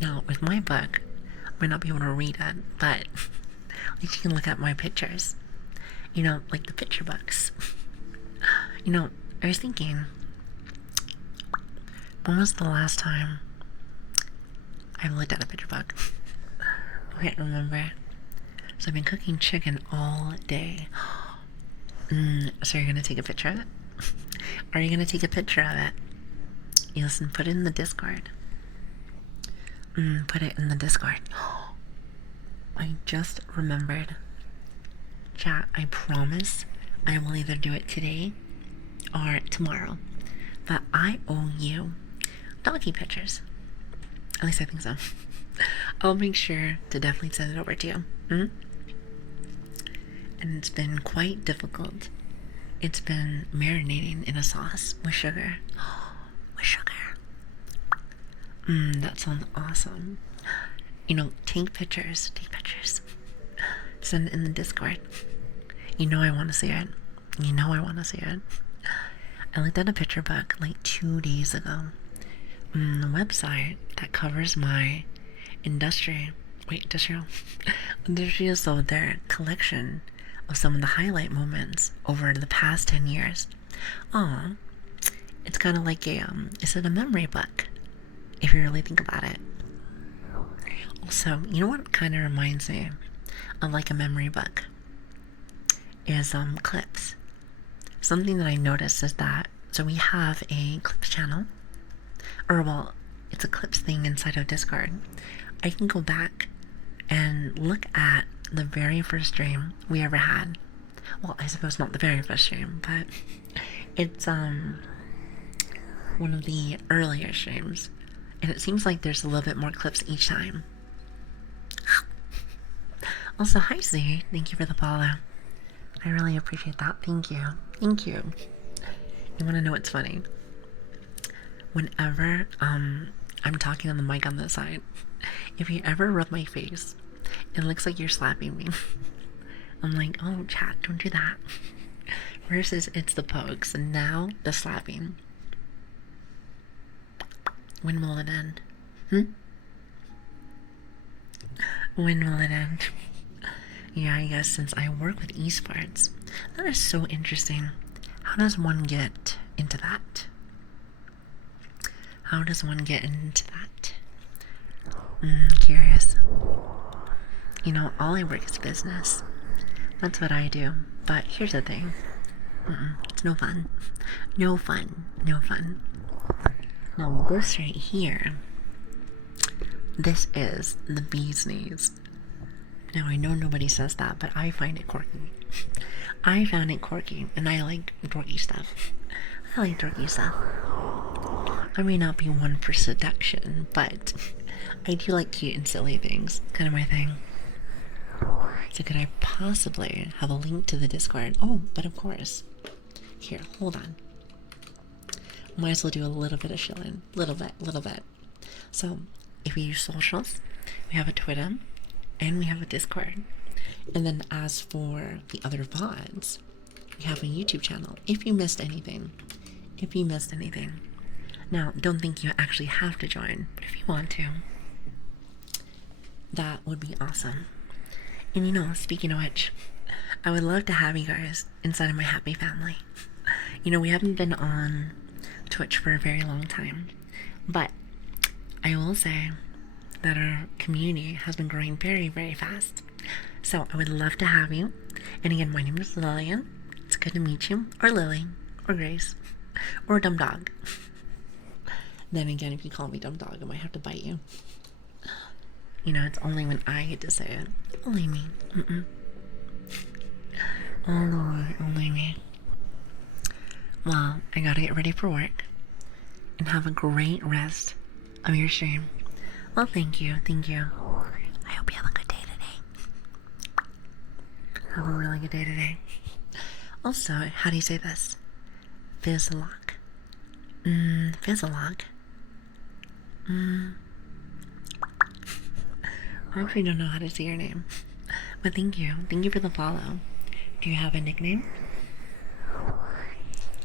Now, with my book, I might not be able to read it, but at least you can look at my pictures. You know, like the picture books. You know, I was thinking, when was the last time I've looked at a picture book? I can't remember. So I've been cooking chicken all day. So you're gonna take a picture of it? Are you gonna take a picture of it? You listen, put it in the Discord. Put it in the Discord. I just remembered. Chat, I promise I will either do it today or tomorrow. But I owe you doggy pictures. At least I think so. I'll make sure to definitely send it over to you. And it's been quite difficult. It's been marinating in a sauce with sugar. That sounds awesome. You know, take pictures. Send it in the Discord. You know I want to see it. I looked at a picture book like 2 days ago website that covers my industrial, so their collection of some of the highlight moments over the past 10 years. Aw, it's kind of like is it a memory book, if you really think about it. Also, you know what kind of reminds me of like a memory book is clips. Something that I noticed is that, so we have a clips channel, or well, it's a clips thing inside of Discord. I can go back and look at the very first stream we ever had. Well, I suppose not the very first stream, but it's one of the earlier streams, and it seems like there's a little bit more clips each time. Also, hi Z, thank you for the follow. I really appreciate that. Thank you. Thank you. You want to know what's funny? Whenever I'm talking on the mic on this side, if you ever rub my face, it looks like you're slapping me. I'm like, oh, chat, don't do that. Versus it's the pokes, and now the slapping. When will it end? When will it end? Yeah, I guess since I work with esports, that is so interesting. How does one get into that? How does one get into that? Curious. You know, all I work is business. That's what I do. But here's the thing. It's no fun. No fun. No fun. Now this right here, this is the bee's knees. Now I know nobody says that, but I find it quirky. I found it quirky, and I like dorky stuff. I like dorky stuff. I may not be one for seduction, but I do like cute and silly things. Kind of my thing. So could I possibly have a link to the Discord? Oh, but of course. Here, hold on. Might as well do a little bit of shilling. Little bit. So, if we use socials, we have a Twitter, and we have a Discord. And then as for the other VODs, we have a YouTube channel. If you missed anything. Now, don't think you actually have to join, but if you want to, that would be awesome. And you know, speaking of which, I would love to have you guys inside of my happy family. You know, we haven't been on Twitch for a very long time, but I will say that our community has been growing very, very fast. So I would love to have you. And again, my name is Lilian. It's good to meet you. Or Lili. Or Grace. Or Dumb Dog. Then again, if you call me Dumb Dog, I might have to bite you. You know, it's only when I get to say it. Only me. Only me. Well, I gotta get ready for work. And have a great rest of your stream. Well, thank you. I hope you have a good day today. Have a really good day today. Also, how do you say this? Fizzlock. Fizzlock. I actually don't know how to say your name. But thank you. Thank you for the follow. Do you have a nickname?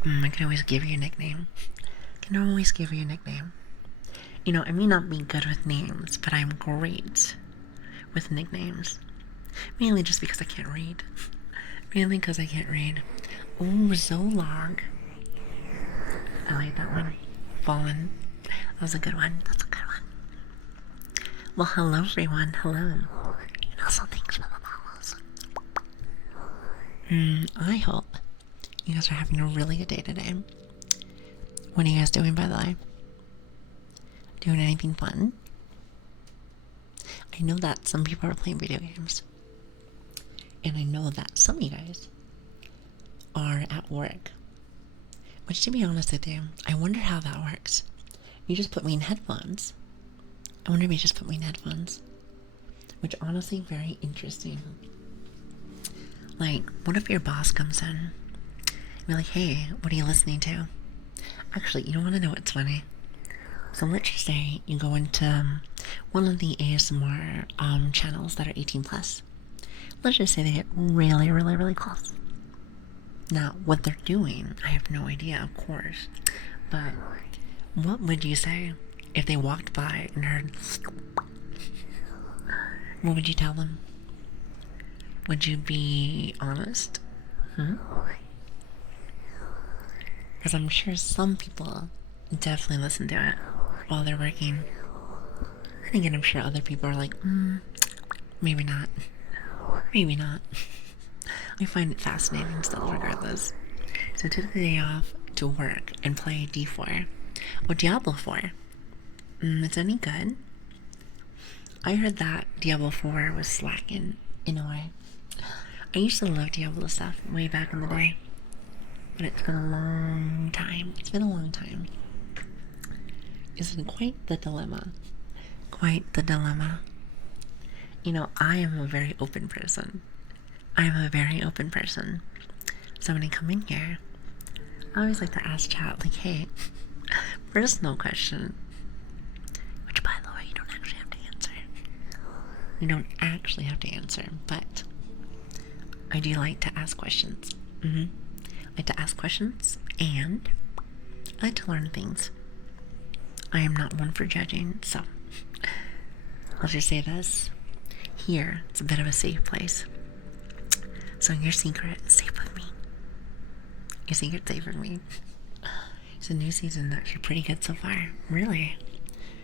I can always give you a nickname. You know, I may not be good with names, but I'm great with nicknames. Mainly just because I can't read. Oh, Zolog. I like that one. Fallen. That was a good one. That's a good one. Well, hello everyone. Hello. And also thanks for the follows. I hope you guys are having a really good day today. What are you guys doing, by the way? Doing anything fun? I know that some people are playing video games. And I know that some of you guys are at work. Which, to be honest with you, I wonder how that works. You just put me in headphones. I wonder if you just put me in headphones. Which, honestly, very interesting. Like, what if your boss comes in and be like, hey, what are you listening to? Actually, you don't want to know what's funny. So let's just say you go into one of the ASMR channels that are 18 plus. Let's just say they get really, really, really close. Now, what they're doing, I have no idea, of course. But what would you say If they walked by and heard, what would you tell them? Would you be honest? Because I'm sure some people definitely listen to it while they're working. And again, I'm sure other people are like, maybe not. Maybe not. I find it fascinating still, regardless. So took the day off to work and play D4. Or Diablo 4. It's any good? I heard that Diablo 4 was slacking in a way. I used to love Diablo stuff way back in the day. But it's been a long time. It's been a long time. Isn't quite the dilemma. Quite the dilemma. You know, I am a very open person. I am a very open person. So when I come in here, I always like to ask chat, like, hey, personal question. Which, by the way, you don't actually have to answer. You don't actually have to answer, but I do like to ask questions. I like to ask questions, and I like to learn things. I am not one for judging, so I'll just say this. Here, it's a bit of a safe place. So your secret is safe with me. Your secret's safe with me. It's a new season actually pretty good so far. Really.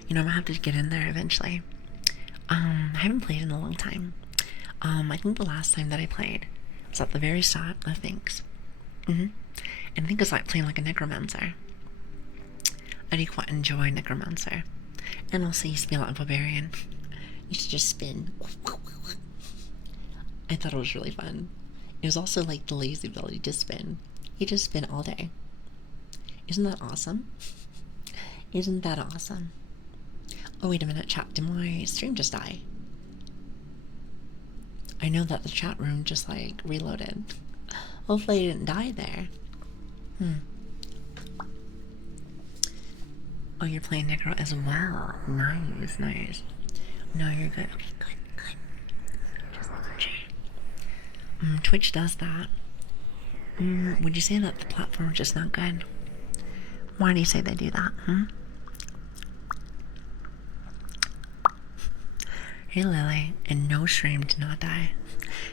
You know, I'm gonna have to get in there eventually. I haven't played in a long time. I think the last time that I played was at the very start of things. And I think it's like playing like a necromancer. I do quite enjoy necromancer. And also used to be like a barbarian. Used to just spin. I thought it was really fun. It was also like the lazy ability to spin. You just spin all day. Isn't that awesome? Isn't that awesome? Oh, wait a minute, chat. Did my stream just die? I know that the chat room just like reloaded. Hopefully it didn't die there. Oh, you're playing Necro as well. Nice, nice. No, you're good. Okay, good, good. Just Twitch does that. Would you say that the platform is just not good? Why do you say they do that? Hey, Lili, and no stream did not die.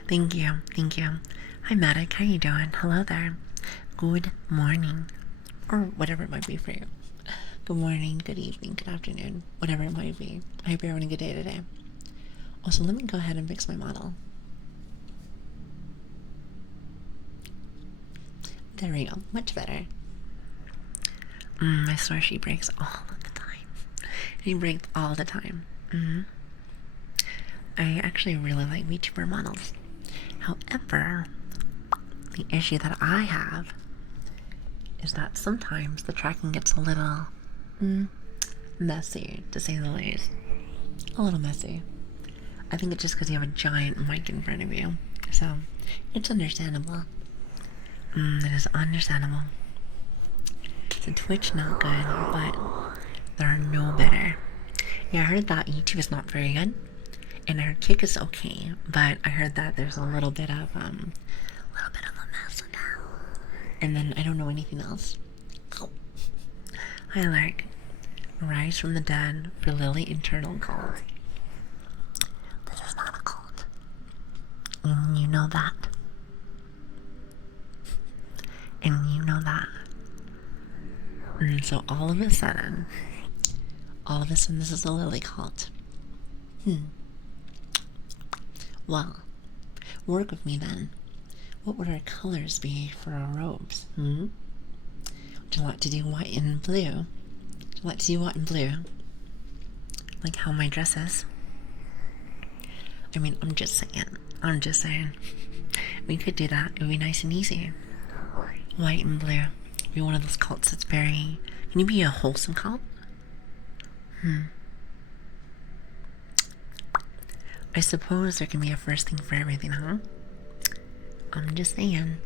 Thank you, thank you. Hi, Matic, how you doing? Hello there. Good morning, or whatever it might be for you. Good morning, good evening, good afternoon, whatever it might be. I hope you're having a good day today. Also, let me go ahead and fix my model. There we go, much better. I swear she breaks all the time. She breaks all the time. I actually really like VTuber models. However, the issue that I have is that sometimes the tracking gets a little messy, to say the least. A little messy. I think it's just because you have a giant mic in front of you. So, it's understandable. It is understandable. So Twitch not good, but there are no better. Yeah, I heard that YouTube is not very good. And I heard Kick is okay, but I heard that there's a little bit of a mess now. And then I don't know anything else. Hi, Lark. Rise from the dead for Lili internal cult. This is not a cult. You know that. And you know that. And so all of a sudden, this is a Lili cult. Well, work with me then. What would our colors be for our robes? Would you like to do white and blue? Would you like to do white and blue? Like how my dress is? I mean, I'm just saying. We could do that. It would be nice and easy. White and blue. Be one of those cults that's very... Can you be a wholesome cult? I suppose there can be a first thing for everything, huh? I'm just saying.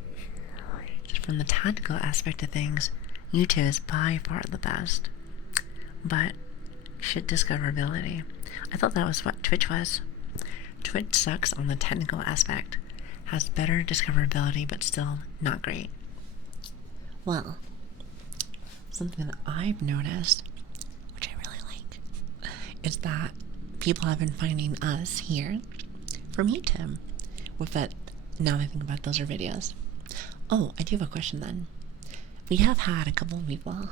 Just from the tactical aspect of things, YouTube is by far the best. But, shit discoverability. I thought that was what Twitch was. Twitch sucks on the technical aspect. Has better discoverability, but still not great. Well, something that I've noticed, which I really like, is that people have been finding us here from YouTube. With that, now that I think about it, those are videos. Oh, I do have a question then. We have had a couple of people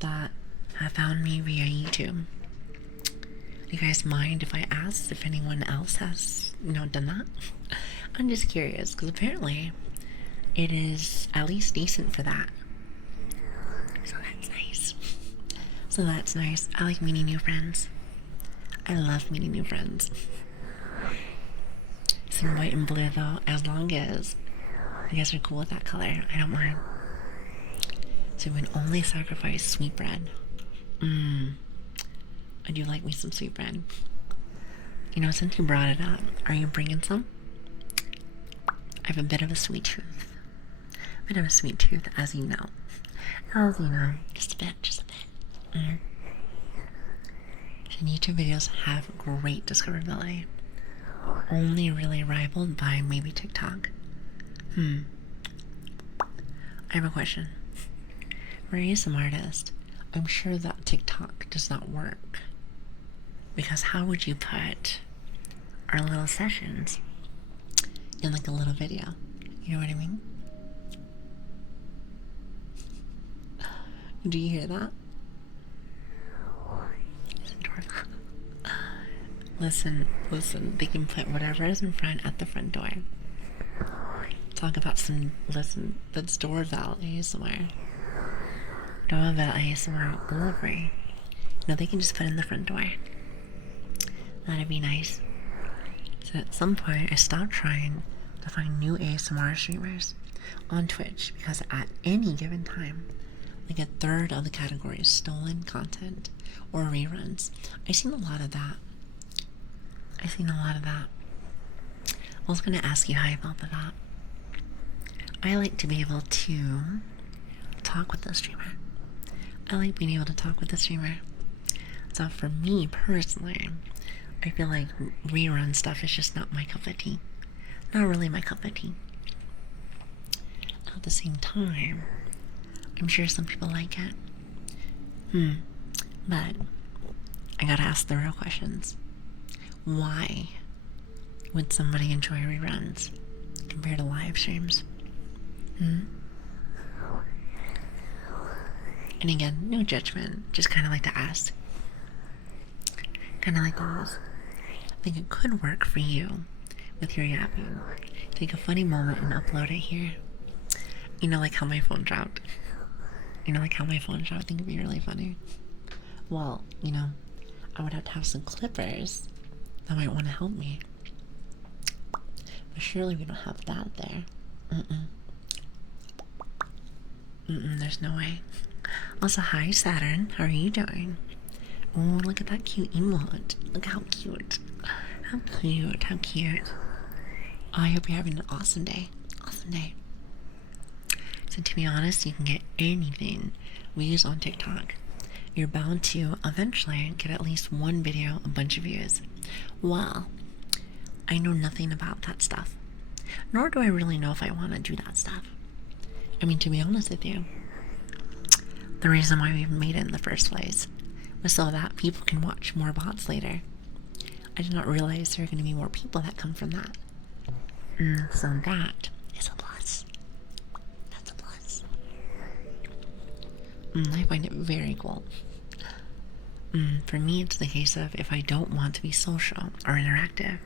that have found me via YouTube. Do you guys mind if I ask if anyone else has, done that? I'm just curious, because apparently it is at least decent for that. So that's nice. I like meeting new friends. I love meeting new friends. Some white and blue though, as long as you guys are cool with that color, I don't mind. So we can only sacrifice sweetbread. I do like me some sweetbread. Since you brought it up, are you bringing some? I have a bit of a sweet tooth. As you know. Just a bit. And YouTube videos have great discoverability. Only really rivaled by maybe TikTok. I have a question. For you, some artist, I'm sure that TikTok does not work. Because how would you put our little sessions in like a little video? You know what I mean? Do you hear that? Listen, they can put whatever is in front at the front door. Talk about that's doorbell ASMR. Doorbell ASMR delivery. They can just put in the front door. That'd be nice. So at some point, I stopped trying to find new ASMR streamers on Twitch because at any given time, like a third of the category is stolen content or reruns. I've seen a lot of that. I was going to ask you how you felt about that. I like to be able to talk with the streamer. So for me personally, I feel like rerun stuff is just not my cup of tea. Not really my cup of tea. At the same time, I'm sure some people like it. But I gotta ask the real questions. Why would somebody enjoy reruns compared to live streams? And again, no judgment, just kind of like to ask. Kind of like those. I think it could work for you with your yapping. Take a funny moment and upload it here. Like how my phone dropped. I think it'd be really funny. Well, I would have to have some clippers that might want to help me. But surely we don't have that there. There's no way. Also, hi Saturn, how are you doing? Oh, look at that cute emote. Look how cute. How cute. I hope you're having an awesome day. So to be honest, you can get anything we use on TikTok. You're bound to eventually get at least one video a bunch of views. Well, I know nothing about that stuff. Nor do I really know if I want to do that stuff. To be honest with you, the reason why we even made it in the first place was so that people can watch more bots later. I did not realize there are going to be more people that come from that. So that is a plus. That's a plus. I find it very cool. For me, it's the case of if I don't want to be social or interactive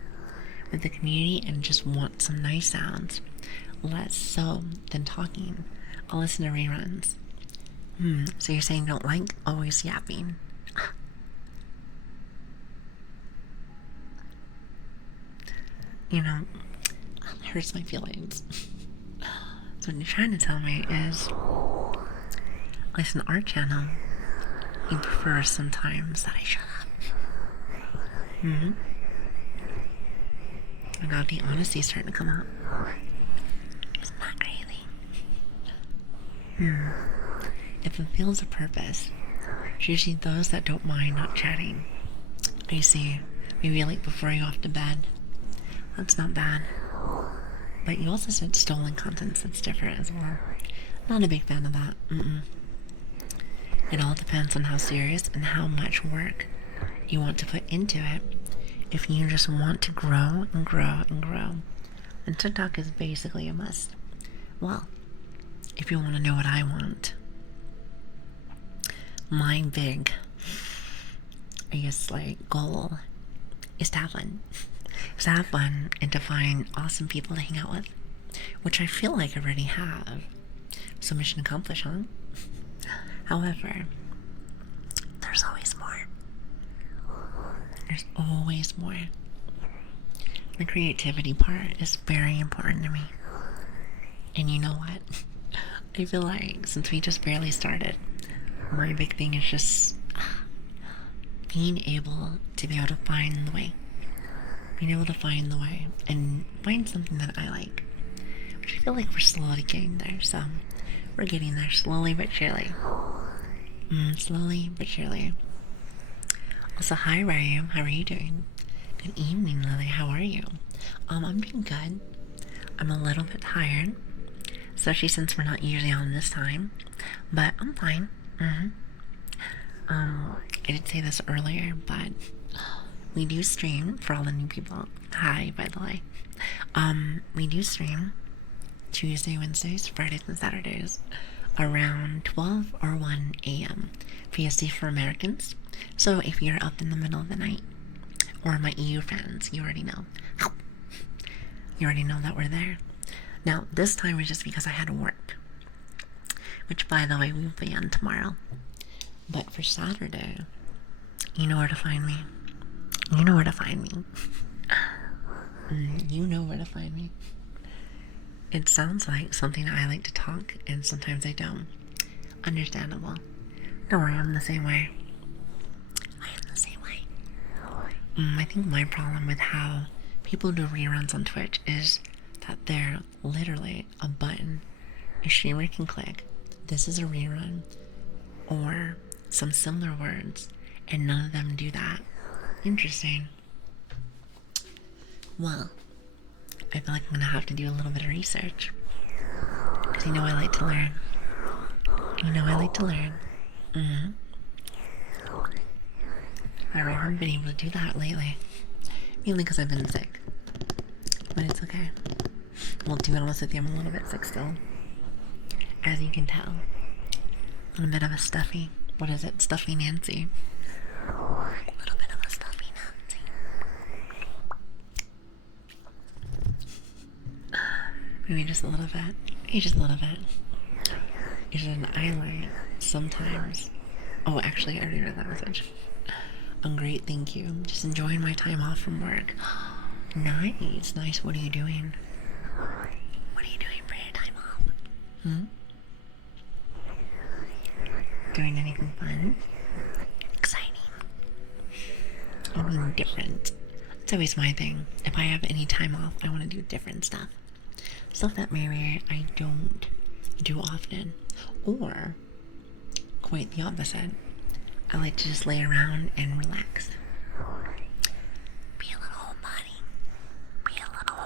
with the community and just want some nice sounds, less so than talking, I'll listen to reruns. So you're saying you don't like always yapping? It hurts my feelings. So what you're trying to tell me is, at least in our channel, you prefer sometimes that I shut up. I got the honesty starting to come out. Isn't that crazy? If it feels a purpose, it's usually those that don't mind not chatting. I see. Maybe like before you go off to bed. That's not bad. But you also said stolen content, so it's different as well. Not a big fan of that. It all depends on how serious and how much work you want to put into it, if you just want to grow and grow and grow, then TikTok is basically a must. Well, if you want to know what I want, my big, I guess, like, goal is to have fun. Is to have fun and to find awesome people to hang out with, which I feel like I already have. So mission accomplished, huh? However, there's always more. There's always more. The creativity part is very important to me. And you know what? I feel like since we just barely started, my big thing is just being able to be able to find the way. Being able to find the way and find something that I like. Which I feel like we're slowly getting there, so we're getting there slowly but surely. Slowly but surely. Also, hi Ryan, how are you doing? Good evening, Lily, how are you? I'm doing good. I'm a little bit tired, especially since we're not usually on this time, but I'm fine. I did say this earlier, but we do stream for all the new people. Hi, by the way. We do stream Tuesday, Wednesdays, Fridays, and Saturdays around 12 or 1 a.m. PST for Americans. So if you're up in the middle of the night, or my EU friends, you already know. You already know that we're there. Now, this time was just because I had to work, which, by the way, we'll be on tomorrow. But for Saturday, you know where to find me. You know where to find me. You know where to find me. It sounds like something I like to talk, and sometimes I don't. Understandable. Don't worry, I'm the same way. I am the same way. I think my problem with how people do reruns on Twitch is that they're literally a button a streamer can click. This is a rerun, or some similar words, and none of them do that. Interesting. Well, I feel like I'm gonna have to do a little bit of research, because you know I like to learn. You know I like to learn. I haven't been able to do that lately, mainly because I've been sick, but it's okay. Well, to be honest with you, I'm a little bit sick still, as you can tell. I'm a bit of a stuffy. What is it? Stuffy Nancy. A little bit of a stuffy Nancy. Maybe just a little bit. Maybe just a little bit. It's an eyeliner sometimes. Oh, actually, I already read that message. I'm great, thank you. Just enjoying my time off from work. Nice, nice. What are you doing? What are you doing for your time off? Doing anything fun? Exciting. I mean, different. It's always my thing. If I have any time off, I want to do different stuff. Stuff that maybe I don't do often. Or, quite the opposite. I like to just lay around and relax. Be a little homebody. Be a little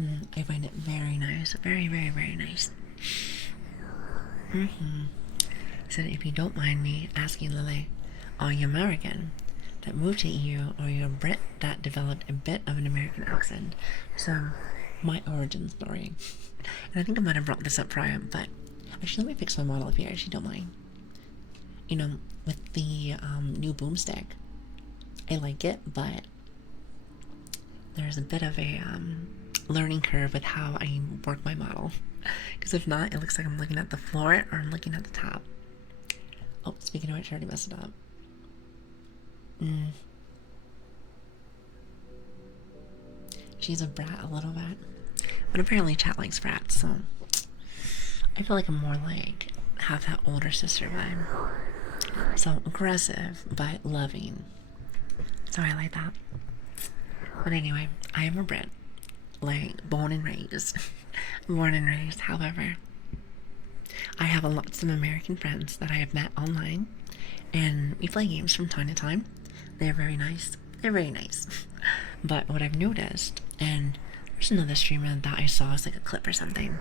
homebody. I find it very nice. Very, very, very nice. Said, if you don't mind me asking, Lili, are you American that moved to EU, or are you a Brit that developed a bit of an American accent? So, my origin story. And I think I might have brought this up prior, but actually, let me fix my model if you actually don't mind. You know, with the new boomstick, I like it, but there's a bit of a learning curve with how I work my model. Because if not, it looks like I'm looking at the floor or I'm looking at the top. Oh, speaking of which, I already messed it up. She's a brat a little bit. But apparently chat likes brats, so I feel like I'm more like have that older sister vibe. So aggressive, but loving. So I like that. But anyway, I am a Brit. Like, born and raised. Born and raised. However, I have lots of American friends that I have met online, and we play games from time to time. They're very nice. They're very nice. But what I've noticed, and there's another streamer that I saw as like a clip or something,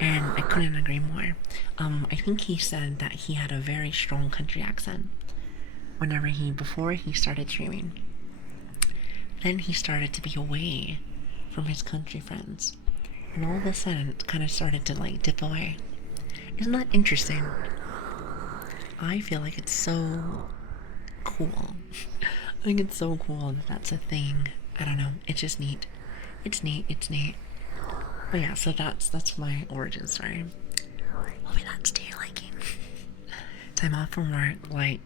and I couldn't agree more. I think he said that he had a very strong country accent. before he started streaming. Then he started to be away from his country friends. And all of a sudden, it kind of started to like dip away. Isn't that interesting? I feel like it's so cool. I think it's so cool that that's a thing. I don't know. It's just neat. It's neat. It's neat. But yeah, so that's my origin story. Hopefully that's to your liking. Time off from work, like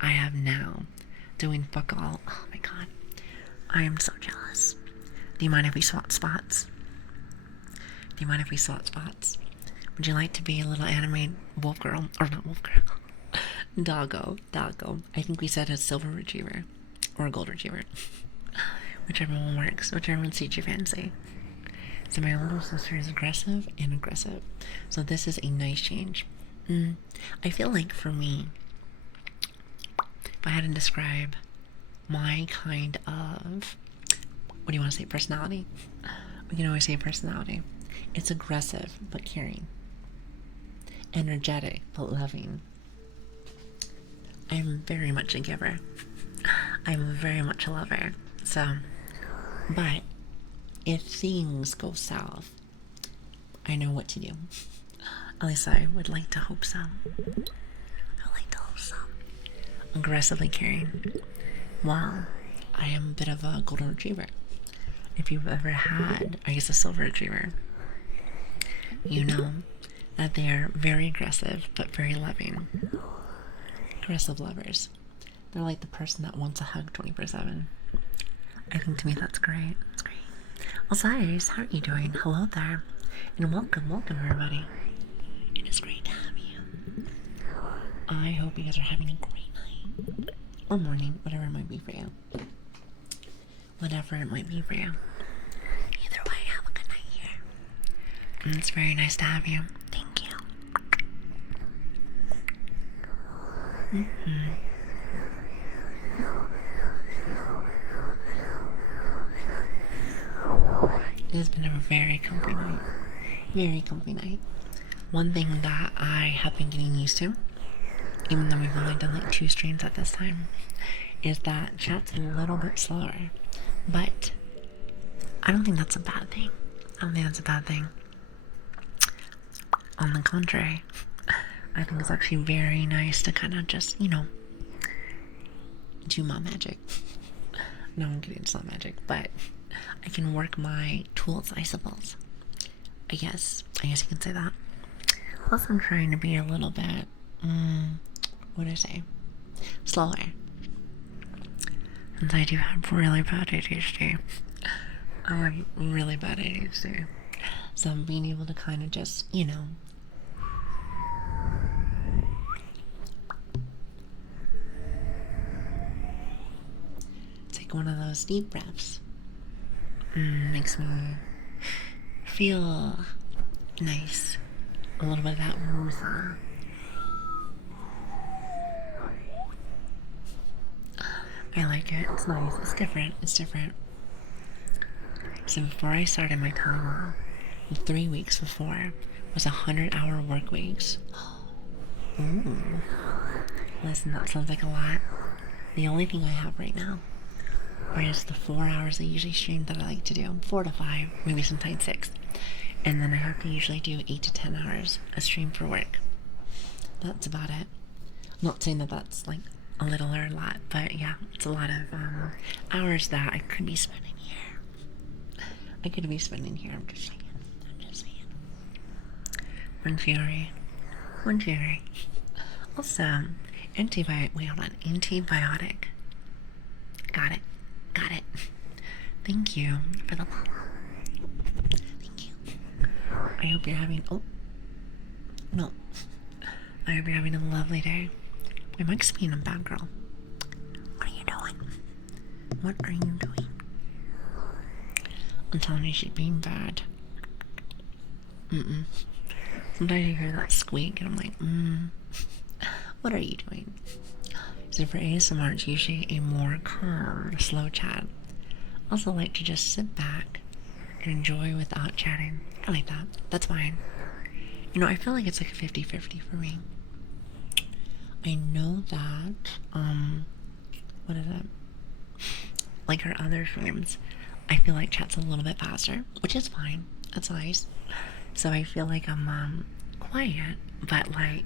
I have now, doing fuck all. Oh my god. I am so jealous. Do you mind if we swap spots? Do you mind if we swap spots? Would you like to be a little anime wolf girl? Or not wolf girl. Doggo. I think we said a silver retriever. Or a gold retriever. Whichever one works. Whichever one suits your fancy. So my little sister is aggressive and aggressive. So this is a nice change. I feel like for me, if I had to describe my kind of, what do you want to say, personality? We can always say personality. It's aggressive but caring. Energetic but loving. I'm very much a giver. I'm very much a lover. So, but if things go south, I know what to do. At least I would like to hope so. Aggressively caring. Well, I am a bit of a golden retriever. If you've ever had, I guess, a silver retriever, you know that they are very aggressive but very loving. Aggressive lovers. They're like the person that wants a hug 24/7. I think to me that's great. That's great. Well, Cyrus, how are you doing? Hello there. And welcome everybody. It is great to have you. I hope you guys are having a great night. Or morning, whatever it might be for you. Whatever it might be for you. Either way, have a good night here. And it's very nice to have you. Thank you. It has been a very comfy night. Very comfy night. One thing that I have been getting used to, even though we've only done like 2 streams at this time, is that chat's a little bit slower. But I don't think that's a bad thing. On the contrary, I think it's actually very nice to kind of just, do my magic. No, I'm kidding, it's not magic, but I can work my tools, I suppose. I guess you can say that. Plus, I'm trying to be a little bit, what do I say? Slower. Since I do have really bad ADHD. I have really bad ADHD. So I'm being able to kind of just, take one of those deep breaths. Makes me feel nice. A little bit of that woosah. I like it. It's nice. It's different. So before I started my timer, 3 weeks before was 100-hour work weeks. Ooh. Listen, that sounds like a lot. The only thing I have right now is the 4 hours I usually stream that I like to do. 4 to 5, maybe sometimes 6. And then I have to usually do 8 to 10 hours a stream for work. That's about it. I'm not saying that that's like a little or a lot, but yeah, it's a lot of hours that I could be spending here. I'm just saying. One fury. Also, antibiotic. Got it. Thank you for the follow. Thank you. I hope you're having, I hope you're having a lovely day. My mic's being a bad girl. What are you doing? I'm telling you, she's being bad. Sometimes you hear that squeak and I'm like, what are you doing? So for ASMR, it's usually a more calm, slow chat. I also like to just sit back and enjoy without chatting. I like that. That's fine. I feel like it's like a 50-50 for me. I know that, what is it? Like her other streams, I feel like chat's a little bit faster, which is fine. That's nice. So I feel like I'm quiet, but like,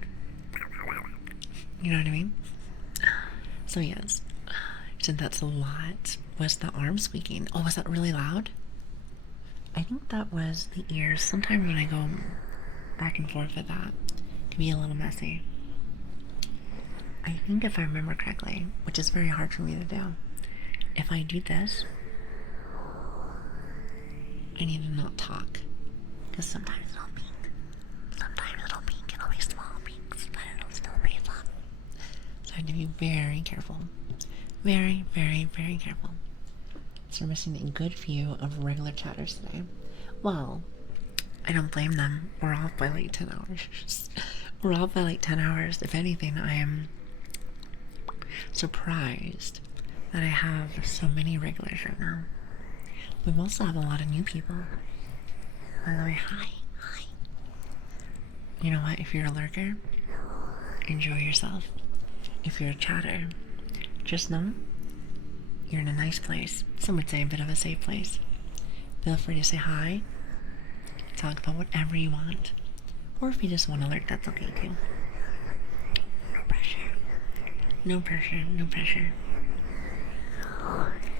you know what I mean? So yes, so that's a lot. Was the arm squeaking? Oh, was that really loud? I think that was the ears. Sometimes when I go back and forth with that, it can be a little messy. I think if I remember correctly, which is very hard for me to do, if I do this, I need to not talk. Because sometimes it'll peak. Sometimes it'll peak. It'll be small peaks, but it'll still be fun. So I have to be very careful. Very, very, very careful. So we're missing a good few of regular chatters today. Well, I don't blame them. We're off by like 10 hours. We're off by like 10 hours. If anything, I am surprised that I have so many regulars right now. We also have a lot of new people. By the way, hi. You know what? If you're a lurker, enjoy yourself. If you're a chatter, just know you're in a nice place. Some would say a bit of a safe place. Feel free to say hi. Talk about whatever you want. Or if you just want to lurk, that's okay too. No pressure. No pressure. No pressure.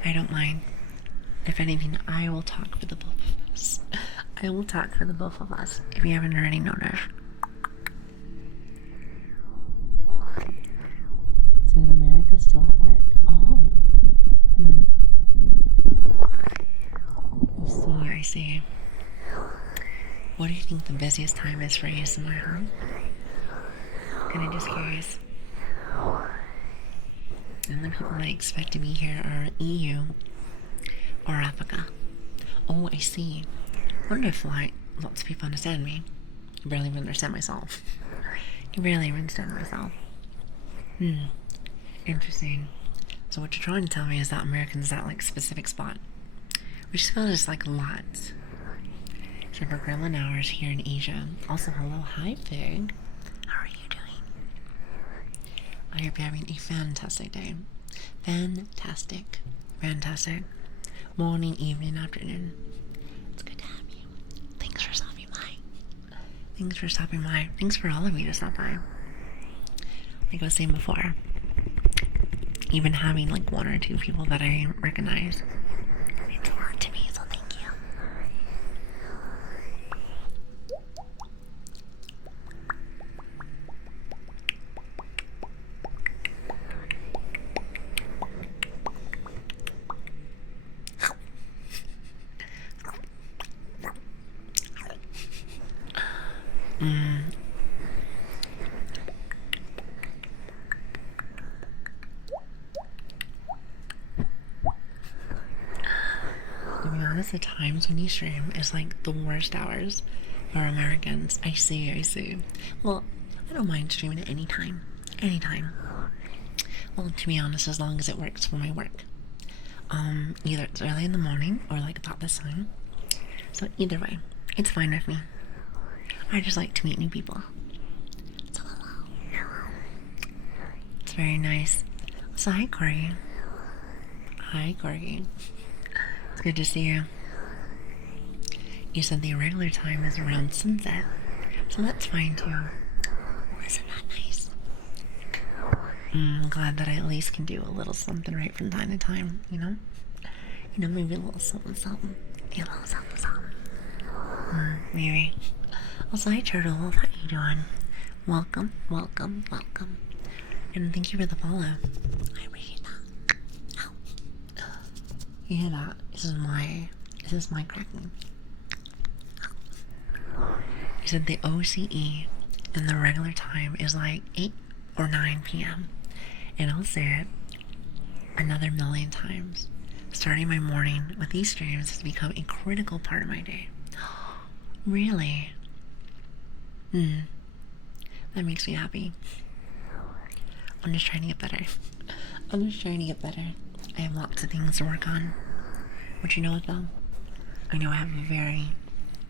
I don't mind. If anything, I will talk for the both of us. I will talk for the both of us, if you haven't already noticed. So in America, still at work. Oh. I see. What do you think the busiest time is for ASMR, huh? Kinda just curious. And the people I expect to be here are EU or Africa. Oh, I see. I wonder if like lots of people understand me. I barely even understand myself. I barely even understand myself. Interesting. So what you're trying to tell me is that Americans at like specific spot, which feels like a lot. So for gremlin hours here in Asia. Also, hello, hi Fig. How are you doing? I hope you're having a fantastic day. Fantastic. Morning, evening, afternoon. It's good to have you. Thanks for stopping by. Thanks for all of you to stop by. Like I was saying before, even having like one or two people that I recognize, it's a lot to me, so thank you. To be honest, the times when you stream is like the worst hours for Americans. I see. Well, I don't mind streaming at any time. Well, to be honest, as long as it works for my work. Either it's early in the morning or like about this time. So either way, it's fine with me. I just like to meet new people. So hello. It's very nice. So hi, Corey. It's good to see you. You said the regular time is around sunset, so that's fine too. Oh, isn't that nice? I'm glad that I at least can do a little something right from time to time, you know? Maybe a little something. Maybe. Also, hi Turtle, how you doing? Welcome. And thank you for the follow. I appreciate that. Ow. You hear that? This is my cracking. He said the OCE and the regular time is like 8 or 9 p.m. And I'll say it another million times. Starting my morning with these streams has become a critical part of my day. Really? That makes me happy. I'm just trying to get better. I have lots of things to work on. But you know what though? I know I have a very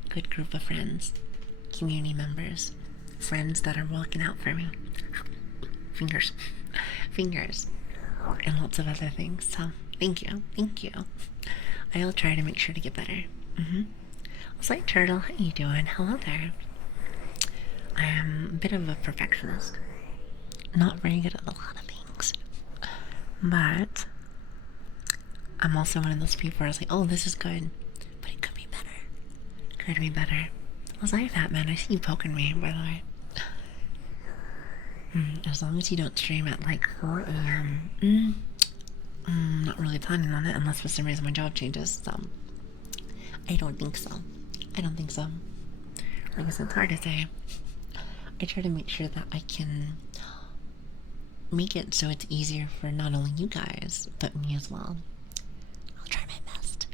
good group of friends, community members, friends that are looking out for me. fingers, fingers, and lots of other things. So thank you, thank you. I'll try to make sure to get better. Slight turtle, how you doing? Hello there. I am a bit of a perfectionist. Not very good at a lot of things. But I'm also one of those people where I was like, oh, this is good, but it could be better. Could be better. Was I fat man? I see you poking me, by the way. As long as you don't stream at like 4 a.m. Not really planning on it unless for some reason my job changes. So I don't think so. I don't think so. Like I said, it's hard to say. I try to make sure that I can make it so it's easier for not only you guys, but me as well. I'll try my best.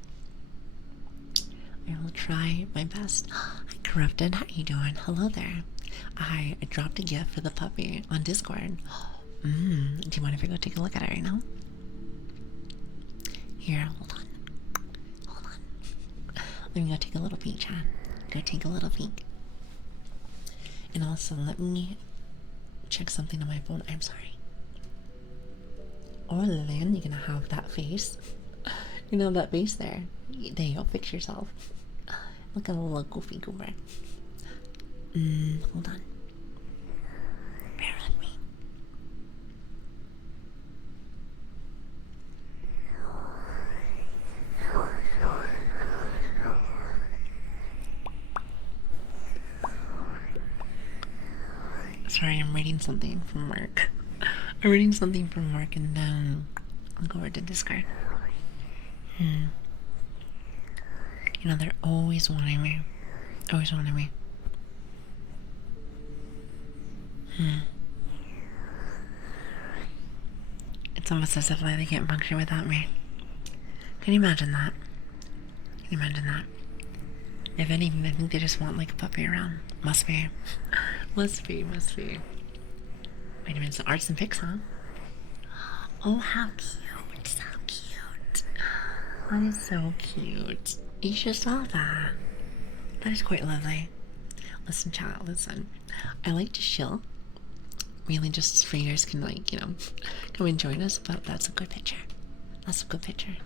I will try my best. Hi, Corrupted. How you doing? Hello there. I dropped a gift for the puppy on Discord. Do you mind if I go take a look at it right now? Here, hold on. Hold on. Let me go take a little peek, Chad. Go take a little peek. And also, let me check something on my phone. I'm sorry. Oh, Lilian, you're gonna have that face. You know that face there. There you go, fix yourself. Look at a little goofy goober. Hold on. Bear with me. Sorry, I'm reading something from work. I'm reading something from work and then I'll go over to Discord. You know, they're always wanting me. Always wanting me. It's almost as if like, they can't function without me. Can you imagine that? Can you imagine that? If anything, I think they just want like a puppy around. Must be. Must be, must be. Wait a minute, so arts and pics, huh? Oh, how cute. So cute. That is so cute. You just saw that. That is quite lovely. Listen, child, listen. I like to chill. Really just for you guys can like, you know, come and join us, but that's a good picture. That's a good picture.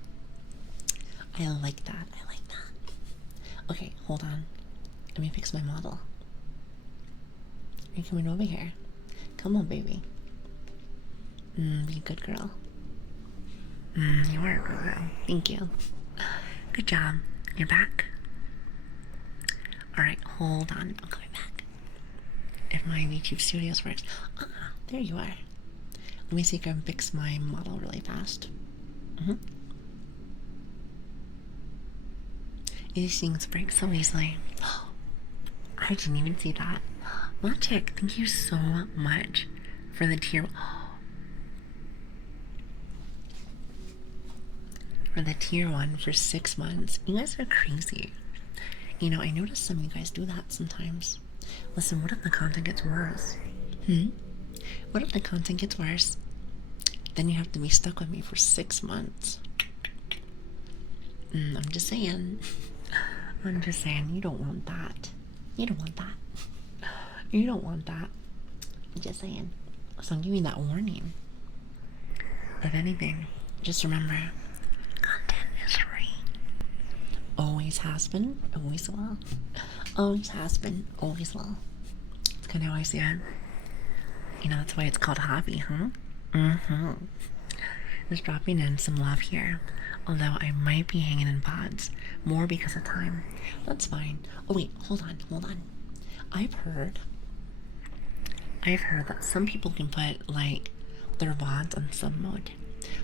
I like that. I like that. Okay, hold on. Let me fix my model. Are you coming over here? Come on, baby. Be a good girl. You are a good girl. Thank you. Good job. You're back. Alright, hold on. I'm coming back. If my YouTube Studios works. There you are. Let me see if I can fix my model really fast. These things break so easily. I didn't even see that. Magic, thank you so much for the tier. For the tier 1 for 6 months. You guys are crazy. You know, I notice some of you guys do that sometimes. Listen, what if the content gets worse? What if the content gets worse? Then you have to be stuck with me for 6 months. I'm just saying. I'm just saying, you don't want that. You don't want that. You don't want that. I'm just saying. So I'm giving you that warning. If anything, just remember, content is free. Always has been, always will. Always has been, always will. That's kind of how I see it. You know, that's why it's called hobby, huh? Just dropping in some love here. Although I might be hanging in pods. More because of time. That's fine. Oh wait, hold on. I've heard that some people can put like their VODs on sub mode.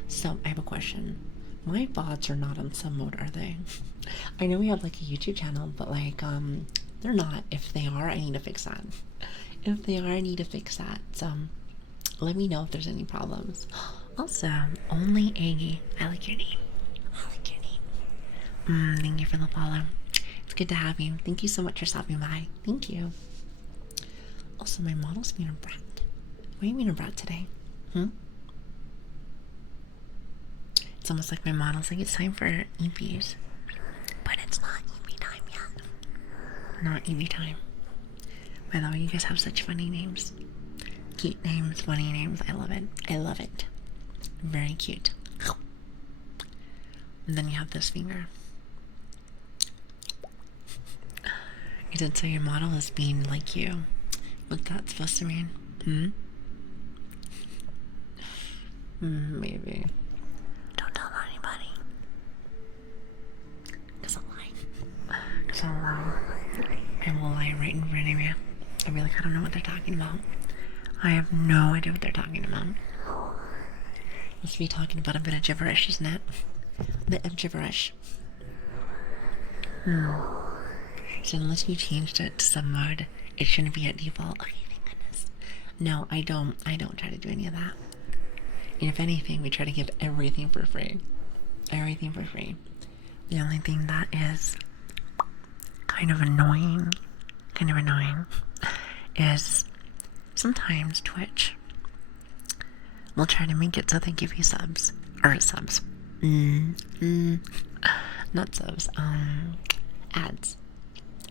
So I have a question. My VODs are not on sub mode, are they? I know we have like a YouTube channel, but like they're not. If they are, I need to fix that. If they are, I need to fix that. So let me know if there's any problems. Also, only Aggie. I like your name. I like your name. Thank you for the follow. It's good to have you. Thank you so much for stopping by. Thank you. Also, my model's being a brat. Why are you being a brat today? It's almost like my model's like, it's time for EPs. But it's not EP time yet. Not EP time. By the way, you guys have such funny names. Cute names, funny names. I love it. I love it. Very cute. And then you have this finger. You said, so your model is being like you. What's that supposed to mean? Maybe. Don't tell anybody. Because I'll lie. Because I'll lie. I will lie right in front of you. I'll be like, I don't know what they're talking about. I have no idea what they're talking about. Must be talking about a bit of gibberish, isn't it? A bit of gibberish. So unless you changed it to some mode, it shouldn't be at default. Okay, thank goodness. No, I don't try to do any of that. And if anything, we try to give everything for free. Everything for free. The only thing that is kind of annoying is sometimes Twitch will try to make it so they give you subs. Or subs. Not subs. Ads.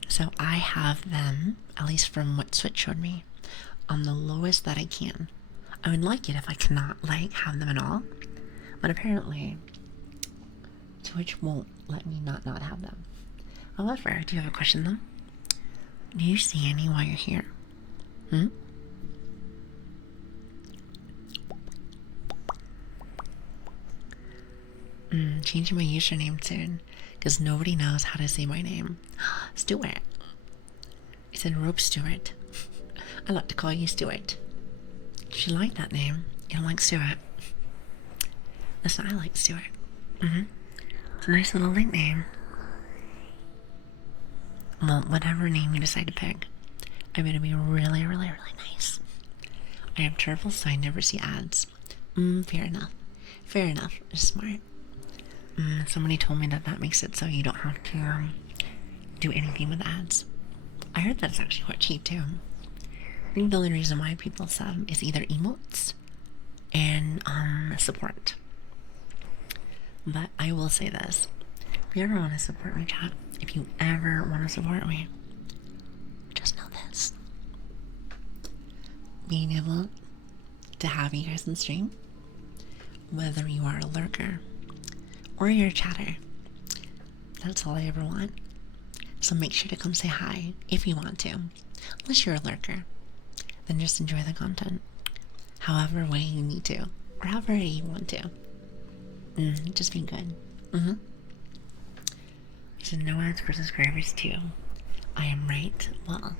So I have them, at least from what Switch showed me, on the lowest that I can. I would like it if I cannot, like, have them at all. But apparently, Twitch won't let me not have them. However, do you have a question though? Do you see any while you're here? Changing my username soon, because nobody knows how to say my name. Stuart. He said Rope Stewart. I like to call you Stuart. Did you like that name? You don't like Stuart? Listen, I like Stuart. It's a nice little nickname. Well, whatever name you decide to pick, I'm going to be really, really, really nice. I have turtles, so I never see ads. Fair enough. Fair enough. You're smart. Somebody told me that makes it so you don't have to do anything with ads. I heard that's actually quite cheap too. I think the only reason why people sub is either emotes and support. But I will say this. If you ever want to support me, chat, if you ever want to support me, just know this. Being able to have you guys in stream, whether you are a lurker or you're a chatter, that's all I ever want. So make sure to come say hi if you want to. Unless you're a lurker, then just enjoy the content however way you need to, or however you want to. Just be good. So no ads for subscribers too. I am right. Well,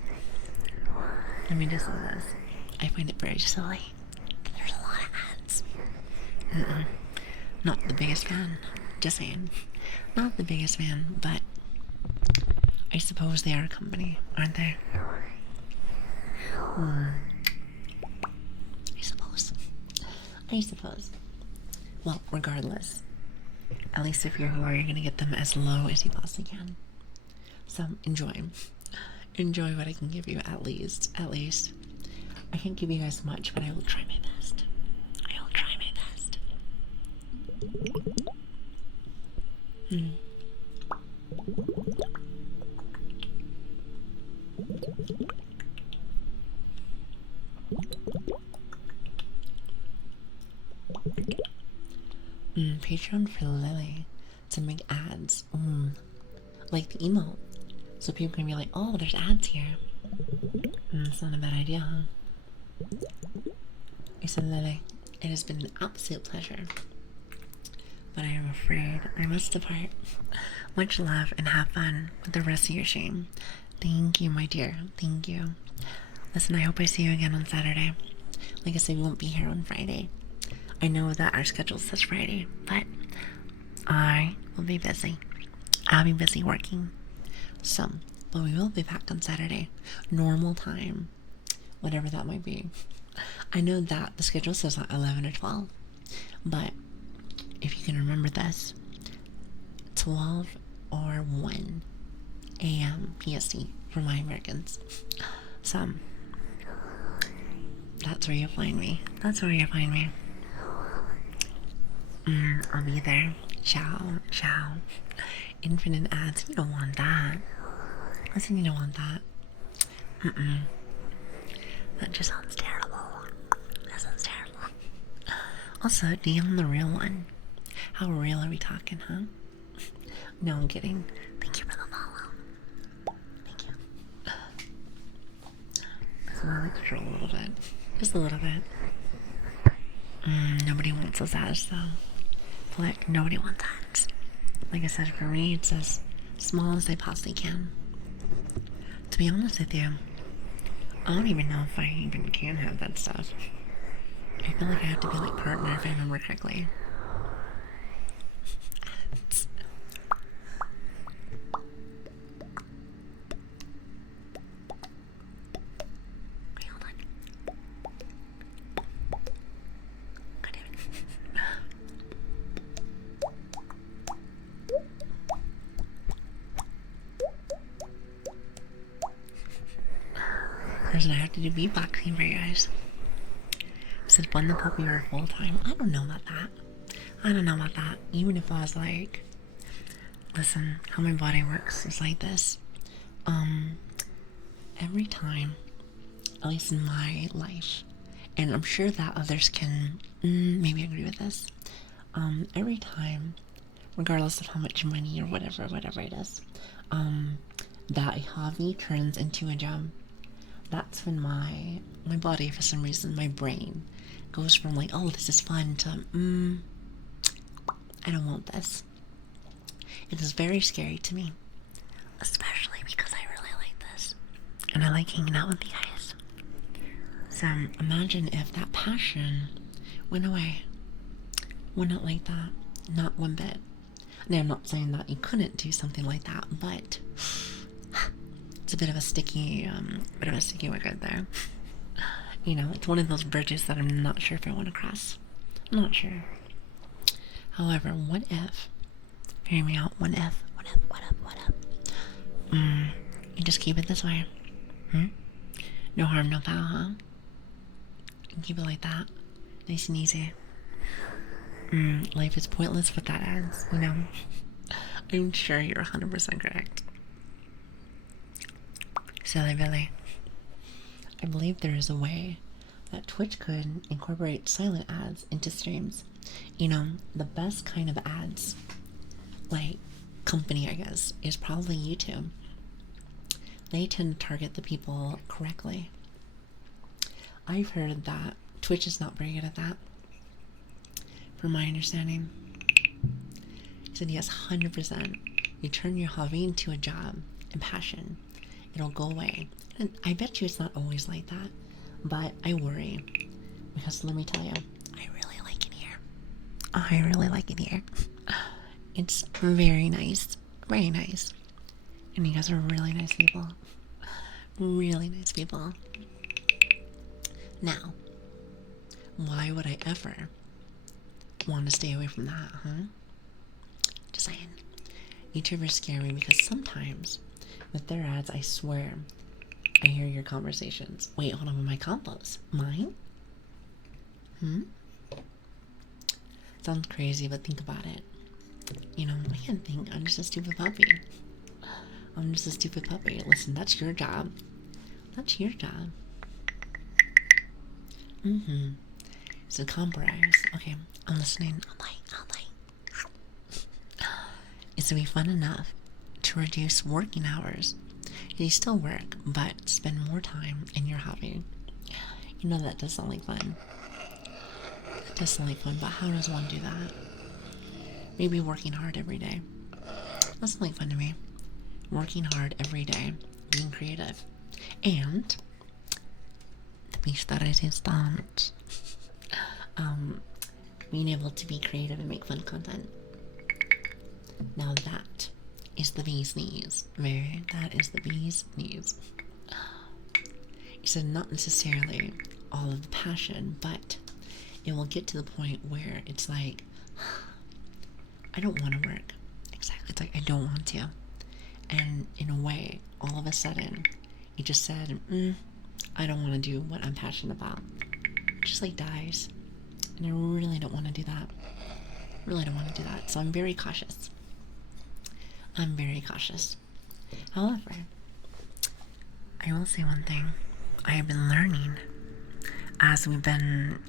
let me just say this. I find it very silly. There's a lot of ads. Not the biggest fan. Just saying. Not the biggest fan, but I suppose they are a company, aren't they? I suppose. Well, regardless. At least if you're here, you're going to get them as low as you possibly can. So, enjoy. Enjoy what I can give you, at least. At least. I can't give you guys much, but I will try my best. I will try my best. Patreon for Lili to make ads. Like the email. So people can be like, oh, there's ads here. It's not a bad idea, huh? I said, Lili, it has been an absolute pleasure. But I am afraid I must depart. Much love and have fun with the rest of your stream. Thank you, my dear. Thank you. Listen, I hope I see you again on Saturday. Like I said, we won't be here on Friday. I know that our schedule says Friday, but I will be busy. I'll be busy working. So, but we will be back on Saturday. Normal time. Whatever that might be. I know that the schedule says 11 or 12. But, if you can remember this, 12 or 1 a.m. PST for my Americans. So, that's where you'll find me. That's where you'll find me. I'll be there. Ciao, ciao. Infinite ads. You don't want that. Listen, you don't want that. That just sounds terrible. Also, DM the real one. How real are we talking, huh? No, I'm kidding. Thank you for the follow. Thank you. So I like to troll a little bit. Just a little bit. Nobody wants us as though. Like, nobody wants ads. Like I said, for me, it's as small as they possibly can. To be honest with you, I don't even know if I even can have that stuff. I feel like I have to be like partner if I remember correctly. Wait, hold on. God damn it. There's I have to do beatboxing for you guys. Since when the puppy were full time, I don't know about that. I don't know about that. Even if I was like, listen, how my body works is like this. Every time, at least in my life, and I'm sure that others can maybe agree with this. Every time, regardless of how much money or whatever it is, that a hobby turns into a job, that's when my body, for some reason, my brain goes from like, oh, this is fun to I don't want this. It is very scary to me, especially because I really like this and I like hanging out with you guys. So imagine if that passion went away. Went out like that, not one bit. Now I'm not saying that you couldn't do something like that, but it's a bit of a sticky wicket there. You know, it's one of those bridges that I'm not sure if I want to cross. I'm not sure. However, what if? Hear me out. What if? You just keep it this way. No harm, no foul, huh? You keep it like that, nice and easy. Life is pointless without ads. You know. I'm sure you're 100% correct. Silly Billy. I believe there is a way that Twitch could incorporate silent ads into streams. You know, the best kind of ads, like company, I guess, is probably YouTube. They tend to target the people correctly. I've heard that Twitch is not very good at that, from my understanding. He said yes, 100%. You turn your hobby into a job and passion, it'll go away. And I bet you it's not always like that, but I worry because let me tell you, I really like it here. I really like it here. It's very nice, very nice, and you guys are really nice people, really nice people. Now, why would I ever want to stay away from that, huh? Just saying. YouTubers scare me because sometimes with their ads, I swear, I hear your conversations. Wait, hold on, with my combos. Mine? Sounds crazy, but think about it. You know, I can't think. I'm just a stupid puppy. I'm just a stupid puppy. Listen, that's your job. That's your job. So comprise. Okay, I'm listening. All night. Is to be fun enough to reduce working hours. You still work, but spend more time in your hobby. You know that does sound like fun. It does sound like fun, but how does one do that? Maybe working hard every day. That sounds like fun to me. Working hard every day, being creative, and the beast that is instant. Being able to be creative and make fun content. Now that is the bee's knees. That is the bee's knees. You said not necessarily all of the passion, but it will get to the point where it's like, I don't want to work. Exactly. It's like, I don't want to. And in a way, all of a sudden, you just said, I don't want to do what I'm passionate about. It just like dies. And I really don't want to do that. Really don't want to do that. So I'm very cautious. However, I will say one thing. I have been learning as we've been,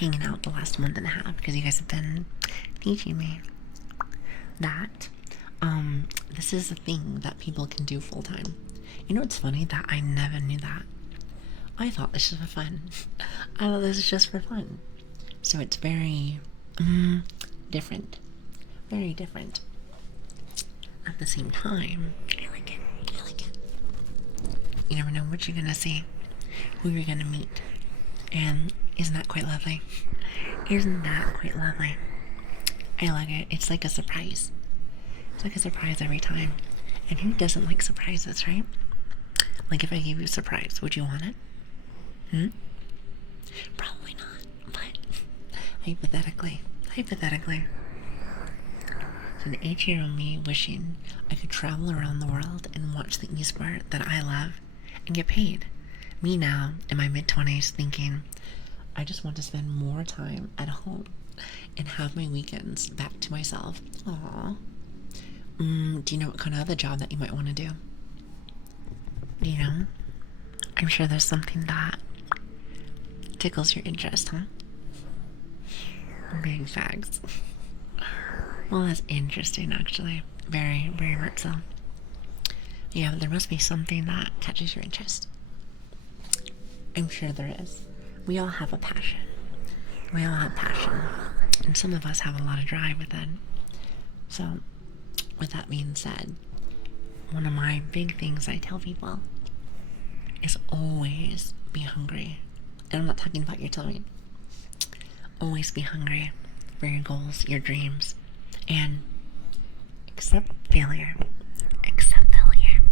hanging out the last month and a half because you guys have been teaching me that this is a thing that people can do full time. You know, it's funny that I never knew that. I thought this was for fun. I thought this was just for fun. So it's very different. Very different. At the same time, I like it. I like it. You never know what you're gonna see, who you're gonna meet. And isn't that quite lovely? Isn't that quite lovely? I like it. It's like a surprise. It's like a surprise every time. And who doesn't like surprises, right? Like if I gave you a surprise, would you want it? Probably not, but hypothetically. So an 8-year-old me wishing I could travel around the world and watch the e-sport that I love and get paid. Me now, in my mid-20s, thinking, I just want to spend more time at home and have my weekends back to myself. Aww. Do you know what kind of other job that you might want to do? Do you know? I'm sure there's something that tickles your interest, huh? Big facts. Well, that's interesting, actually. Very, very much so. Yeah, there must be something that catches your interest. I'm sure there is. We all have a passion. We all have passion. And some of us have a lot of drive within. So, with that being said, one of my big things I tell people is always be hungry. And I'm not talking about your tummy. Always be hungry for your goals, your dreams, and accept failure. Accept failure.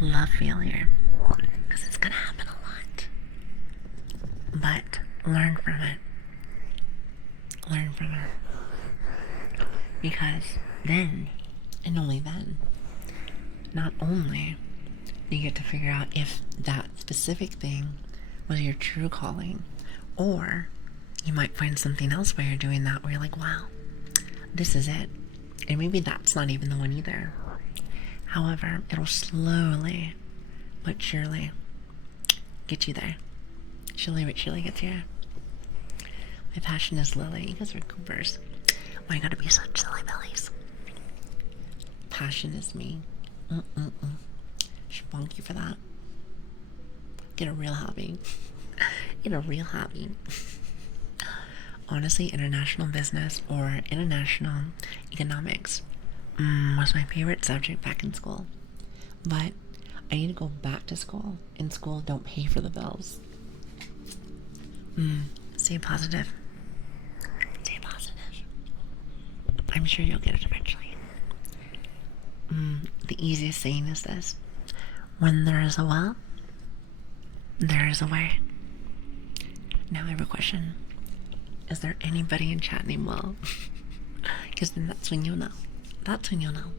Love failure. Because it's going to happen a lot. But learn from it. Learn from it. Because then, and only then, not only do you get to figure out if that specific thing was your true calling, or you might find something else while you're doing that where you're like, wow, this is it. And maybe that's not even the one either. However, it'll slowly but surely get you there. Surely but surely gets you. My passion is Lili. You guys are Coopers. Why gotta be such silly bellies? Passion is me. Should bonk you for that. Get a real hobby. Get a real hobby. Honestly, international business or international economics was my favorite subject back in school. But I need to go back to school, and school don't pay for the bills. Stay positive. Stay positive. I'm sure you'll get it eventually. The easiest saying is this: when there is a will, there is a way. Now I have a question. Is there anybody in chat named Will? Because then that's when you'll know. That's when you'll know.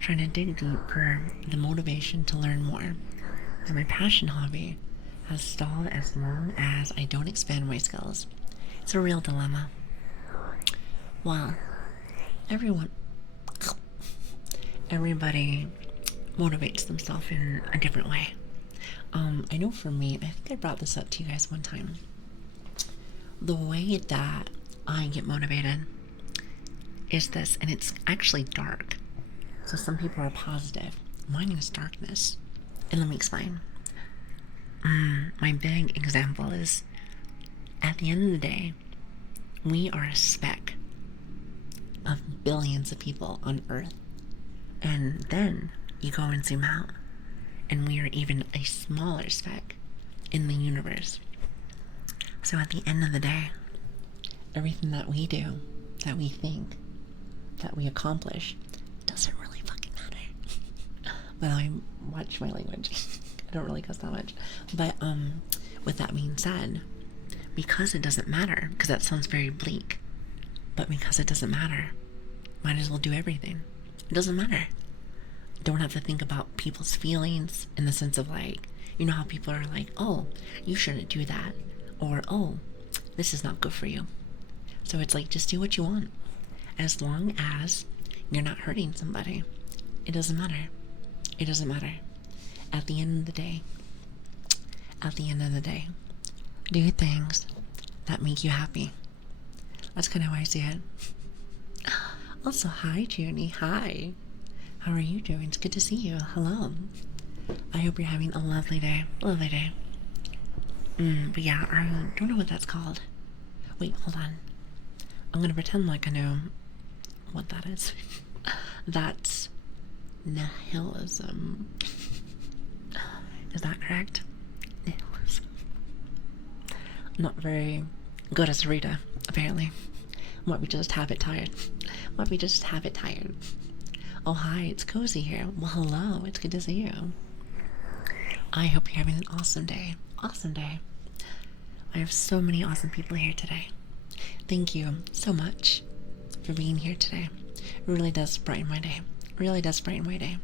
Trying to dig deep for the motivation to learn more. Because my passion hobby has stalled as long as I don't expand my skills. It's a real dilemma. Well, everybody motivates themselves in a different way. I know for me, I think I brought this up to you guys one time. The way that I get motivated is this, and it's actually dark. So some people are positive. Mine is darkness. And let me explain. My big example is, at the end of the day, we are a speck of billions of people on Earth. And then you go and zoom out, and we are even a smaller speck in the universe. So at the end of the day, everything that we do, that we think, that we accomplish, doesn't really fucking matter. Well, I watch my language. I don't really cuss that much. But with that being said, because it doesn't matter, because that sounds very bleak, but because it doesn't matter, might as well do everything. It doesn't matter. Don't have to think about people's feelings in the sense of like, you know how people are like, oh, you shouldn't do that. Or, oh, this is not good for you. So it's like, just do what you want. As long as you're not hurting somebody, it doesn't matter. It doesn't matter. At the end of the day, do things that make you happy. That's kind of how I see it. Also, hi, Junie. Hi. How are you doing? It's good to see you. Hello. I hope you're having a lovely day. Lovely day. But yeah, I don't know what that's called. Wait, hold on. I'm gonna pretend like I know what that is. That's nihilism. Is that correct? Nihilism. Not very good as a reader, apparently. Might be just habit tired. Might be just habit tired. Oh, hi, it's Cozy here. Well, hello, it's good to see you. I hope you're having an awesome day. Awesome day. I have so many awesome people here today. Thank you so much for being here today. It really does brighten my day. Really does brighten my day.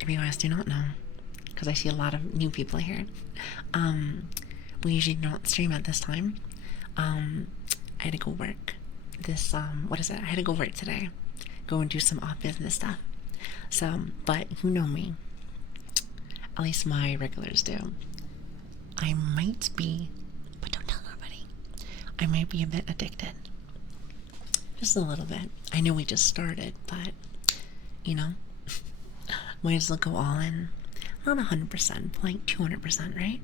If you guys do not know, because I see a lot of new people here, we usually don't stream at this time. I had to go work this, what is it? I had to go work today. Go and do some off business stuff. So, but you know me. At least my regulars do. I might be, but don't tell nobody. I might be a bit addicted. Just a little bit. I know we just started, but, you know, might as well go all in. Not 100%, like 200%, right?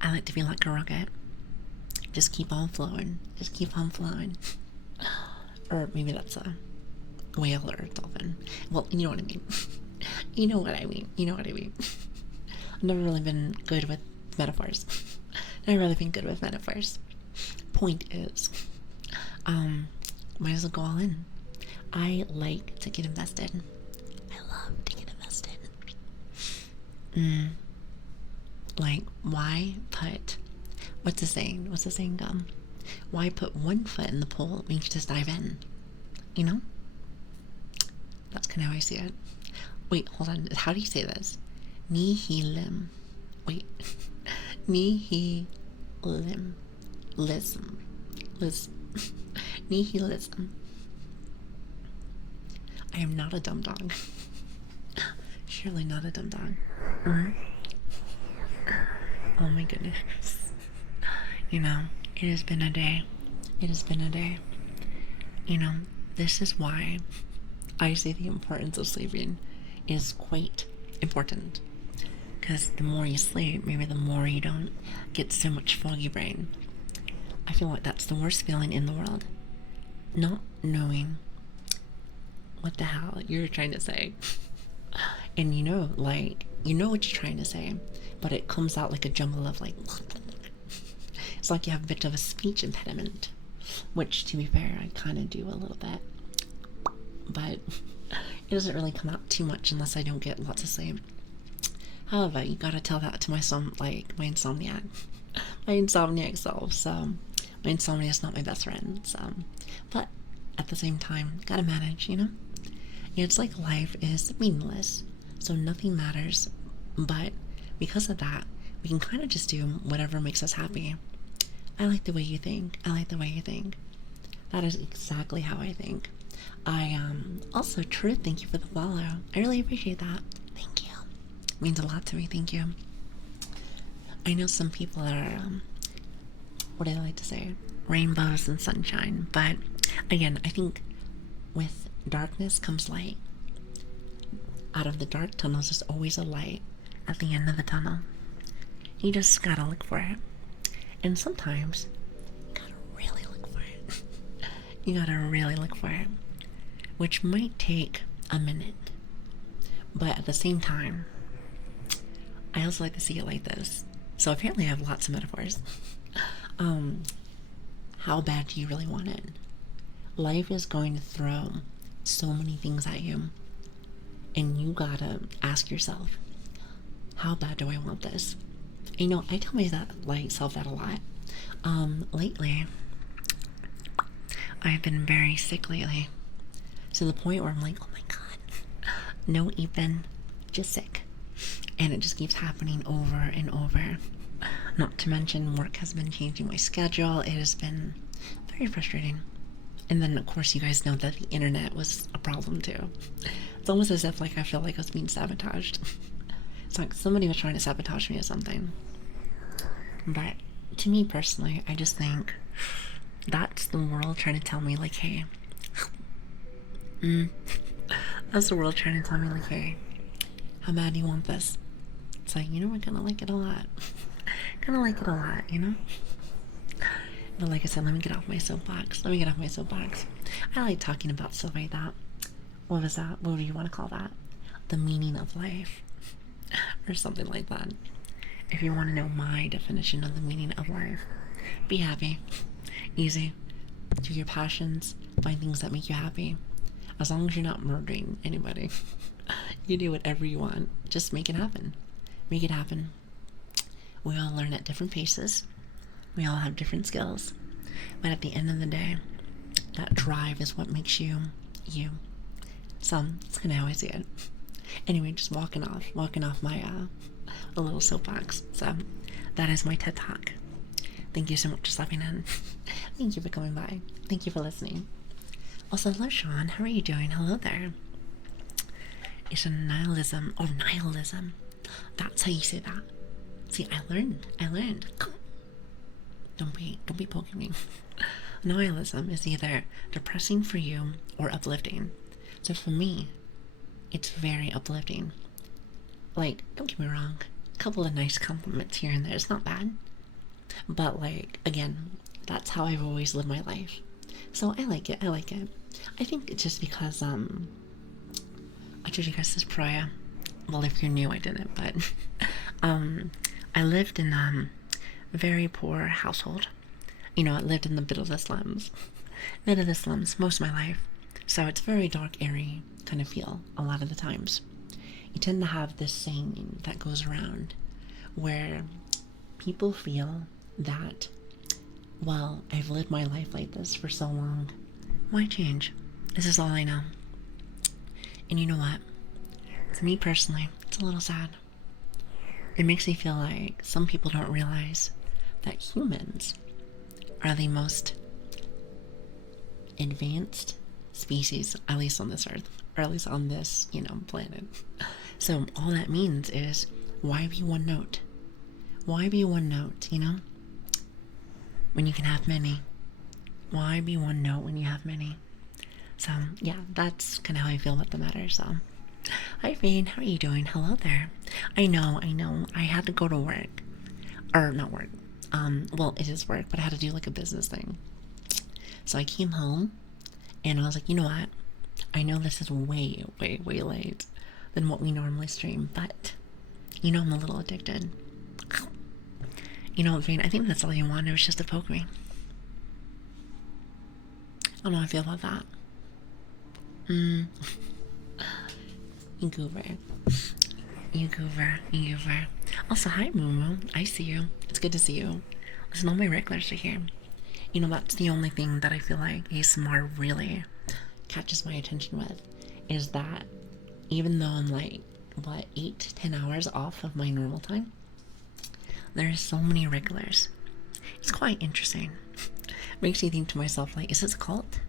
I like to be like a rocket. Just keep on flowing. Just keep on flowing. Or maybe that's a whale or a dolphin. Well, you know what I mean. You know what I mean. You know what I mean. I've never really been good with metaphors. Never really been good with metaphors. Point is, might as well go all in. I like to get invested. I love to get invested. Like, why put, what's the saying? What's the saying, why put one foot in the pool when you can just dive in? You know? That's kind of how I see it. Wait, hold on. How do you say this? Nihilim. Wait. Nihilim. Lism. Nihilism. I am not a dumb dog. Surely not a dumb dog. Oh my goodness. You know, it has been a day. It has been a day. You know, this is why I say the importance of sleeping is quite important. Because the more you sleep, maybe the more you don't get so much foggy brain. I feel like that's the worst feeling in the world. Not knowing what the hell you're trying to say. And you know, like, you know what you're trying to say, but it comes out like a jumble of like, it's like you have a bit of a speech impediment, which to be fair, I kind of do a little bit, but it doesn't really come out too much unless I don't get lots of sleep. However, you gotta tell that to my insomniac self, so my insomnia is not my best friend, so, but at the same time, gotta manage, you know? Yeah, it's like life is meaningless, so nothing matters, but because of that, we can kind of just do whatever makes us happy. I like the way you think. I like the way you think. That is exactly how I think. I, also, Truth, thank you for the follow. I really appreciate that. Thank you. It means a lot to me, thank you. I know some people are, what do I like to say? Rainbows and sunshine, but again, I think with darkness comes light. Out of the dark tunnels, there's always a light at the end of the tunnel. You just gotta look for it. And sometimes, you gotta really look for it. You gotta really look for it. Which might take a minute. But at the same time, I also like to see it like this. So apparently I have lots of metaphors. How bad do you really want it? Life is going to throw so many things at you. And you gotta ask yourself, how bad do I want this? And, you know, I tell myself that a lot. Lately, I've been very sick lately. To the point where I'm like, oh my god, no Ethan, just sick. And it just keeps happening over and over. Not to mention work has been changing my schedule. It has been very frustrating. And then, of course, you guys know that the internet was a problem too. It's almost as if like I feel like I was being sabotaged. It's like somebody was trying to sabotage me or something. But to me personally, I just think that's the world trying to tell me, like, hey, that's the world trying to tell me, like, hey, how bad do you want this? It's like, we're gonna like it a lot. Gonna like it a lot, But like I said, let me get off my soapbox. I like talking about stuff like that. What was that? What do you want to call that? The meaning of life. Or something like that. If you want to know my definition of the meaning of life, be happy. Easy. Do your passions. Find things that make you happy. As long as you're not murdering anybody. You do whatever you want. Just make it happen. Make it happen. We all learn at different paces. We all have different skills. But at the end of the day, that drive is what makes you, you. So, that's kind of how I see it. Anyway, just walking off my a little soapbox. So, that is my TED Talk. Thank you so much for stopping in. Thank you for coming by. Thank you for listening. Also, hello, Sean. How are you doing? Hello there. It's a nihilism. Oh, nihilism. That's how you say that. See, I learned. Don't be poking me. Nihilism is either depressing for you or uplifting. So for me, it's very uplifting. Like, don't get me wrong, a couple of nice compliments here and there, it's not bad. But like, again, that's how I've always lived my life. So I like it. I think it's just because, I told you guys this prior. Well, if you're new, I didn't, but, I lived in, a very poor household. I lived in the middle of the slums. Most of my life. So it's very dark, airy kind of feel a lot of the times. You tend to have this saying that goes around where people feel that, well, I've lived my life like this for so long. Why change? This is all I know. And you know what? For me personally, it's a little sad. It makes me feel like some people don't realize that humans are the most advanced species, at least on this earth, or at least on this, planet. So all that means is, why be one note? When you can have many. Why be one note when you have many? So yeah, that's kind of how I feel about the matter. So hi Fane, how are you doing? Hello there. I know, I had to go to work. Or not work. Well, it is work, but I had to do like a business thing. So I came home and I was like, you know what? I know this is way, way, way late than what we normally stream, but I'm a little addicted. Vane, I think that's all you wanted was just to poke me. I don't know how I feel about that. You goober. Also, hi Moo. I see you. It's good to see you. Listen, all my regulars are here. That's the only thing that I feel like ASMR really catches my attention with, is that even though I'm like, 8 to 10 hours off of my normal time, there's so many regulars. It's quite interesting. Makes me think to myself, like, is this a cult?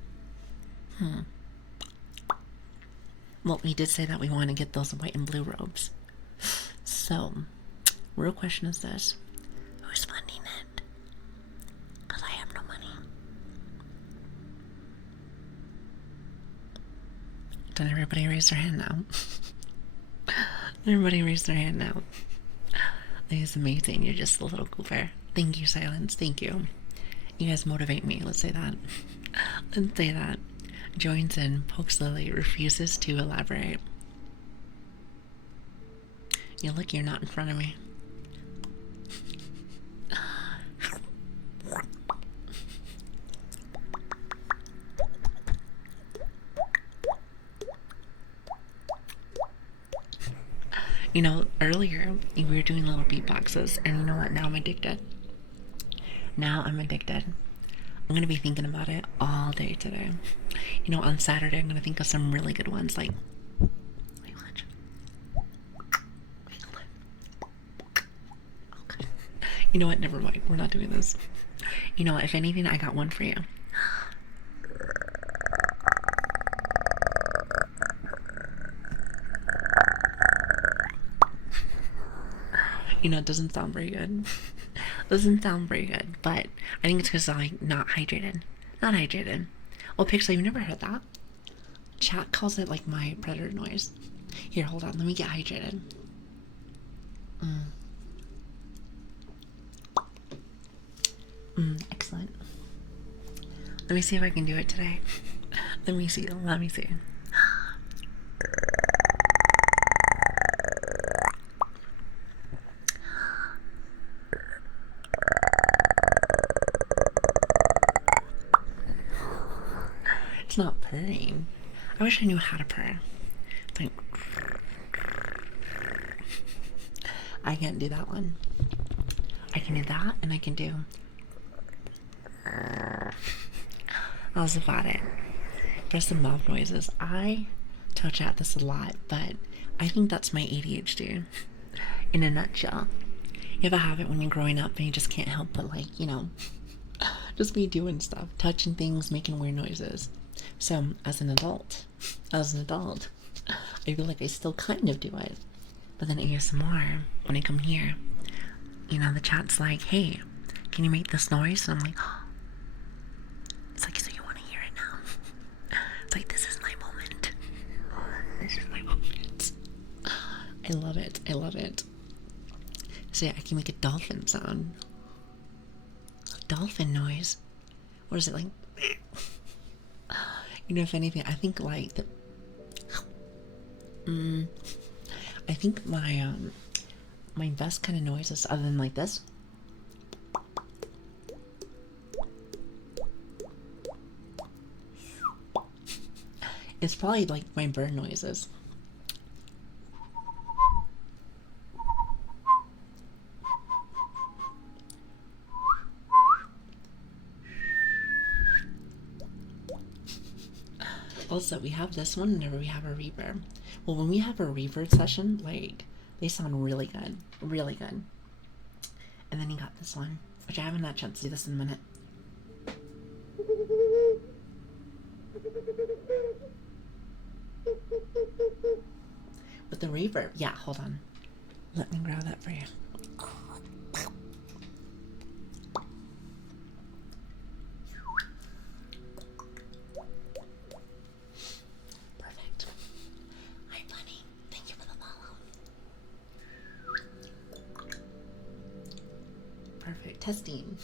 Well, we did say that we want to get those white and blue robes. So, real question is this. Who's funding it? Because I have no money. Did everybody raise their hand now? Everybody raise their hand now. That is amazing. You're just a little goober. Thank you, Silence. Thank you. You guys motivate me. Let's say that. Joins in, pokes Lili, refuses to elaborate. Look, you're not in front of me. Earlier we were doing little beatboxes, and you know what? Now I'm addicted. I'm gonna be thinking about it all day today. On Saturday I'm gonna think of some really good ones, like you know what? Never mind. We're not doing this. If anything, I got one for you. It doesn't sound very good. Doesn't sound very good, but I think it's because I'm like not hydrated. Not hydrated. Oh, Pixel, you've never heard that? Chat calls it like my predator noise. Here, hold on. Let me get hydrated. Excellent. Let me see if I can do it today. Let me see. Let me see. It's not purring. I wish I knew how to purr. Like, I can't do that one. I can do that, and I can do. That was about it. For some mouth noises, I tell chat this a lot, but I think that's my ADHD in a nutshell. You ever have it when you're growing up and you just can't help but, like, just be doing stuff, touching things, making weird noises. So as an adult, I feel like I still kind of do it. But then ASMR, when I come here, the chat's like, hey, can you make this noise? And I'm like, oh. It's like, so you want to hear it now? It's like, this is my moment. This is my moment. I love it. I love it. So yeah, I can make a dolphin sound. A dolphin noise. What is it like? If anything, I think like the. I think my best kind of noises, other than like this. It's probably like my bird noises. Also, we have this one whenever we have a reverb. Well, when we have a reverb session, like, they sound really good. Really good. And then you got this one, which I haven't had a chance to do this in a minute. With the reverb. Yeah, hold on. Let me grab that for you. Perfect. Hi, Bunny. Thank you for the follow. Perfect. Testing.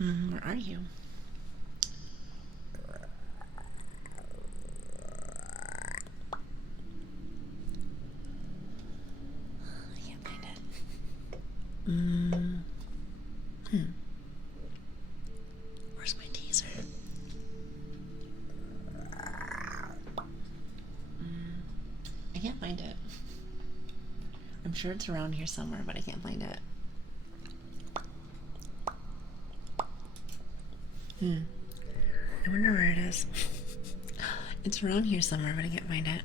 Where are you? I can't find it. Where's my teaser? I can't find it. I'm sure it's around here somewhere, but I can't find it. I wonder where it is. It's around here somewhere, but I can't find it.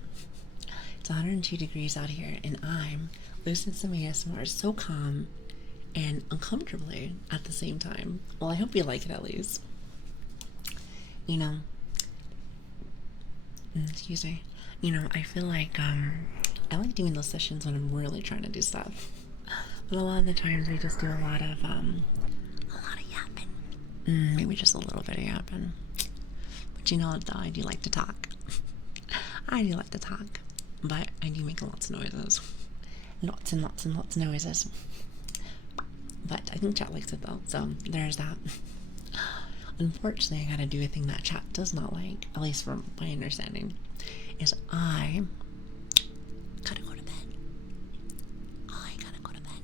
It's 102 degrees out here, and I'm listening to some ASMR so calm and uncomfortably at the same time. Well, I hope you like it at least. You know, excuse me. I feel like I like doing those sessions when I'm really trying to do stuff. But a lot of the times I just do a lot of yapping. Maybe just a little bit of yapping. But you know what though, I do like to talk. I do like to talk. But I do make lots of noises. Lots and lots and lots of noises. But I think chat likes it though, so there's that. Unfortunately, I gotta do a thing that chat does not like, at least from my understanding, is I gotta go to bed. I gotta go to bed.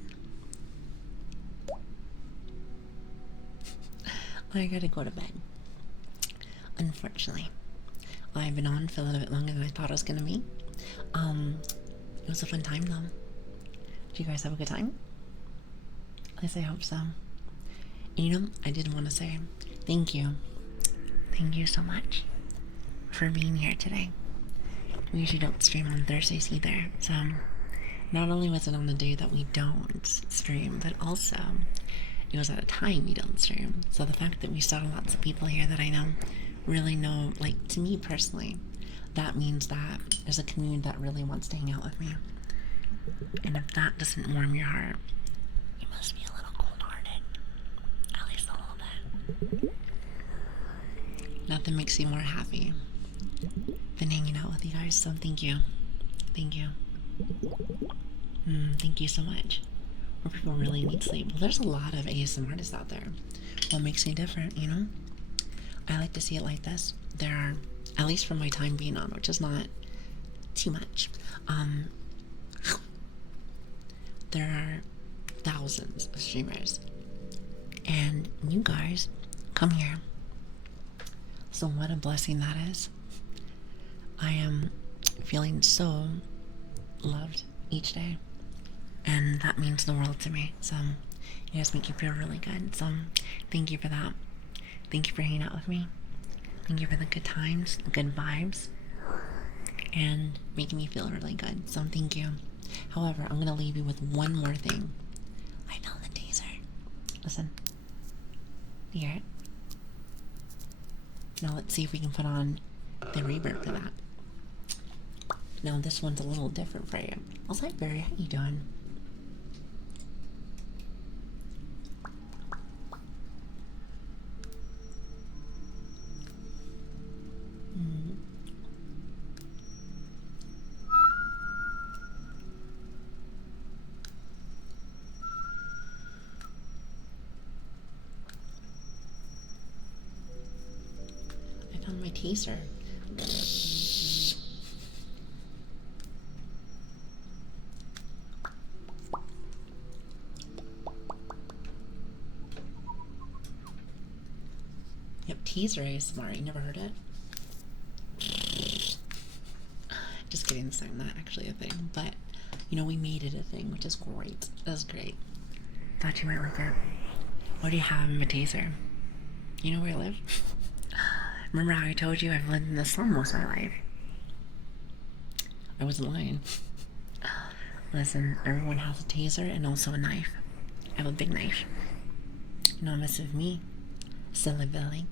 I gotta go to bed. Unfortunately. I've been on for a little bit longer than I thought it was gonna be. It was a fun time though. Did you guys have a good time? At least I hope so. And I did want to say thank you. Thank you so much for being here today. We usually don't stream on Thursdays either, so not only was it on the day that we don't stream, but also it was at a time we don't stream. So the fact that we still have lots of people here that I know really know, like, to me personally, that means that there's a community that really wants to hang out with me. And if that doesn't warm your heart, you must be a little cold-hearted. At least a little bit. Nothing makes me more happy than hanging out with you guys, so thank you. Thank you. Thank you so much. Where people really need sleep. Well, there's a lot of ASMR artists out there. What makes me different, I like to see it like this. There are, at least from my time being on, which is not too much, there are thousands of streamers, and you guys come here. So what a blessing that is. I am feeling so loved each day, and that means the world to me. So you guys make me feel really good, so thank you for that. Thank you for hanging out with me. Thank you for the good times, the good vibes, and making me feel really good. So thank you. However, I'm going to leave you with one more thing. I found the taser. Listen. You hear it? Now let's see if we can put on the reverb for that. Now this one's a little different for you. Also, hi Barry, how you doing? I found my taser. Yep, teaser ASMR. You never heard it? Just kidding, it's not actually a thing, but we made it a thing, which is great. That's great. Thought you might like it. What do you have in my taser? You know where I live? Remember how I told you I've lived in the slum most of my life? I wasn't lying. Listen, everyone has a taser and also a knife. I have a big knife. Not mess with me, silly Billy.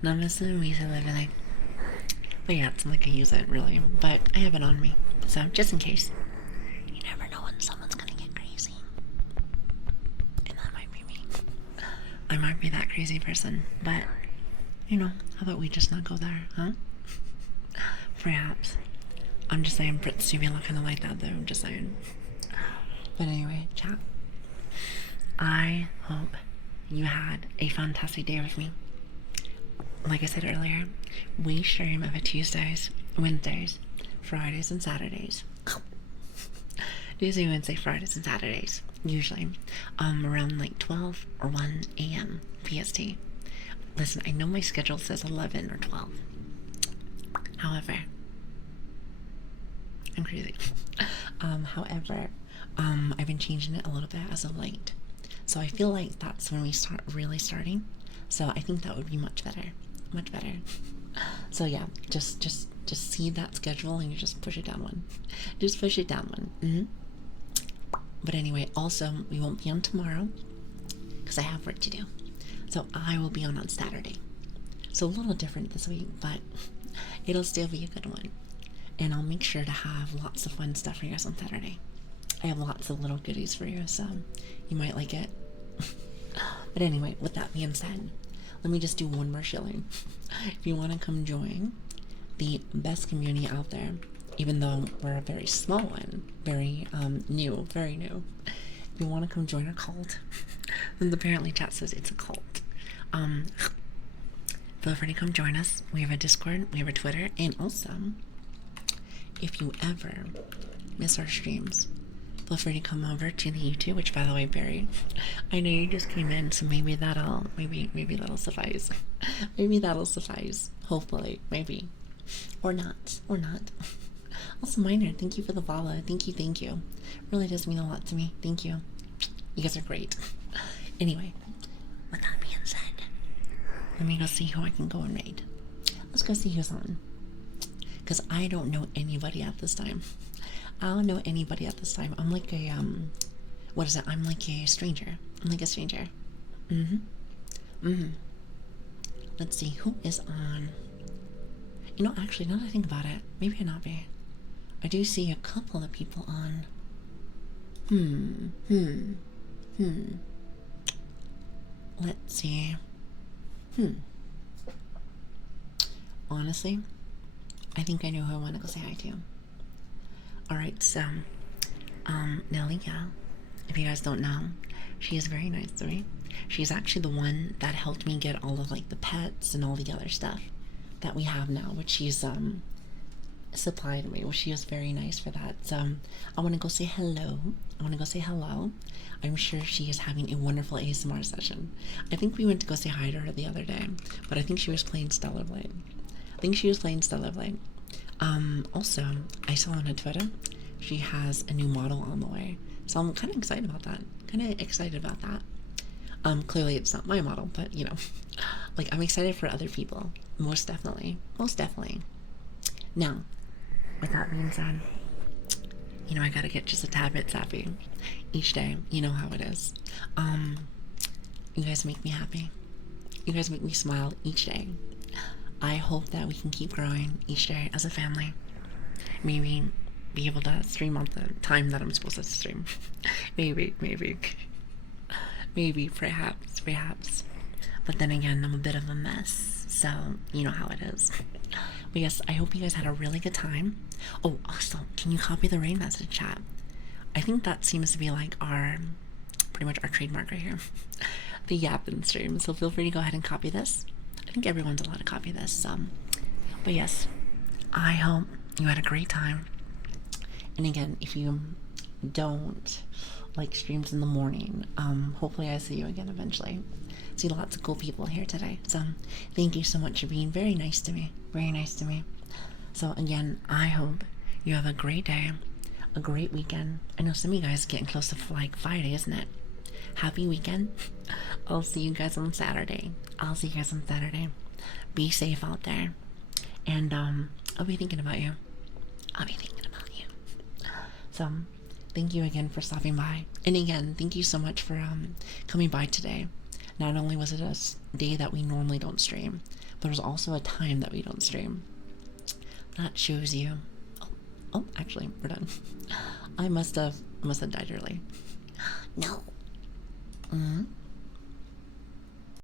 Not mess with me, silly Billy. But yeah, it's not like I use it really, but I have it on me. So just in case. You never know when someone's gonna get crazy. And that might be me. I might be that crazy person, but how about we just not go there, huh? Perhaps. I'm just saying, Brits do be looking like that though, I'm just saying. But anyway, chat. I hope you had a fantastic day with me. Like I said earlier, we stream every Tuesdays, Wednesdays, Fridays, and Saturdays. Tuesday, Wednesday, Fridays, and Saturdays. Usually. Around like 12 or 1 a.m. PST. Listen, I know my schedule says 11 or 12. However, I'm crazy. However, I've been changing it a little bit as of late. So I feel like that's when we start really starting. So I think that would be much better. Much better. So yeah, just just see that schedule and you just push it down one. Just push it down one. But anyway, also, we won't be on tomorrow because I have work to do. So I will be on Saturday. So a little different this week, but it'll still be a good one. And I'll make sure to have lots of fun stuff for you guys on Saturday. I have lots of little goodies for you, so you might like it. But anyway, with that being said, let me just do one more shilling. If you want to come join the best community out there, even though we're a very small one, very new, very new. If you want to come join our cult, then apparently chat says it's a cult. Feel free to come join us. We have a Discord, we have a Twitter, and also, if you ever miss our streams, feel free to come over to the YouTube, which by the way, Barry, I know you just came in, so maybe that'll suffice. Maybe that'll suffice. Hopefully, maybe. Or not. Also, Minor, thank you for the follow. Thank you. Really does mean a lot to me. Thank you. You guys are great. Anyway, with that being said, let me go see who I can go and raid. Let's go see who's on. Because I don't know anybody at this time. I don't know anybody at this time. I'm like a, what is it? I'm like a stranger. Let's see, who is on? You know, actually, now that I think about it, maybe I not be. I do see a couple of people on. Let's see. Honestly, I think I know who I want to go say hi to. Alright, so, Lilian, if you guys don't know, she is very nice to me. She's actually the one that helped me get all of, like, the pets and all the other stuff that we have now, which she's, supplied me. Well, she is very nice for that. So, I want to go say hello. I'm sure she is having a wonderful ASMR session. I think we went to go say hi to her the other day, but I think she was playing Stellar Blade. Also, I saw on her Twitter, she has a new model on the way. So I'm kind of excited about that. Clearly it's not my model, but you know, like I'm excited for other people. Most definitely. Now, with that being said, you know, I gotta get just a tad bit sappy each day. You know how it is. You guys make me happy. You guys make me smile each day. I hope that we can keep growing each day as a family. Maybe be able to stream on the time that I'm supposed to stream. maybe, perhaps. But then again, I'm a bit of a mess, so you know how it is. But yes, I hope you guys had a really good time. Oh, also, can you copy the rain message chat? I think that seems to be like pretty much our trademark right here. The yapping stream. So feel free to go ahead and copy this. I think everyone's allowed to copy this. But yes, I hope you had a great time. And again, if you don't like streams in the morning, hopefully I see you again eventually. See lots of cool people here today. So thank you so much for being very nice to me. So again, I hope you have a great day, a great weekend. I know some of you guys are getting close to like Friday, isn't it? Happy weekend. I'll see you guys on Saturday. Be safe out there. And I'll be thinking about you. So thank you again for stopping by. And again, thank you so much for coming by today. Not only was it a day that we normally don't stream, but it was also a time that we don't stream. That shows you. Oh, actually, we're done. I must have died early. No.